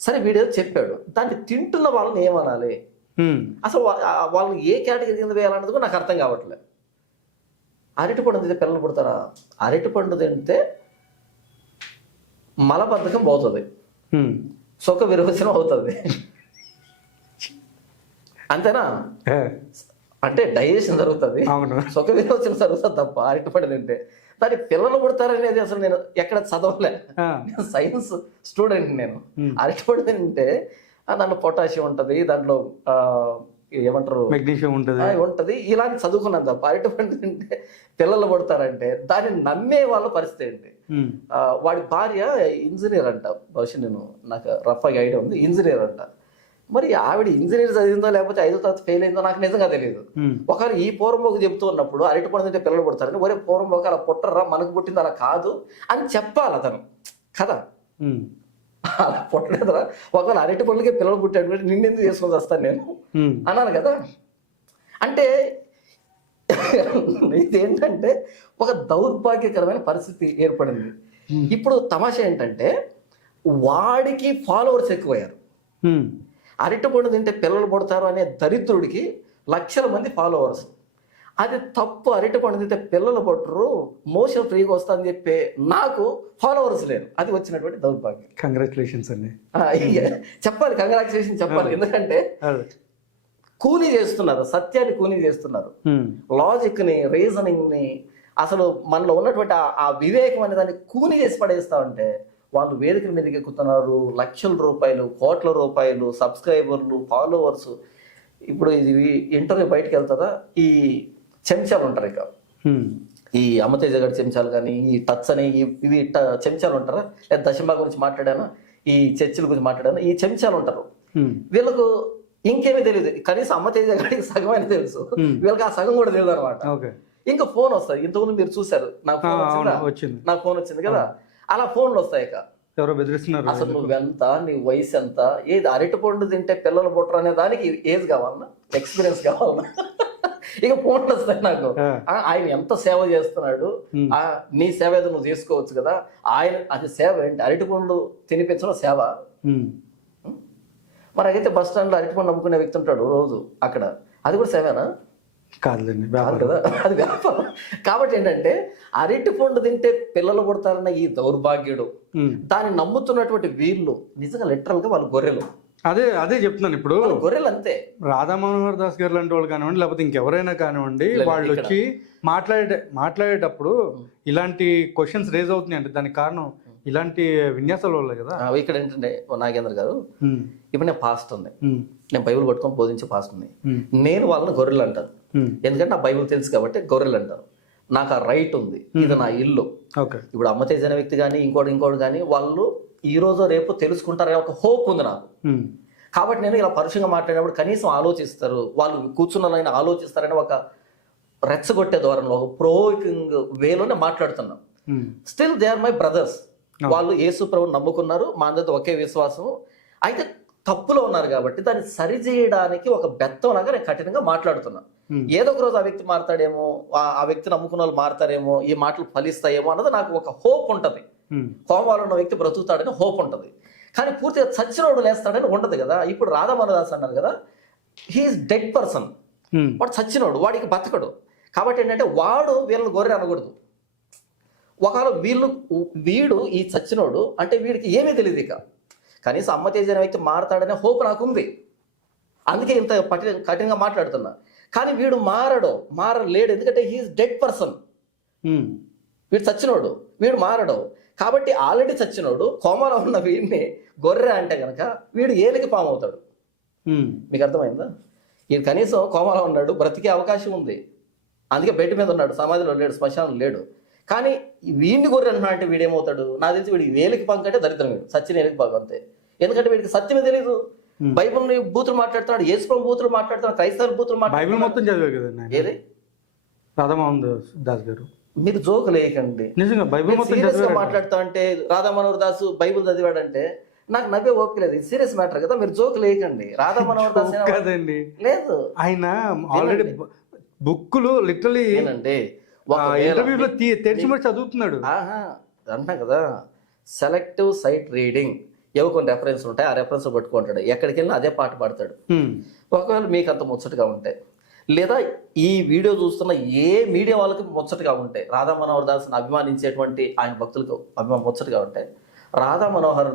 సరే వీడేదో చెప్పాడు, దాన్ని తింటున్న వాళ్ళని ఏమనాలి? అసలు వాళ్ళని ఏ కేటగిరీ కింద వేయాలన్నది కూడా నాకు అర్థం కావట్లేదు. అరటి పండు తింటే పిల్లలు పుడతారా? అరటి పండు తింటే మలబద్ధకం పోతుంది, సుఖ విరోచనం అవుతుంది, అంతేనా? అంటే డైజెషన్ జరుగుతుంది, సుఖ విరోచనం జరుగుతుంది తప్ప అరటి పండు తింటే దాని పిల్లలు పుడతారనేది అసలు నేను ఎక్కడ చదవలే. సైన్స్ స్టూడెంట్ నేను. అరటిపండు తింటే దాంట్లో పొటాషియం ఉంటుంది, దాంట్లో ఏమంటారు మెగ్నీషియం ఉంటుంది, ఇలాంటి చదువుకున్నాను తప్ప అరటిపండు తింటే పిల్లలు పుడతారంటే దాన్ని నమ్మే వాళ్ళ పరిస్థితి ఏంటి? వాడి భార్య ఇంజనీర్ అంట, బహుశా నాకు రఫ్గా ఐడియా ఉంది, ఇంజనీర్ అంట. మరి ఆవిడ ఇంజనీర్ చదివిందో లేకపోతే 5వ తరగతి ఫెయిల్ అయిందో నాకు నిజంగా తెలియదు. ఒకవేళ ఈ పూర్వంబోకు చెప్తూ ఉన్నప్పుడు అరటి పండు తింటే పిల్లలు పుడతారని, ఒరే పూర్వంబోకు అలా పుట్టరా, మనకు పుట్టింది అలా కాదు అని చెప్పాలి అతను కదా. అలా పుట్టలేదురా, ఒకవేళ అరటి పండుగ పిల్లలు పుట్టాడు నిన్నెందుకు చేసుకొని వస్తాను నేను అన్నాను కదా. అంటే ఇదేంటంటే ఒక దౌర్భాగ్యకరమైన పరిస్థితి ఏర్పడింది. ఇప్పుడు తమాషా ఏంటంటే వాడికి ఫాలోవర్స్ ఎక్కువయ్యారు. అరటిపండు తింటే పిల్లలు పుడతారు అనే దరిద్రుడికి లక్షల మంది ఫాలోవర్స్. అది తప్పు, అరటిపండు తింటే పిల్లలు పుట్టరు, మోషన్ ఫ్రీగా వస్తా అని చెప్పే నాకు ఫాలోవర్స్ లేరు. అది వచ్చినటువంటి దౌర్భాగ్యం. కంగ్రాచులేషన్స్ అండి చెప్పాలి, కంగ్రాచులేషన్ చెప్పాలి. ఎందుకంటే కూలీ చేస్తున్నారు, సత్యాన్ని కూలీ చేస్తున్నారు, లాజిక్ ని, రీజనింగ్ ని, అసలు మనలో ఉన్నటువంటి ఆ వివేకం అనే దాన్ని కూలీ చేసి పడేస్తా ఉంటే వాళ్ళు వేదికల మీదకి ఎక్కుతున్నారు. లక్షల రూపాయలు, కోట్ల రూపాయలు, సబ్స్క్రైబర్లు, ఫాలోవర్స్. ఇప్పుడు ఇది ఇంటర్వ్యూ బయటకు వెళ్తుందా, ఈ చెంచాలు ఉంటారు, ఇక ఈ అమ్మతేజ గారి చెంచాలు కానీ ఈ టచ్ అని ఇవి చెంచాలు ఉంటారా, లేదా దశమ గురించి మాట్లాడాను, ఈ చర్చిల గురించి మాట్లాడాను, ఈ చెంచాలు ఉంటారు. వీళ్ళకు ఇంకేమీ తెలియదు, కనీసం అమ్మతేజ గారికి సగం అని తెలుసు, వీళ్ళకి ఆ సగం కూడా తెలియదు అనమాట. ఇంకా ఫోన్ వస్తుంది. ఇంతకుముందు మీరు చూసారు, నాకు ఫోన్ వచ్చింది కదా, అలా ఫోన్లు వస్తాయి. ఇక ఎవరో బెదిరిస్తున్నారు, అసలు నువ్వెంత, నీ వయసు ఎంత, ఏది అరటి పండు తింటే పిల్లలు పుట్టరు అనే దానికి ఏజ్ కావాలన్నా, ఎక్స్పీరియన్స్ కావాలన్నా, ఇక ఫోన్లు వస్తాయి నాకు. ఆయన ఎంత సేవ చేస్తున్నాడు, నీ సేవ ఏదో నువ్వు చేసుకోవచ్చు కదా, ఆయన అది సేవ ఏంటి, అరటి పండు తినిపించడం సేవ. మరి అయితే బస్ స్టాండ్ లో అరటి పండు నమ్ముకునే వ్యక్తి ఉంటాడు రోజు అక్కడ, అది కూడా సేవేనా? కాదులేండి, కదా, అది వ్యాపారం. కాబట్టి ఏంటంటే అరటి పండు తింటే పిల్లలు పుడతారన్న ఈ దౌర్భాగ్యుడు, దాన్ని నమ్ముతున్నటువంటి వీళ్ళు నిజంగా లిటరల్ గా వాళ్ళు గొర్రెలు. అదే చెప్తున్నాను. ఇప్పుడు గొర్రెలు అంతే. రాధా మనోహర్ దాస్ గారు లాంటి వాళ్ళు కానివ్వండి, లేకపోతే ఇంకెవరైనా కానివ్వండి, వాళ్ళు వచ్చి మాట్లాడేటప్పుడు ఇలాంటి క్వశ్చన్స్ రేజ్ అవుతున్నాయి అంటే దానికి కారణం ఇలాంటి విన్యాసాల వల్ల కదా. ఇక్కడ ఏంటంటే నాగేంద్ర గారు, ఇప్పుడు నేను పాస్ట్ ఉంది, నేను బైబిల్ పట్టుకొని బోధించే పాస్ట్ ఉంది, నేను వాళ్ళని గొర్రెలు అంటాను. ఎందుకంటే నా బైబిల్ తెలుసు కాబట్టి గొర్రెలు అంటారు. నాకు ఆ రైట్ ఉంది, ఇది నా ఇల్లు. ఇప్పుడు అమ్మతేజ అనే వ్యక్తి కానీ ఇంకోటి కానీ వాళ్ళు ఈ రోజు రేపు తెలుసుకుంటారనే ఒక హోప్ ఉంది నాకు. కాబట్టి నేను ఇలా పరుషంగా మాట్లాడినప్పుడు కనీసం ఆలోచిస్తారు, వాళ్ళు కూర్చున్న ఆలోచిస్తారని ఒక రెచ్చగొట్టే ధోరణిలో, ఒక ప్రోవోకింగ్ వేలోనే మాట్లాడుతున్నాం. Still they are my brothers. వాళ్ళు యేసు ప్రభువుని నమ్ముకున్నారు, మా అందరితో ఒకే విశ్వాసం. అయితే తప్పులో ఉన్నారు కాబట్టి దాన్ని సరిచేయడానికి ఒక బెత్తంలాగా నేను కఠినంగా మాట్లాడుతున్నా. ఏదో ఒక రోజు ఆ వ్యక్తి మారుతాడేమో, ఆ వ్యక్తిని నమ్ముకున్న వాళ్ళు మారుతారేమో, ఈ మాటలు ఫలిస్తాయేమో అన్నది నాకు ఒక హోప్ ఉంటుంది. కోమాలో ఉన్న వ్యక్తి బ్రతుకుతాడని హోప్ ఉంటుంది. కానీ పూర్తిగా చచ్చినోడు లేస్తాడని ఉండదు కదా. ఇప్పుడు రాధా మనోదాస్ అన్నారు కదా, హీఈస్ డెడ్ పర్సన్, వాడు చచ్చినోడు, వాడికి బతకడు. కాబట్టి ఏంటంటే వాడు వీళ్ళని గొర్రె అనకూడదు. ఒకవేళ వీడు ఈ చచ్చినోడు అంటే వీడికి ఏమీ తెలియదు. ఇక కనీసం అమ్మతేజ అనే వ్యక్తి మారతాడనే హోప్ నాకు ఉంది, అందుకే ఇంత కఠినంగా మాట్లాడుతున్నా. కానీ వీడు మారలేడు, ఎందుకంటే హీఈస్ డెడ్ పర్సన్. వీడు చచ్చినోడు, వీడు మారడు. కాబట్టి ఆల్రెడీ చచ్చినోడు కోమాలో ఉన్న వీడిని గొర్రె అంటే కనుక వీడు ఏలికి పాము అవుతాడు. మీకు అర్థమైందా? వీడు కనీసం కోమాలో ఉన్నాడు, బ్రతికే అవకాశం ఉంది, అందుకే బెడ్ మీద ఉన్నాడు, సమాధిలో లేడు, శ్మశానం లేడు. కానీ వీడిని గొర్రె అంటున్నా అంటే వీడేమవుతాడు? నాకు తెలిసి వీడికి వేలికి పంక అంటే దరిద్రం, వీడు సచ్చిన ఏలికి పంక అంతే. ఎందుకంటే వీడికి సత్యమే తెలీదు. బైబిల్ని బూతులు మాట్లాడుతున్నాడు, యేసుప్రభు బూతులు మాట్లాడుతున్నాడు, క్రైస్తవ బూతులు బైబిల్ మొత్తం చదివే కదా ఏది రాధామోహన్ దాస్ గారు. మీరు జోకులు వేయకండి, నిజంగా బైబిల్ మొత్తం సీరియస్ గా మాట్లాడుతా అంటే రాధా మనోహర్ దాస్ బైబిల్ చదివాడంటే నాకు నవ్వే ఓపికలేదు. ఇది సీరియస్ మ్యాటర్ కదా, మీరు జోకులు వేయకండి. రాధా మనోహర్ దాస్ కదండి, లేదు, ఆయన ఆల్రెడీ బుక్కులు లిటరలీ ఇంటర్వ్యూలో తెరిచి మరి చదువుతున్నాడు. అంటున్నా కదా, సెలెక్టివ్ సైట్ రీడింగ్, ఏవో కొన్ని రెఫరెన్స్ ఉంటాయి, ఆ రెఫరెన్స్ పట్టుకుంటాడు, ఎక్కడికి వెళ్ళినా అదే పాట పాడతాడు. ఒకవేళ మీకు అంత ముచ్చటగా ఉంటే, లేదా ఈ వీడియో చూస్తున్న ఏ మీడియా వాళ్ళకి ముచ్చటగా ఉంటే, రాధా మనోహర్ దాస్ని అభిమానించేటువంటి ఆయన భక్తులకు ముచ్చటగా ఉంటే, రాధా మనోహర్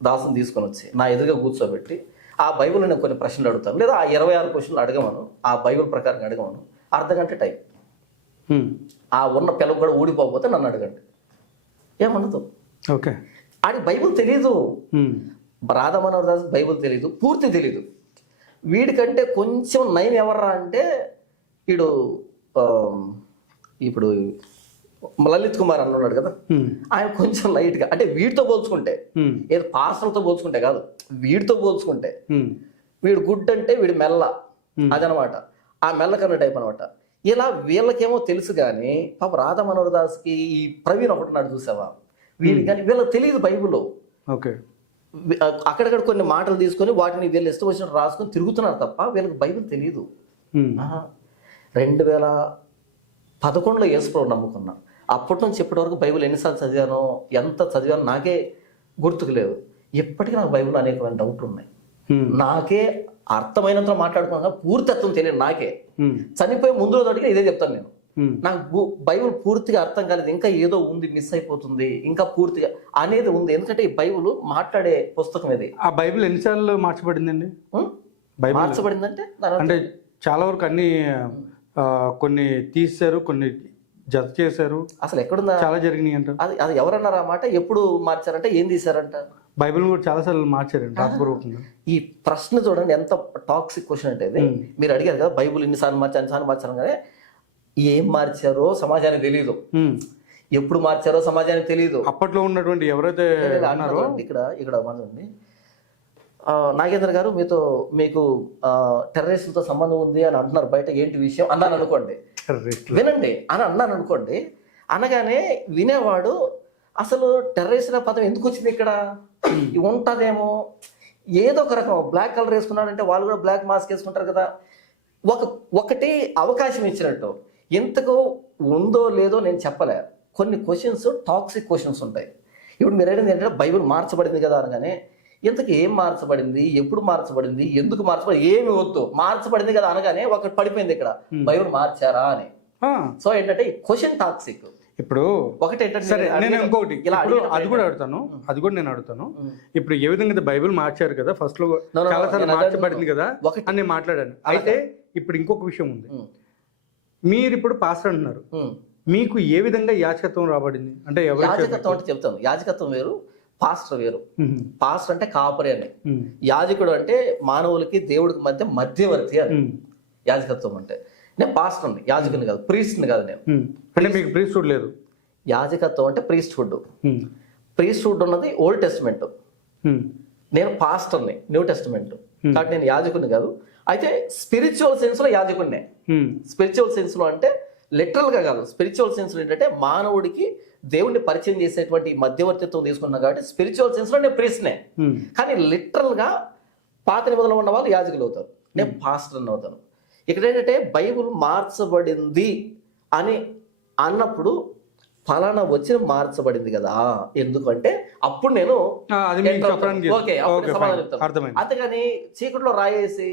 దాస్ని తీసుకొని వచ్చి నా ఎదురుగా కూర్చోబెట్టి ఆ బైబిల్ నేను కొన్ని ప్రశ్నలు అడుగుతాను, లేదా ఆ 26 క్వశ్చన్లు అడగమను, ఆ బైబిల్ ప్రకారం అడగమను, అర్ధగంట టైం. ఆ ఉన్న పిల్లలు కూడా ఊడిపోకపోతే నన్ను అడగండి, ఏమన్నదు. ఓకే, ఆడికి బైబిల్ తెలీదు, రాధా మనోహర్ దాస్ బైబిల్ తెలీదు, పూర్తి తెలీదు. వీడికంటే కొంచెం నయం ఎవర్రా అంటే వీడు ఇప్పుడు లలిత్ కుమార్ అన్న ఉన్నాడు కదా, ఆయన కొంచెం లైట్గా, అంటే వీడితో పోల్చుకుంటే, ఏదో పార్సల్తో పోల్చుకుంటే కాదు, వీడితో పోల్చుకుంటే వీడు గుడ్ అంటే వీడు మెల్ల, అదనమాట, ఆ మెల్ల కన్న టైప్ అనమాట. ఇలా వీళ్ళకేమో తెలుసు కానీ పాప రాధా మనోహర్ దాస్కి ఈ ప్రవీణ్ ఒకటి నాడు చూసావా, వీడికి కానీ వీళ్ళకి తెలియదు బైబిల్. ఓకే, అక్కడక్కడ కొన్ని మాటలు తీసుకొని వాటిని వీళ్ళు ఇష్టం వచ్చినట్టు రాసుకొని తిరుగుతున్నారు తప్ప వీళ్ళకి బైబిల్ తెలియదు. 2011లో యేసుప్రభువుని నమ్ముకున్నా, అప్పటి నుంచి ఇప్పటి వరకు బైబిల్ ఎన్నిసార్లు చదివానో, ఎంత చదివానో నాకే గుర్తుకు లేదు. ఇప్పటికీ నాకు బైబిల్ అనేకమైన డౌట్లు ఉన్నాయి. నాకే అర్థమైనంత మాట్లాడుకున్నా, పూర్తి అర్థం తెలియదు నాకే. చనిపోయే ముందు రోజు అడిగిన ఇదే చెప్తాను నేను, నాకు బైబిల్ పూర్తిగా అర్థం కాలేదు, ఇంకా ఏదో ఉంది, మిస్ అయిపోతుంది, ఇంకా పూర్తిగా అనేది ఉంది. ఎందుకంటే ఈ బైబిల్ మాట్లాడే పుస్తకం ఇది. ఆ బైబిల్ ఎన్నిసార్లు మార్చబడిందండి? మార్చబడిందంటే అంటే చాలా వరకు అన్ని కొన్ని తీశారు, కొన్ని జత చేశారు, అసలు ఎక్కడుందా, చాలా జరిగినాయి అంట. అది ఎవరన్నారు ఆ మాట? ఎప్పుడు మార్చారంట, ఏం తీశారంట? బైబిల్ కూడా చాలా సార్లు మార్చారండి రాతపూర్వకంగా. ఈ ప్రశ్న చూడండి ఎంత టాక్సిక్ క్వశ్చన్ అంటే ఇది. మీరు అడిగారు కదా బైబిల్ ఇన్నిసార్లు మార్చారు, అన్నిసార్లు మార్చారు. కానీ ఏం మార్చారో సమాజానికి తెలియదు, ఎప్పుడు మార్చారో సమాజానికి తెలియదు. అప్పట్లో ఉన్నటువంటి ఎవరైతే ఉన్నారో ఇక్కడ మనది నాగేంద్ర గారు మీకు టెర్రరిస్టులతో సంబంధం ఉంది అని అంటున్నారు బయట, ఏంటి విషయం అన్నాను అనుకోండి, వినండి అని అన్నాను అనుకోండి, అనగానే వినేవాడు అసలు టెర్రరిస్ట్ అనే పదం ఎందుకు వచ్చింది ఇక్కడ ఉంటుందేమో, ఏదో ఒక రకం బ్లాక్ కలర్ వేసుకున్నాడంటే వాళ్ళు కూడా బ్లాక్ మాస్క్ వేసుకుంటారు కదా, ఒకటి అవకాశం ఇచ్చినట్టు. ఎంతకు ఉందో లేదో నేను చెప్పలే, కొన్ని క్వశ్చన్స్ టాక్సిక్ క్వశ్చన్స్ ఉంటాయి. ఇప్పుడు మీరు అడిగింది ఏంటంటే బైబిల్ మార్చబడింది కదా అనగానే, ఇంతకు ఏం మార్చబడింది, ఎప్పుడు మార్చబడింది, ఎందుకు మార్చబడింది, ఏమి వద్దు, మార్చబడింది కదా అనగానే ఒకటి పడిపోయింది ఇక్కడ, బైబిల్ మార్చారా అని. సో ఏంటంటే ఈ క్వశ్చన్ టాక్సిక్. ఇప్పుడు ఒకటి ఏంటంటే సరే నేను ఇంకొకటి అది కూడా నేను అడుగుతాను. ఇప్పుడు ఏ విధంగా బైబిల్ మార్చారు కదా, ఫస్ట్ లో చాలా సార్లు మార్చబడింది కదా అని నేను మాట్లాడాను. అయితే ఇప్పుడు ఇంకొక విషయం ఉంది, మీరు ఇప్పుడు పాస్టర్ అంటున్నారు, మీకు ఏ విధంగా యాజకత్వం రాబడింది అంటే యాజకత్వం అంటే చెప్తాను, యాజకత్వం వేరు, పాస్టర్ వేరు. పాస్టర్ అంటే కాపరి అని, యాజకుడు అంటే మానవులకి దేవుడికి మధ్యవర్తి అని యాజకత్వం అంటే. నేను పాస్టర్ అండి, యాజకుని కాదు, ప్రీస్ట్ని కాదు నేను. అంటే మీకు ప్రీస్ట్హుడ్ లేదు. యాజకత్వం అంటే ప్రీస్ట్హుడ్ ఉన్నది ఓల్డ్ టెస్ట్మెంట్, నేను పాస్టర్ని న్యూ టెస్ట్మెంట్, కాబట్టి నేను యాజకుని కాదు. అయితే స్పిరిచువల్ సెన్స్ లో యాజకుడినే. స్పిరిచువల్ సెన్స్ లో అంటే లిటరల్ గా కాదు, స్పిరిచువల్ సెన్స్ లో ఏంటంటే మానవుడికి దేవుడిని పరిచయం చేసేటువంటి మధ్యవర్తిత్వం తీసుకున్నా కాబట్టి స్పిరిచువల్ సెన్స్ లో నేను ప్రీస్ట్నే. కానీ లిటరల్ గా పాత నిబంధనలో ఉన్న వాళ్ళు యాజకులు అవుతారు, నేను పాస్టర్ అవుతాను. ఇక్కడ ఏంటంటే బైబుల్ మార్చబడింది అని అన్నప్పుడు ఫలానా వచ్చిన మార్చబడింది కదా, ఎందుకంటే అప్పుడు నేను ఓకే సమాధానం చెప్తాను. అంతేగాని చీకట్లో రాయేసి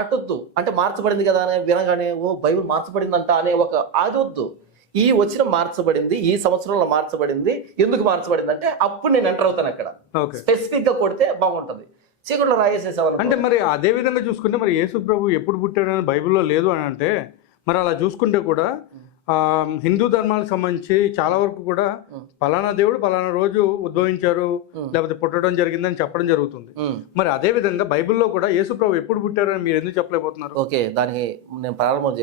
అటొద్దు. అంటే మార్చబడింది కదా అని వినగానే ఓ బైబుల్ మార్చబడిందంట అనే ఒక అదొద్దు. ఈ వచ్చిన మార్చబడింది, ఈ సంవత్సరంలో మార్చబడింది, ఎందుకు మార్చబడింది అంటే అప్పుడు నేను ఎంటర్ అవుతాను. అక్కడ స్పెసిఫిక్ గా కొడితే బాగుంటది. చీకట్లో రాయేసేసాను అంటే మరి అదే విధంగా చూసుకుంటే మరి యేసు ప్రభు ఎప్పుడు పుట్టాడని బైబిల్లో లేదు అని అంటే, మరి అలా చూసుకుంటే కూడా హిందూ ధర్మాలకు సంబంధించి చాలా వరకు కూడా పలానా దేవుడు పలానా రోజు ఉద్భవించారు లేకపోతే పుట్టడం జరిగిందని చెప్పడం జరుగుతుంది. మరి అదే విధంగా బైబిల్లో కూడా యేసు ప్రభు ఎప్పుడు పుట్టారని మీరు ఎందుకు చెప్పలేకపోతున్నారు? ఓకే, దానికి నేను ప్రారంభం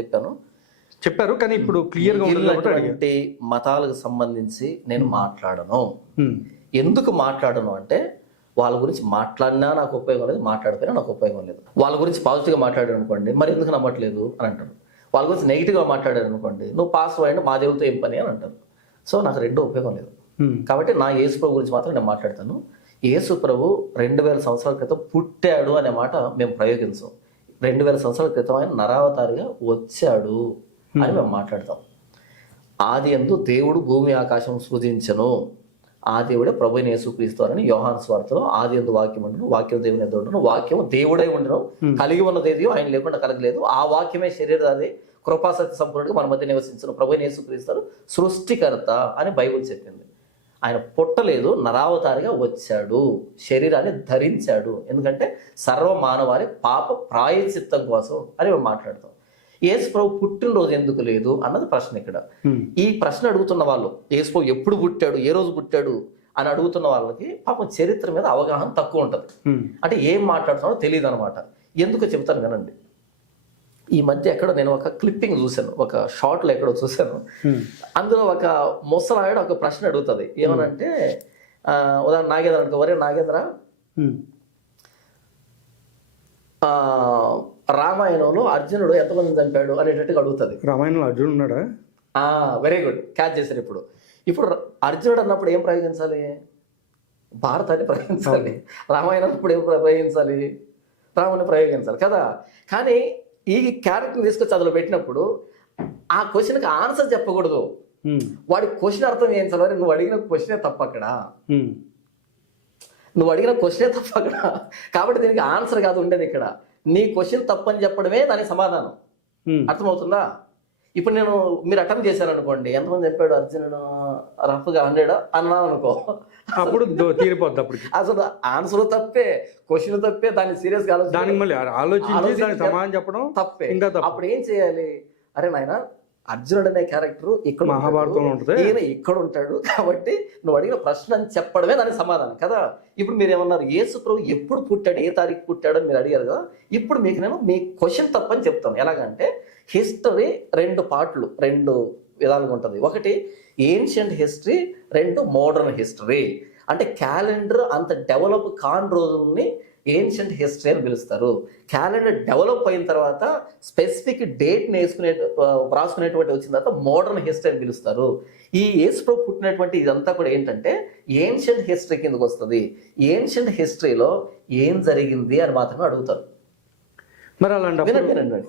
చెప్పారు కానీ ఇప్పుడు క్లియర్ గా ఉన్నటువంటి మతాలకు సంబంధించి నేను మాట్లాడను. ఎందుకు మాట్లాడను అంటే వాళ్ళ గురించి మాట్లాడినా నాకు ఉపయోగం లేదు, మాట్లాడిపోయినా నాకు ఉపయోగం లేదు. వాళ్ళ గురించి పాజిటివ్గా మాట్లాడారు అనుకోండి, మరి ఎందుకు నమ్మట్లేదు అని అంటారు. వాళ్ళ గురించి నెగిటివ్గా మాట్లాడారు అనుకోండి, నువ్వు పాస్ అయ్యండి మా దేవుడితో ఏం పని అని అంటారు. సో నాకు రెండో ఉపయోగం లేదు. కాబట్టి నా యేసు ప్రభు గురించి మాత్రం నేను మాట్లాడతాను. యేసు ప్రభు 2000 సంవత్సరాల క్రితం పుట్టాడు అనే మాట మేము ప్రయోగించాం. 2000 సంవత్సరాల క్రితం ఆయన నరావతారిగా వచ్చాడు అని మేము మాట్లాడతాం. ఆది యందు దేవుడు భూమి ఆకాశం సృజించెను, ఆ దేవుడే ప్రభువైన యేసుక్రీస్తు అని యోహాను సువార్తలో ఆది యందు వాక్యం ఉండను, వాక్యం దేవుని యొద్ద ఉండను, వాక్యం దేవుడై ఉండను, కలిగి ఉన్నదేదో ఆయన లేకుండా కలగలేదు, ఆ వాక్యమే శరీరాది కృపాసక్తి సంపూర్ణంగా మన మధ్య నివసించను, ప్రభువైన యేసుక్రీస్తు సృష్టికర్త అని బైబిల్ చెప్పింది. ఆయన పుట్టలేదు, నరావతారిగా వచ్చాడు, శరీరాన్ని ధరించాడు. ఎందుకంటే సర్వ మానవాళి పాప ప్రాయశ్చిత్తం కోసం అని మేము మాట్లాడతాం. యేసు ప్రభు పుట్టినరోజు ఎందుకు లేదు అన్నది ప్రశ్న ఇక్కడ. ఈ ప్రశ్న అడుగుతున్న వాళ్ళు యేసు ప్రభు ఎప్పుడు పుట్టాడు, ఏ రోజు పుట్టాడు అని అడుగుతున్న వాళ్ళకి పాపం చరిత్ర మీద అవగాహన తక్కువ ఉంటుంది. అంటే ఏం మాట్లాడుతున్నారో తెలియదు అనమాట. ఎందుకు చెప్తాను వినండి. ఈ మధ్య ఎక్కడో నేను ఒక క్లిప్పింగ్ చూశాను, ఒక షార్ట్లో ఎక్కడో చూశాను. అందులో ఒక ముసలావిడ ఒక ప్రశ్న అడుగుతుంది. ఏమనంటే ఉదాహరణ నాగేంద్ర అనుకో, వరే నాగేంద్ర, రామాయణంలో అర్జునుడు ఎంతమంది చంపాడు అనేటట్టుగా అడుగుతుంది. రామాయణంలో అర్జునుడు ఉన్నాడా? వెరీ గుడ్, క్యాచ్ చేశారు. ఇప్పుడు అర్జునుడు అన్నప్పుడు ఏం ప్రయోగించాలి? భారతాన్ని ప్రయోగించాలి. రామాయణం అప్పుడు ఏం ప్రయోగించాలి? రాముని ప్రయోగించాలి కదా. కానీ ఈ క్యారెక్టర్ని తీసుకొచ్చి అందులో పెట్టినప్పుడు ఆ క్వశ్చన్కి ఆన్సర్ చెప్పకూడదు, వాడి క్వశ్చన్ అర్థం చేయించాలి. నువ్వు అడిగిన క్వశ్చనే తప్ప అక్కడ, నువ్వు అడిగిన క్వశ్చనే తప్ప అక్కడ. కాబట్టి దీనికి ఆన్సర్ కాదు ఉండేది ఇక్కడ, నీ క్వశ్చన్ తప్పని చెప్పడమే దానికి సమాధానం. అర్థమవుతుందా? ఇప్పుడు మీరు అటెంప్ట్ చేశారనుకోండి, ఎంతమంది చెప్పాడు అర్జునుడు రఫ్గా 100 అన్నా అనుకో, అప్పుడు తీరిపోద్ది. అప్పుడు అసలు ఆన్సర్ తప్పే, క్వశ్చన్ తప్పే, దాన్ని సీరియస్ గా మళ్ళీ ఆలోచించి సమాధానం చెప్పడం తప్పే. ఇంకా అప్పుడు ఏం చేయాలి? అరే నాయన అర్జునుడు అనే క్యారెక్టర్ ఇక్కడ ఉంటాడు, మహాభారతంలో ఉంటుంది. ఈయన ఇక్కడ ఉంటాడు. కాబట్టి నువ్వు అడిగిన ప్రశ్న అని చెప్పడమే దానికి సమాధానం కదా. ఇప్పుడు మీరు ఏమన్నారు, యేసు ప్రభు ఎప్పుడు పుట్టాడు, ఏ తారీఖు పుట్టాడు అని మీరు అడిగారు కదా. ఇప్పుడు మీకు నేను మీ క్వశ్చన్ తప్పని చెప్తాను. ఎలాగంటే హిస్టరీ 2 పార్ట్లు, 2 విధాలుగా ఉంటుంది. ఒకటి ఏన్షియంట్ హిస్టరీ, 2 మోడర్న్ హిస్టరీ. అంటే క్యాలెండర్ అంత డెవలప్ కాని రోజుల్ని ఏన్షియంట్ హిస్టరీ అని పిలుస్తారు. క్యాలెండర్ డెవలప్ అయిన తర్వాత స్పెసిఫిక్ డేట్ని రాసుకునేటువంటి వచ్చిన తర్వాత మోడర్న్ హిస్టరీ అని పిలుస్తారు. ఈ యేసు ప్రభు పుట్టినటువంటి ఇదంతా కూడా ఏంటంటే ఏన్షియంట్ హిస్టరీ కిందకు వస్తుంది. ఏన్షియంట్ హిస్టరీలో ఏం జరిగింది అని మాత్రమే అడుగుతారు. మరి అలాంటి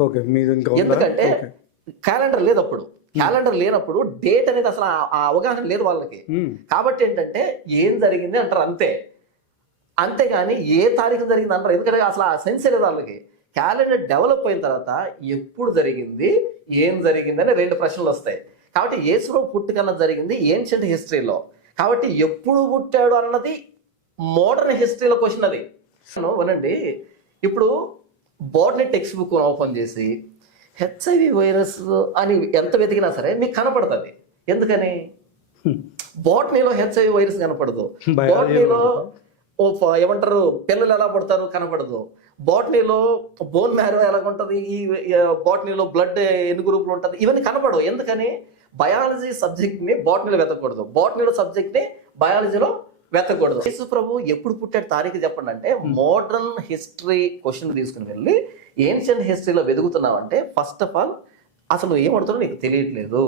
ఓకే, మీది ఇంకా ఉందా? ఎందుకంటే క్యాలెండర్ లేదు అప్పుడు. క్యాలెండర్ లేనప్పుడు డేట్ అనేది అసలు ఆ అవగాహన లేదు వాళ్ళకి. కాబట్టి ఏంటంటే ఏం జరిగింది అంటారు అంతే. అంతేగాని ఏ తారీఖు జరిగింది అంటారు. ఎందుకంటే అసలు ఆ సెన్సే లేదు వాళ్ళకి. క్యాలెండర్ డెవలప్ అయిన తర్వాత ఎప్పుడు జరిగింది, ఏం జరిగింది అని 2 ప్రశ్నలు వస్తాయి. కాబట్టి యేసు ప్రభు పుట్టుకన్నా జరిగింది ఏన్షియంట్ హిస్టరీలో. కాబట్టి ఎప్పుడు పుట్టాడు అన్నది మోడర్న్ హిస్టరీలో క్వశ్చన్. అది వినండి, ఇప్పుడు బోటనీ టెక్స్ట్ బుక్ ఓపెన్ చేసి హెచ్ఐవి వైరస్ అని ఎంత వెతికినా సరే మీకు కనపడుతుంది. ఎందుకని? బోటనీలో హెచ్ఐవి వైరస్ కనపడదు. బోటనీలో ఏమంటారు పిల్లలు ఎలా పడతారు కనపడదు. బోటనీలో బోన్ మ్యారో ఎలా ఉంటుంది, ఈ బోటనీలో బ్లడ్ ఎన్ని గ్రూపులు ఉంటుంది, ఇవన్నీ కనపడవు. ఎందుకని? బయాలజీ సబ్జెక్ట్ని బోటనీలో వెతకూడదు, బోటనీలో సబ్జెక్ట్ని బయాలజీలో వెతకూడదు. యేసు ప్రభు ఎప్పుడు పుట్టాడు తారీఖు చెప్పండి అంటే మోడర్న్ హిస్టరీ క్వశ్చన్ తీసుకుని వెళ్ళి ఏన్షియంట్ హిస్టరీలో వెతుకుతున్నావంటే ఫస్ట్ ఆఫ్ ఆల్ అసలు ఏమడుతుందో నీకు తెలియట్లేదు.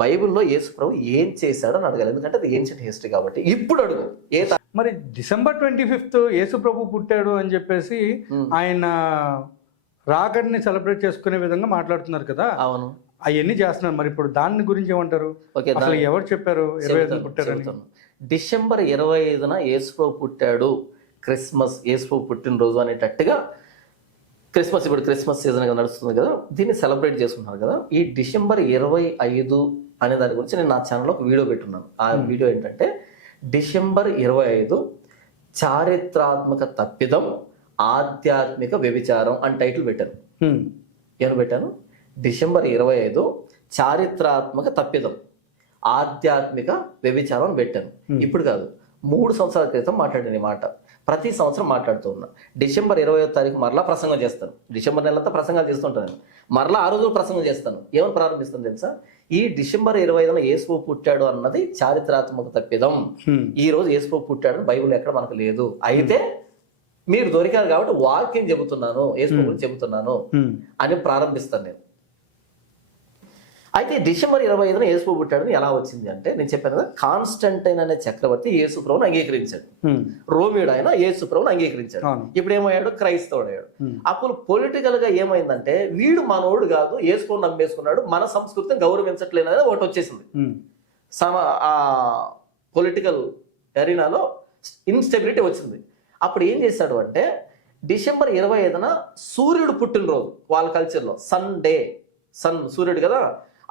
బైబిల్లో యేసు ప్రభు ఏం చేశాడో అని అడగాలి. ఎందుకంటే అది ఏన్షియంట్ హిస్టరీ కాబట్టి. ఇప్పుడు అడుగు మరి December 25th యేసు ప్రభు పుట్టాడు అని చెప్పేసి ఆయన రాకడిని సెలబ్రేట్ చేసుకునే విధంగా మాట్లాడుతున్నారు కదా. అవును, అవన్నీ చేస్తున్నారు. మరి ఇప్పుడు దాని గురించి ఏమంటారు? అసలు ఎవరు చెప్పారు 25న పుట్టారని? December 25న యేసు ప్రభు పుట్టాడు, క్రిస్మస్ యేసు ప్రభు పుట్టినరోజు అనేటట్టుగా క్రిస్మస్, ఇప్పుడు క్రిస్మస్ సీజన్ నడుస్తుంది కదా, దీన్ని సెలబ్రేట్ చేసుకుంటున్నారు కదా. ఈ December 25 అనే దాని గురించి నేను నా ఛానల్లో ఒక వీడియో పెట్టున్నాను. ఆ వీడియో ఏంటంటే December 25 చారిత్రాత్మక తప్పిదం, ఆధ్యాత్మిక వ్యభిచారం అని టైటిల్ పెట్టాను. ఏమని పెట్టాను? December 25 చారిత్రాత్మక తప్పిదం, ఆధ్యాత్మిక వ్యభిచారం అని పెట్టాను. ఇప్పుడు కాదు, 3 సంవత్సరాల క్రితం మాట్లాడిన మాట ప్రతి సంవత్సరం మాట్లాడుతూ ఉన్నా. December 25 మరలా ప్రసంగం చేస్తాను. డిసెంబర్ నెలంతా ప్రసంగాలు చేస్తుంటాను నేను. మరలా ఆ రోజు ప్రసంగం చేస్తాను. ఏమని ప్రారంభిస్తాను తెలుసా? ఈ December 25న యేసు పుట్టాడు అన్నది చారిత్రాత్మక తప్పిదం. ఈ రోజు యేసు పుట్టాడు బైబిల్ ఎక్కడ మనకు లేదు. అయితే మీరు దొరికారు కాబట్టి వాక్యం చెబుతున్నాను, యేసు గురించి చెబుతున్నాను అని ప్రారంభిస్తాను నేను. అయితే December 25న యేసు పుట్టాడని ఎలా వచ్చింది అంటే నేను చెప్పాను కదా, కాన్స్టంటైన్ అనే చక్రవర్తి యేసు ప్రభువును అంగీకరించాడు. రోమియోడు ఆయన యేసు ప్రభువును అంగీకరించాడు. ఇప్పుడు ఏమయ్యాడు? క్రైస్తవుడయ్యాడు. అప్పుడు పొలిటికల్ గా ఏమైందంటే వీడు మనోడు కాదు, యేసు ప్రభువును నమ్మేసుకున్నాడు, మన సంస్కృతిని గౌరవించట్లేదు అనేది ఒకటి వచ్చేసింది. ఆ పొలిటికల్ ఎరీనాలో ఇన్స్టెబిలిటీ వచ్చింది. అప్పుడు ఏం చేశాడు అంటే December 25న సూర్యుడు పుట్టినరోజు వాళ్ళ కల్చర్లో, సండే, సూర్యుడు కదా,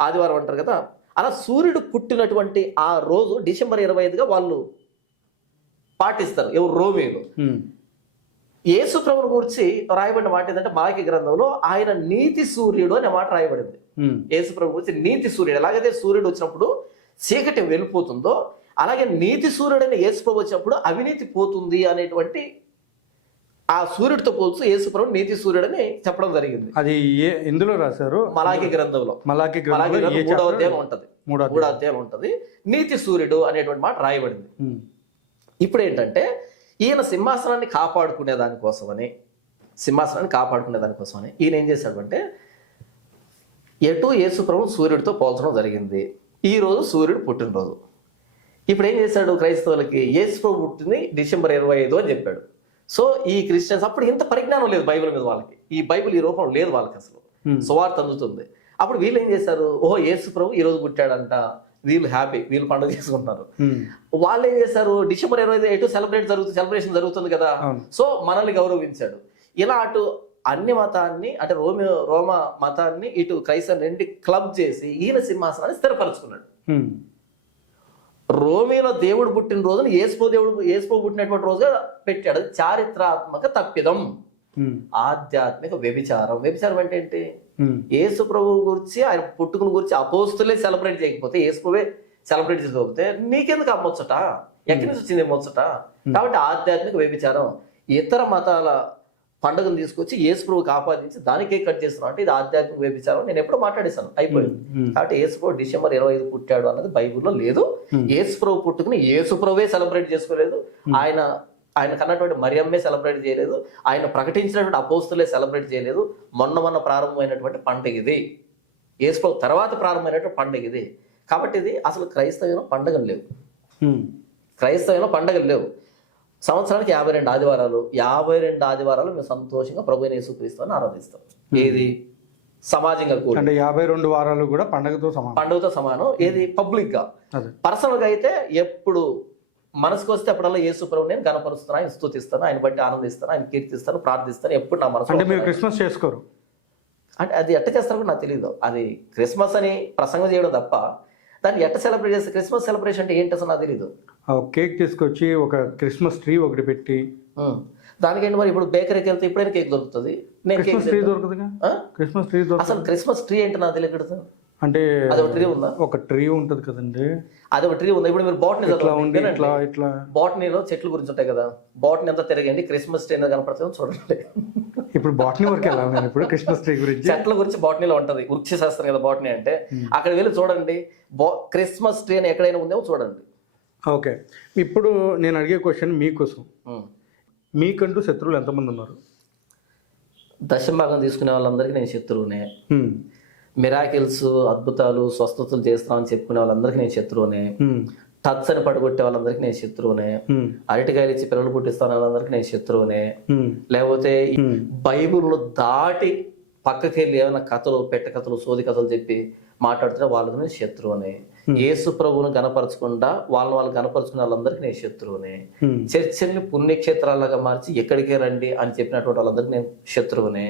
ఆదివారం అంటారు కదా, అలా సూర్యుడు పుట్టినటువంటి ఆ రోజు December 25గా వాళ్ళు పాటిస్తారు. ఎవరు? రోమియోలు. యేసు ప్రభువుని గురించి రాయబడిన మాట ఏంటంటే మలాకి గ్రంథంలో ఆయన నీతి సూర్యుడు అనే మాట రాయబడింది. యేసు ప్రభు గురించి నీతి సూర్యుడు. ఎలాగైతే సూర్యుడు వచ్చినప్పుడు చీకటి వెళ్ళిపోతుందో అలాగే నీతి సూర్యుడైన యేసు ప్రభు వచ్చినప్పుడు అవినీతి పోతుంది అనేటువంటి ఆ సూర్యుడితో పోల్చు యేసు ప్రభు నీతి సూర్యుడని చెప్పడం జరిగింది. అది ఎందులో రాశారు? మలాకి గ్రంథంలో. మలాకి 3వ అధ్యాయం ఉంటుంది. 3వ అధ్యాయం ఉంటుంది. నీతి సూర్యుడు అనేటువంటి మాట రాయబడింది. ఇప్పుడు ఏంటంటే ఈయన సింహాసనాన్ని కాపాడుకునే దానికోసమని ఈయన ఏం చేశాడు అంటే ఎటు యేసు ప్రభు సూర్యుడితో పోల్చడం జరిగింది. ఈ రోజు సూర్యుడు పుట్టినరోజు. ఇప్పుడు ఏం చేశాడు? క్రైస్తవులకి యేసు ప్రభు పుట్టింది December 25 అని చెప్పాడు. సో ఈ క్రిస్టియన్స్ అప్పుడు ఇంత పరిజ్ఞానం లేదు బైబిల్ మీద వాళ్ళకి. ఈ బైబిల్ ఈ రూపంలో లేదు వాళ్ళకి, అసలు సువార్త అందుతుంది. అప్పుడు వీళ్ళు ఏం చేశారు? ఓహో యేసు ప్రభు ఈ రోజు పుట్టాడంట, వీళ్ళు హ్యాపీ, వీళ్ళు పండుగ చేసుకుంటున్నారు. వాళ్ళు ఏం చేశారు? December 25 ఎటు సెలబ్రేషన్ జరుగుతుంది కదా, సో మనల్ని గౌరవించాడు. ఇలా అటు అన్ని మతాన్ని అంటే రోమా మతాన్ని ఇటు క్రైస్తవుని రెండు క్లబ్ చేసి ఈయన సింహాసనాన్ని స్థిరపరచుకున్నాడు. రోమిలో దేవుడు పుట్టిన రోజున యేసు పుట్టినటువంటి రోజుగా పెట్టాడు. అది చారిత్రాత్మక తప్పిదం, ఆధ్యాత్మిక వ్యభిచారం. వ్యభిచారం అంటే ఏంటి? యేసు ప్రభు గురించి ఆయన పుట్టుకుని గురించి అపోస్తులే సెలబ్రేట్ చేయకపోతే, యేసు ప్రభువే సెలబ్రేట్ చేసుకోకపోతే నీకెందుకు అమ్మొచ్చట? ఎక్కడి నుంచి వచ్చింది ఏమొచ్చట? కాబట్టి ఆధ్యాత్మిక వ్యభిచారం. ఇతర మతాల పండుగను తీసుకొచ్చి యేసు ప్రభుకి ఆపాదించి దానికే కట్ చేస్తున్నాం అంటే ఇది ఆధ్యాత్మిక వ్యభిచారం. నేను ఎప్పుడో మాట్లాడేశాను, అయిపోయింది. కాబట్టి యేసు ప్రభు December 25 పుట్టాడు అన్నది బైబిల్లో లేదు. యేసు ప్రభు పుట్టుకుని యేసు ప్రభువే సెలబ్రేట్ చేసుకోలేదు. ఆయన కన్నటువంటి మరియమ్మే సెలబ్రేట్ చేయలేదు. ఆయన ప్రకటించినటువంటి అపోస్తులే సెలబ్రేట్ చేయలేదు. మొన్న ప్రారంభమైనటువంటి పండుగ ఇది. యేసు ప్రభు తర్వాత ప్రారంభమైనటువంటి పండుగ ఇది. కాబట్టి ఇది అసలు క్రైస్తవంలో పండుగలు లేవు. క్రైస్తవంలో పండుగలు లేవు. సంవత్సరానికి 52 ఆదివారాలు. 52 ఆదివారాలు మేము సంతోషంగా ప్రభువైన యేసుక్రీస్తుని ఆరాధిస్తాం. ఏది సమాజంగా కూడా అంటే 52 వారాలు కూడా పండుగతో సమానం. ఏది పబ్లిక్ గా. పర్సనల్ గా అయితే ఎప్పుడు మనసుకు వస్తే అప్పుడల్లా యేసు ప్రభువుని నేను గణపరుస్తాను, ఆయన స్తుతిస్తాను, ఆయన బట్టి ఆనందిస్తాను, ఆయన కీర్తిస్తాను, ప్రార్థిస్తాను. ఎప్పుడు నా మనసు. అంటే మీరు క్రిస్మస్ చేసుకోరు అంటే అది ఎట్ట చేస్తారో కూడా నాకు తెలియదు. అది క్రిస్మస్ అని ప్రసంగం చేయడం తప్ప దాన్ని ఎట్ట సెలబ్రేట్ చేస్తే, క్రిస్మస్ సెలబ్రేషన్ అంటే ఏంటి అసలు నాకు తెలియదు. కేక్ తీసుకొచ్చి ఒక క్రిస్మస్ ట్రీ ఒకటి పెట్టి దానికేంటి మరి ఇప్పుడు బేకరీకి వెళ్తే ఇప్పుడైనా కేక్ దొరుకుతుంది. నేను క్రిస్మస్ ట్రీ దొరుకుతుంది. క్రిస్మస్ ట్రీ అసలు క్రిస్మస్ ట్రీ ఏంటి నాకు తెలియదు. అంటే అది ఒక ట్రీ ఉందా? ఒక ట్రీ ఉంటది కదండి. అది ఒక ట్రీ ఉందా? ఇప్పుడు మీరు బాటనీ బాటనీలో చెట్ల గురించి ఉంటాయి కదా, బాటనీ అంతా తిరగండి, క్రిస్మస్ ట్రీ అనేది కనపడుతుంది చూడండి. ఇప్పుడు బాటనీ వరకు వెళ్ళాలి. ఇప్పుడు క్రిస్మస్ ట్రీ గురించి, చెట్ల గురించి బాటనీలో ఉంటది, వృక్ష శాస్త్రం కదా బాటనీ అంటే. అక్కడ వెళ్ళి చూడండి, క్రిస్మస్ ట్రీ అని ఎక్కడైనా ఉందేమో చూడండి. ఓకే, ఇప్పుడు నేను అడిగే క్వశ్చన్ మీకోసం. మీకంటూ శత్రువులు ఎంతమంది ఉన్నారు? దశభాగం తీసుకునే వాళ్ళందరికీ నేను శత్రువునే. మిరాకిల్స్, అద్భుతాలు, స్వస్థతలు చేస్తామని చెప్పుకునే వాళ్ళందరికీ నేను శత్రువునే. టచ్ అని పడగొట్టే వాళ్ళందరికీ నేను శత్రువునే. అరటికాయలు ఇచ్చి పిల్లలు పుట్టిస్తాను వాళ్ళందరికీ నేను శత్రువునే. లేకపోతే బైబిల్ను దాటి పక్కకి వెళ్ళి ఏమైనా కథలు, పెట్ట కథలు, సోది కథలు చెప్పి మాట్లాడుతున్నా వాళ్ళకి నేను శత్రువునే. యేసు ప్రభువును గణపరచకుండా వాళ్ళు గణపరుచుకునే వాళ్ళందరికీ నేను శత్రువునే. చర్చల్ని పుణ్యక్షేత్రాలుగా మార్చి ఎక్కడికే రండి అని చెప్పినటువంటి వాళ్ళందరికీ నేను శత్రువునే.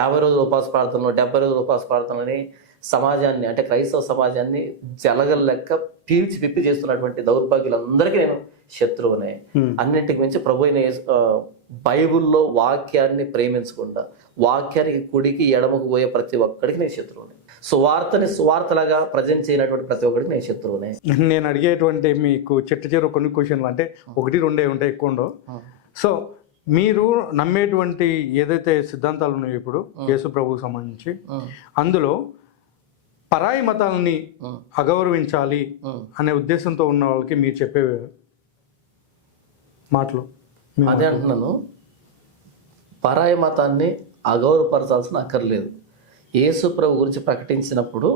50 రోజులు ఉపవాస ప్రార్థనలు, 70 రోజులు ఉపవాస ప్రార్థనలని సమాజాన్ని, అంటే క్రైస్తవ సమాజాన్ని జలగల లెక్క పీల్చి పిప్పి చేస్తున్నటువంటి దౌర్భాగ్యులందరికీ నేను శత్రువునే. అన్నింటికి మించి ప్రభువైన బైబిల్లో వాక్యాన్ని ప్రేమించకుండా వాక్యానికి కుడికి ఎడమకు పోయే ప్రతి ఒక్కడికి నేను శత్రువునే. సువార్తని సువార్తలాగా ప్రజెంట్ చేయనటువంటి ప్రతి ఒక్కరికి నేను శత్రువునే. నేను అడిగేటువంటి మీకు చిట్ట కొన్ని క్వశ్చన్లు అంటే 1-2 ఉంటాయి, ఎక్కువ ఉండవు. సో మీరు నమ్మేటువంటి ఏదైతే సిద్ధాంతాలు ఉన్నాయో ఇప్పుడు యేసు ప్రభువుకు సంబంధించి, అందులో పరాయి మతాలని అగౌరవించాలి అనే ఉద్దేశంతో ఉన్న వాళ్ళకి మీరు చెప్పే మాటలు? అదే అంటున్నాను, పరాయి మతాన్ని అగౌరవపరచాల్సిన అక్కర్లేదు. యేసు ప్రభు గురించి ప్రకటించినప్పుడు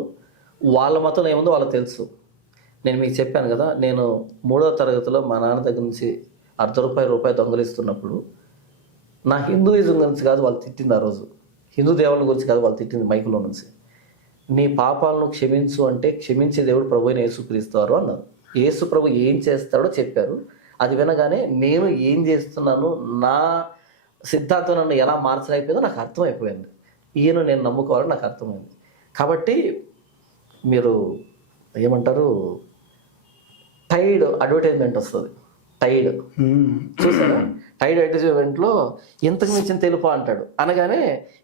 వాళ్ళ మతం ఏముందో వాళ్ళకి తెలుసు. నేను మీకు చెప్పాను కదా, నేను 3వ తరగతిలో మా నాన్న దగ్గర నుంచి ₹1 దొంగలిస్తున్నప్పుడు నా హిందూయిజం గురించి కాదు వాళ్ళు తిట్టింది. ఆ రోజు హిందూ దేవుళ్ళ గురించి కాదు వాళ్ళు తిట్టింది మైకులో నుంచి. నీ పాపాలను క్షమించు అంటే క్షమించే దేవుడు ప్రభు అయిన యేసుక్రీస్తు అన్నారు. యేసు ప్రభు ఏం చేస్తాడో చెప్పారు. అది వినగానే నేను ఏం చేస్తున్నాను, నా సిద్ధాంతం నన్ను ఎలా మార్చలేకపోయిందో నాకు అర్థమైపోయింది. ఈయన నేను నమ్ముకోవాలని నాకు అర్థమైంది. కాబట్టి మీరు ఏమంటారు, టైడ్ అడ్వర్టైజ్మెంట్ వస్తుంది. టైడ్ చూసారా? టైడ్ అడ్వర్టైజ్మెంట్లో ఇంతకు మించిన తెలుపు అంటాడు, అనగానే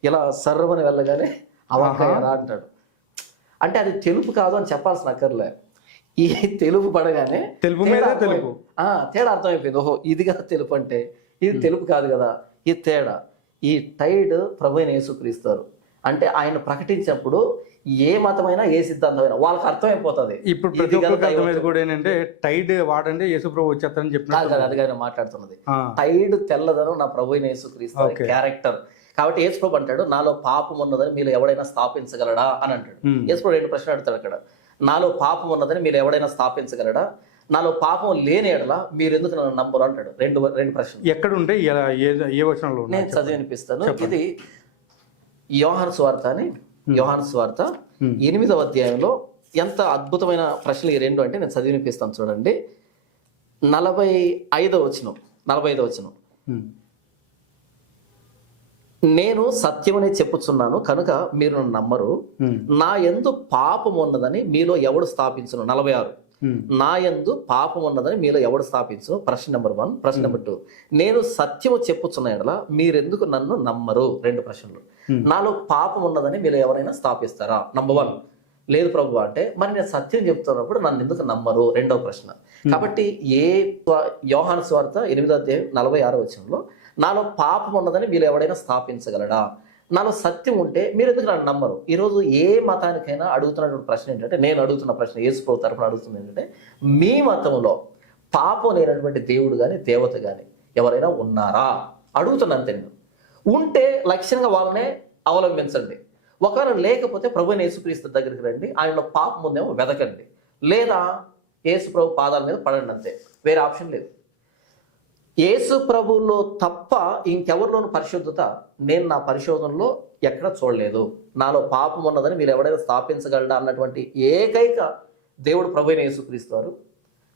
ఇలా సర్రమని వెళ్ళగానే అవకాశరా అంటాడు. అంటే అది తెలుపు కాదు అని చెప్పాల్సిన అక్కర్లే. ఈ తెలుపు పడగానే తేడా అర్థమైపోయింది. ఓహో ఇది కదా తెలుపు అంటే, ఇది తెలుపు కాదు కదా, ఇది తేడా. ఈ టైడ్ ప్రభువైన యేసుక్రీస్తు అంటే ఆయన ప్రకటించినప్పుడు ఏ మతమైనా ఏ సిద్ధాంతమైనా వాళ్ళకి అర్థమైపోతుంది. ఇప్పుడు ప్రతి ఒక్కరికి అర్థమైంది కూడా ఏంటంటే టైడ్ వాడంటే యేసు ప్రభు వచ్చేస్తారని చెప్పిన అది కానీ మాట్లాడుతున్నది. టైడ్ తెల్లదనం నా ప్రభువైన యేసుక్రీస్తు క్యారెక్టర్. కాబట్టి యేసు ప్రభు అంటాడు, నాలో పాపం ఉన్నదని మీరు ఎవడైనా స్థాపించగలడా అని అంటాడు. యేసు ప్రభు 2 ప్రశ్నలు అడుగుతాడు అక్కడ. నాలో పాపం ఉన్నదని మీరు ఎవడైనా స్థాపించగలడా, నాలో పాపం లేని ఎడల మీరు ఎందుకు నన్ను నమ్మరు అంటాడు. రెండు ప్రశ్నలు. ఎక్కడ ఉంటే ఏ వచనంలో నేను చదివి వినిపిస్తాను. ఇది యోహాను సువార్త అని, యోహాను సువార్త 8వ అధ్యాయంలో ఎంత అద్భుతమైన ప్రశ్నలు ఈ రెండు అంటే నేను చదివి వినిపిస్తాను చూడండి. 45వ వచనం. నేను సత్యమని చెప్పుచున్నాను కనుక మీరు నన్ను నమ్మరు, నా యందు పాపం ఉన్నదని మీలో ఎవడు స్థాపించును. 46 నా యందు పాపం ఉన్నదని మీలో ఎవడు స్థాపించు? ప్రశ్న నెంబర్ 1. ప్రశ్న నెంబర్ 2, నేను సత్యము చెప్పుచున్న ఎడల మీరెందుకు నన్ను నమ్మరు? 2 ప్రశ్నలు. నాలో పాపం ఉన్నదని మీరు ఎవరైనా స్థాపిస్తారా? నంబర్ 1 లేదు ప్రభు అంటే, మరి నేను సత్యం చెప్తున్నప్పుడు నన్ను ఎందుకు నమ్మరు? 2వ ప్రశ్న. కాబట్టి యోహాను సువార్త 8వ అధ్యాయం 46వ వచనంలో నాలో పాపం ఉన్నదని మీరు ఎవడైనా స్థాపించగలడా? నాలో సత్యం ఉంటే మీరు ఎందుకు నన్ను నమ్మరు? ఈరోజు ఏ మతానికైనా అడుగుతున్నటువంటి ప్రశ్న ఏంటంటే, నేను అడుగుతున్న ప్రశ్న, యేసు ప్రభు తరపున అడుగుతుంది ఏంటంటే, మీ మతంలో పాపం లేనటువంటి దేవుడు కానీ దేవత కానీ ఎవరైనా ఉన్నారా అడుగుతున్నాను. నేను ఉంటే లక్ష్యంగా వాళ్ళనే అవలంబించండి. ఒకవేళ లేకపోతే ప్రభువైన యేసుక్రీస్తు దగ్గరికి రండి, ఆయనలో పాపం ఉందేమో వెతకండి, లేదా యేసు ప్రభు పాదాల మీద పడండి, అంతే. వేరే ఆప్షన్ లేదు. యేసు ప్రభువులో తప్ప ఇంకెవరిలోనూ పరిశుద్ధత నేను నా పరిశోధనలో ఎక్కడ చూడలేదు. నాలో పాపం ఉన్నదని మీరు ఎవడైనా స్థాపించగలడా అన్నటువంటి ఏకైక దేవుడు ప్రభువైన యేసుక్రీస్తు వారు.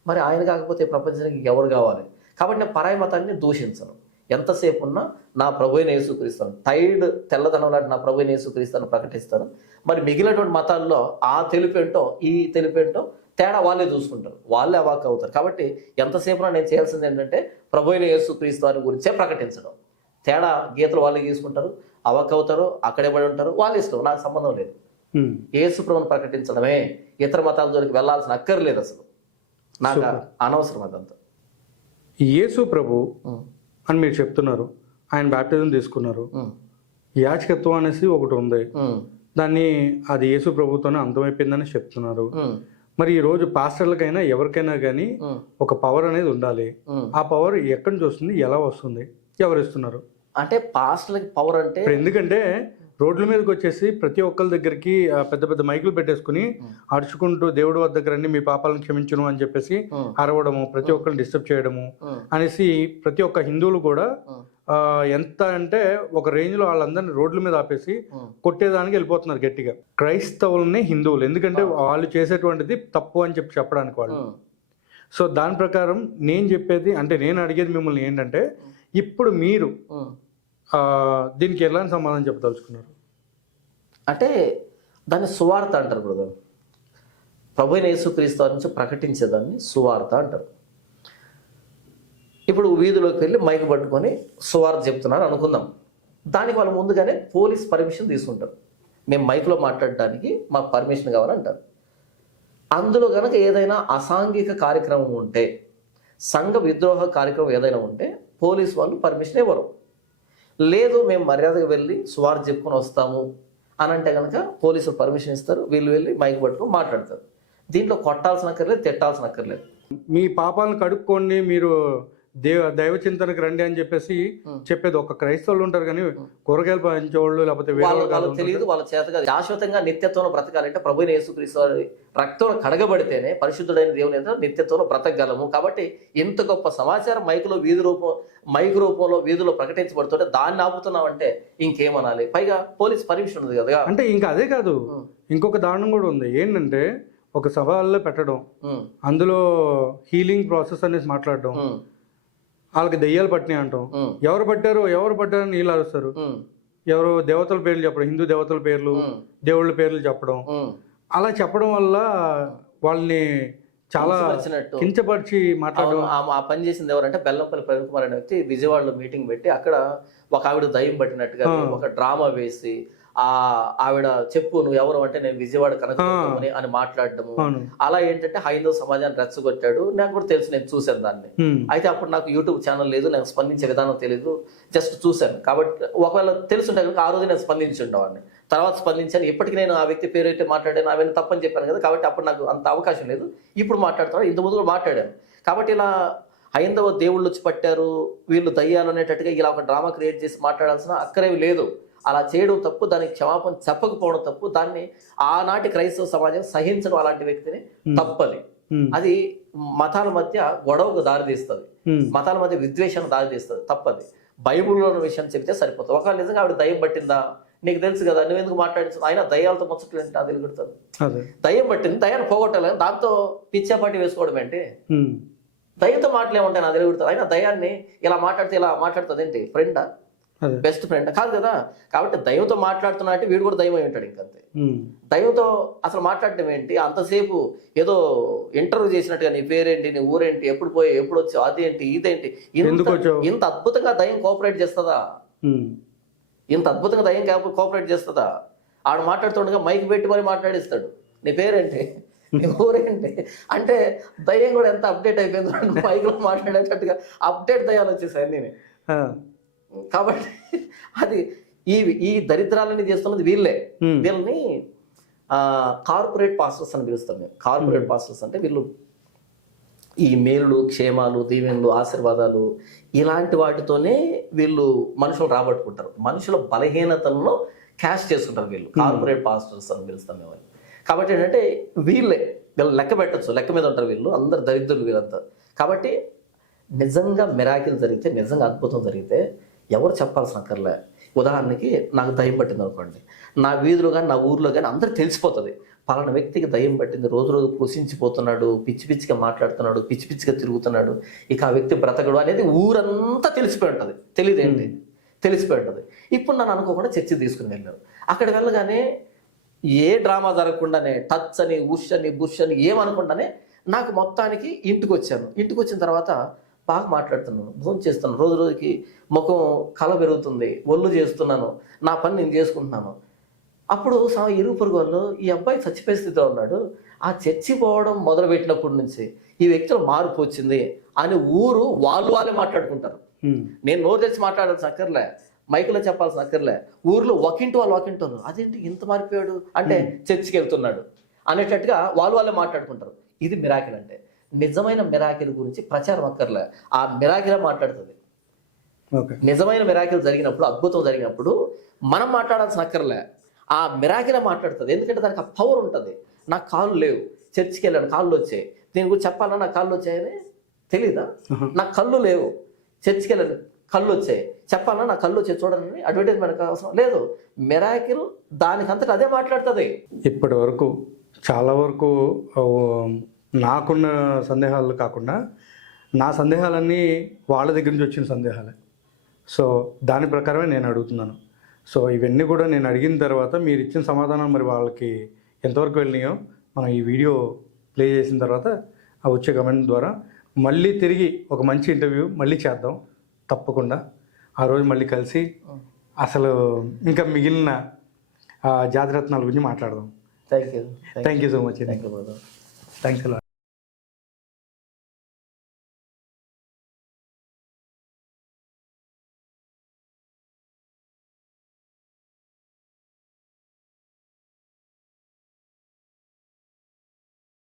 మరి ఆయన కాకపోతే ప్రపంచానికి ఎవరు కావాలి? కాబట్టి నేను పరాయి మతాన్ని దూషించను. ఎంతసేపు ఉన్నా నా ప్రభువైన యేసుక్రీస్తును, టైడ్ తెల్లదనం లాంటి నా ప్రభువైన యేసుక్రీస్తును ప్రకటిస్తాను. మరి మిగిలినటువంటి మతాల్లో ఆ తెలుపేంటో ఈ తెలుపేంటో తేడా వాళ్ళే చూసుకుంటారు, వాళ్ళే అవాక్ అవుతారు. కాబట్టి ఎంతసేపున నేను చేయాల్సింది ఏంటంటే ప్రభువైన యేసుక్రీస్తు వారి గురించే ప్రకటించడం. తేడా గీతలు వాళ్ళే తీసుకుంటారు, అవాక్ అవుతారు, అక్కడే పడి ఉంటారు, వాళ్ళ ఇష్టం, నాకు సంబంధం లేదు. యేసు ప్రభువును ప్రకటించడమే, ఇతర మతాల జోలికి వెళ్ళాల్సిన అక్కర్లేదు, అసలు నాకు అనవసరం అదంతా. యేసు ప్రభు అని మీరు చెప్తున్నారు, ఆయన బ్యాప్టిజం తీసుకున్నారు, యాజకత్వం అనేసి ఒకటి ఉంది, దాన్ని అది యేసు ప్రభుతోనే అంతమైపోయిందని చెప్తున్నారు. మరి ఈ రోజు పాస్టర్లకైనా ఎవరికైనా కానీ ఒక పవర్ అనేది ఉండాలి. ఆ పవర్ ఎక్కడి నుంచి వస్తుంది, ఎలా వస్తుంది, ఎవరు ఇస్తున్నారు? అంటే పాస్టర్లకి పవర్ అంటే ఎందుకంటే రోడ్ల మీదకి వచ్చేసి ప్రతి ఒక్కరి దగ్గరికి పెద్ద పెద్ద మైకులు పెట్టేసుకుని అరుచుకుంటూ దేవుడి వద్దకు రండి మీ పాపాలను క్షమించును అని చెప్పేసి అరవడము, ప్రతి ఒక్కరిని డిస్టర్బ్ చేయడము అనేసి ప్రతి ఒక్క హిందువులు కూడా ఎంత అంటే ఒక రేంజ్ లో వాళ్ళందరినీ రోడ్ల మీద ఆపేసి కొట్టేదానికి వెళ్ళిపోతున్నారు గట్టిగా. క్రైస్తవులనే హిందువులు, ఎందుకంటే వాళ్ళు చేసేటువంటిది తప్పు అని చెప్పి చెప్పడానికి వాళ్ళు. సో దాని ప్రకారం నేను చెప్పేది అంటే, నేను అడిగేది మిమ్మల్ని ఏంటంటే, ఇప్పుడు మీరు దీనికి ఎలాంటి సమాధానం చెప్పదలుచుకున్నారు? అంటే దాన్ని సువార్త అంటారు బ్రదర్. ప్రభువైన యేసుక్రీస్తు నుంచి ప్రకటించేదాన్ని సువార్త అంటారు. ఇప్పుడు వీధిలోకి వెళ్ళి మైక్ పట్టుకొని సువార్త చెప్తున్నారు అనుకుందాం. దానికి వాళ్ళు ముందుగానే పోలీస్ పర్మిషన్ తీసుకుంటారు. మేము మైక్లో మాట్లాడడానికి మాకు పర్మిషన్ కావాలంటారు. అందులో కనుక ఏదైనా అసాంఘిక కార్యక్రమం ఉంటే, సంఘ విద్రోహ కార్యక్రమం ఏదైనా ఉంటే పోలీస్ వాళ్ళు పర్మిషన్ ఇవ్వరు. లేదు మేము మర్యాదగా వెళ్ళి సువార్త చెప్పుకొని వస్తాము అని అంటే కనుక పోలీసులు పర్మిషన్ ఇస్తారు, వీళ్ళు వెళ్ళి మైక్ పట్టుకొని మాట్లాడతారు. దీంట్లో కొట్టాల్సిన అక్కర్లేదు, తిట్టాల్సిన అక్కర్లేదు. మీ పాపాలను కడుక్కోండి, మీరు దైవ చింతనకు రండి అని చెప్పేసి చెప్పేది ఒక క్రైస్తవులు ఉంటారు, కానీ కూరగాయలు పంచేవాళ్ళు లేకపోతే వాళ్ళు తెలియదు, వాళ్ళ చేతగా శాశ్వతంగా నిత్యత్వంలో బ్రతకాలంటే ప్రభువైన యేసుక్రీస్తు రక్తంలో కడగబడితేనే పరిశుద్ధుడైన దేవుని ఎదుట నిత్యత్వంలో బ్రతకగలము. కాబట్టి ఇంత గొప్ప సమాచారం మైక్ రూపంలో వీధిలో ప్రకటించబడుతుంటే దాన్ని ఆపుతున్నామంటే ఇంకేమనాలి? పైగా పోలీస్ పర్మిషన్ ఉంది కదా. అంటే ఇంకా అదే కాదు, ఇంకొక దారుణం కూడా ఉంది. ఏంటంటే ఒక సభల్లో పెట్టడం, అందులో హీలింగ్ ప్రాసెస్ అనేసి మాట్లాడడం, వాళ్ళకి దెయ్యాలు పట్టినాయి అంటాం. ఎవరు పట్టారని నీళ్ళు అరుస్తారు. ఎవరు దేవతల పేర్లు చెప్పడం, హిందూ దేవతల పేర్లు, దేవుళ్ళ పేర్లు చెప్పడం, అలా చెప్పడం వల్ల వాళ్ళని చాలా కించపరిచి మాట్లాడడం. ఆ పని చేసింది ఎవరంటే బెల్లంపల్లి ప్రవీణ్ కుమార్ అనే వ్యక్తి విజయవాడలో మీటింగ్ పెట్టి అక్కడ ఒక ఆవిడ దయ్యం పట్టినట్టుగా ఒక డ్రామా వేసి ఆవిడ చెప్పు నువ్వు ఎవరు అంటే నేను విజయవాడ కనకదుర్గమ్మని అని మాట్లాడటము. అలా ఏంటంటే హైందవ సమాజాన్ని రెచ్చగొట్టాడు. నాకు కూడా తెలుసు, నేను చూశాను దాన్ని. అయితే అప్పుడు నాకు యూట్యూబ్ ఛానల్ లేదు, నాకు స్పందించే విధానం తెలియదు, జస్ట్ చూశాను. కాబట్టి ఒకవేళ తెలుసుంటే కనుక ఆ రోజు నేను స్పందించి ఉండేవాడిని. తర్వాత స్పందించాను. ఇప్పటికీ నేను ఆ వ్యక్తి పేరు అయితే మాట్లాడాను, అవన్నీ తప్పని చెప్పాను కదా. కాబట్టి అప్పుడు నాకు అంత అవకాశం లేదు. ఇప్పుడు మాట్లాడుతున్నాను, ఇంత ముందు కూడా మాట్లాడాను. కాబట్టి ఇలా హైందవ దేవుళ్ళు వచ్చి పట్టారు, వీళ్ళు దయ్యాలు అనేటట్టుగా ఇలా ఒక డ్రామా క్రియేట్ చేసి మాట్లాడాల్సిన అక్కరేవి లేదు. అలా చేయడం తప్పు, దానికి క్షమాపణ చెప్పకపోవడం తప్పు. దాన్ని ఆనాటి క్రైస్తవ సమాజం సహించడం అలాంటి వ్యక్తిని తప్పది. అది మతాల మధ్య గొడవకు దారితీస్తుంది, మతాల మధ్య విద్వేషాన్ని దారితీస్తుంది, తప్పది. బైబుల్లో ఉన్న విషయం చెప్తే సరిపోతుంది. ఒకవేళ నిజంగా ఆవిడ దయ్యం పట్టిందా, నీకు తెలుసు కదా, నువ్వెందుకు మాట్లాడుతున్నావు, ఆయన దయ్యాలతో ముచ్చట్లు ఏంటి నాకు తెలుగుతుంది. దయ్యం పట్టింది, దయ్యాన్ని పోగొట్టాలని దాంతో పిచ్చాపాటి వేసుకోవడం ఏంటి? దయ్యంతో మాటలేముంటాయి నాకు తెలుగుతుంది. అయినా దయ్యాన్ని ఇలా మాట్లాడితే ఇలా మాట్లాడుతుంది ఏంటి? ఫ్రెండా? బెస్ట్ ఫ్రెండ్ కాదు కదా. కాబట్టి దైవంతో మాట్లాడుతున్నా అంటే వీడు కూడా దైవం అయి ఉంటాడు ఇంకంతే. ఉమ్. దైవంతో అసలు మాట్లాడటం ఏంటి, అంతసేపు ఏదో ఇంటర్వ్యూ చేసినట్టుగా నీ పేరేంటి, నీ ఊరేంటి, ఎప్పుడు పోయి ఎప్పుడు వచ్చావు, అదేంటి ఇదేంటి, ఎందుకు వచ్చావు? ఇంత అద్భుతంగా దైవం కోఆపరేట్ చేస్తుందా? ఉమ్. ఇంత అద్భుతంగా దయ్యం కోఆపరేట్ చేస్తుందా? ఆడు మాట్లాడుతుండగా మైక్ పెట్టి మరి మాట్లాడిస్తాడు, నీ పేరేంటి, నీ ఊరేంటి అంటే దయ్యం కూడా ఎంత అప్డేట్ అయిపోయింది, మైక్లో మాట్లాడేటట్టుగా అప్డేట్ దయ్యాలు వచ్చేసాయి అన్నీ. ఆ. కాబట్టి అది ఈ దరిద్రాలని చేస్తున్నది వీళ్ళే. వీళ్ళని కార్పొరేట్ పాస్టర్స్ అని పిలుస్తాం మేము. కార్పొరేట్ పాస్టర్స్ అంటే వీళ్ళు ఈ మేలులు, క్షేమాలు, దీవెనలు, ఆశీర్వాదాలు ఇలాంటి వాటితోనే వీళ్ళు మనుషులు రాబట్టుకుంటారు. మనుషుల బలహీనతలను క్యాష్ చేసుకుంటారు వీళ్ళు. కార్పొరేట్ పాస్టర్స్ అని పిలుస్తాం మేము. కాబట్టి ఏంటంటే వీళ్ళు లెక్క పెట్టచ్చు, లెక్క మీద ఉంటారు వీళ్ళు, అందరు దరిద్రులు వీళ్ళంతా. కాబట్టి నిజంగా మిరాకిల్ జరిగితే, నిజంగా అద్భుతం జరిగితే ఎవరు చెప్పాల్సిన అక్కర్లే. ఉదాహరణకి నాకు దయ్యం పట్టింది అనుకోండి, నా వీధిలో కానీ నా ఊర్లో కానీ అందరికి తెలిసిపోతుంది, పలానా వ్యక్తికి దయ్యం పట్టింది, రోజు రోజు కృషించిపోతున్నాడు, పిచ్చి పిచ్చిగా మాట్లాడుతున్నాడు, పిచ్చి పిచ్చిగా తిరుగుతున్నాడు, ఇక ఆ వ్యక్తి బ్రతకడు అనేది ఊరంతా తెలిసిపోయి ఉంటుంది. తెలియదేంటి, తెలిసిపోయి ఉంటుంది. ఇప్పుడు నన్ను అనుకోకుండా చర్చి తీసుకుని వెళ్ళారు. అక్కడ వెళ్ళగానే ఏ డ్రామా జరగకుండానే టచ్ అని, ఉష్ అని, బుష్ అని ఏమనకుండానే నాకు మొత్తానికి ఇంటికి వచ్చాను. ఇంటికి వచ్చిన తర్వాత బాగా మాట్లాడుతున్నాను, భోజనం చేస్తున్నాను, రోజు రోజుకి ముఖం కళ పెరుగుతుంది, ఒళ్ళు చేస్తున్నాను, నా పని నేను చేసుకుంటున్నాను. అప్పుడు ఇరుగు పొరుగు వాళ్ళు ఈ అబ్బాయి చచ్చిపోయే స్థితిలో ఉన్నాడు, ఆ చర్చి పోవడం మొదలుపెట్టినప్పటి నుంచి ఈ వ్యక్తిలో మార్పు వచ్చింది అని ఊరు వాళ్ళే మాట్లాడుకుంటారు. నేను నోరు తెచ్చి మాట్లాడాల్సిన అక్కర్లే, మైకులో చెప్పాల్సిన అక్కర్లే, ఊర్లో ఒకింటి వాళ్ళు అదేంటి ఇంత మారిపోయాడు అంటే చర్చికి వెళ్తున్నాడు అనేటట్టుగా వాళ్ళే మాట్లాడుకుంటారు. ఇది మిరాకిల్ అంటే. నిజమైన మిరాకిల్ గురించి ప్రచారం అక్కర్లే, ఆ మిరాకిలే మాట్లాడుతుంది. నిజమైన మిరాకిల్ జరిగినప్పుడు, అద్భుతం జరిగినప్పుడు మనం మాట్లాడాల్సిన అక్కర్లే, ఆ మిరాకిలే మాట్లాడుతుంది. ఎందుకంటే దానికి ఆ పవర్ ఉంటుంది. నాకు కాళ్ళు లేవు, చర్చికి వెళ్ళాను, కాళ్ళు వచ్చాయి, దీని గురించి చెప్పాలన్నా నాకు కాళ్ళు వచ్చాయని తెలీదా? నాకు కళ్ళు లేవు, చర్చికి వెళ్ళాను, కళ్ళు వచ్చాయి, చెప్పాలన్నా నాకు కళ్ళు వచ్చాయి చూడండి, అడ్వర్టైజ్మెంట్ అవసరం లేదు. మిరాకిల్ దానికంతటా అదే మాట్లాడుతుంది. ఇప్పటి వరకు చాలా వరకు నాకున్న సందేహాలు కాకుండా నా సందేహాలన్నీ వాళ్ళ దగ్గర నుంచి వచ్చిన సందేహాలే. సో దాని ప్రకారమే నేను అడుగుతున్నాను. సో ఇవన్నీ కూడా నేను అడిగిన తర్వాత మీరు ఇచ్చిన సమాధానం మరి వాళ్ళకి ఎంతవరకు వెళ్ళినాయో మనం ఈ వీడియో ప్లే చేసిన తర్వాత ఆ వచ్చే కమెంట్ ద్వారా మళ్ళీ తిరిగి ఒక మంచి ఇంటర్వ్యూ మళ్ళీ చేద్దాం తప్పకుండా. ఆ రోజు మళ్ళీ కలిసి అసలు ఇంకా మిగిలిన జాతిరత్నాల గురించి మాట్లాడదాం. Thank you so much. Thank you brother. Thanks అలా.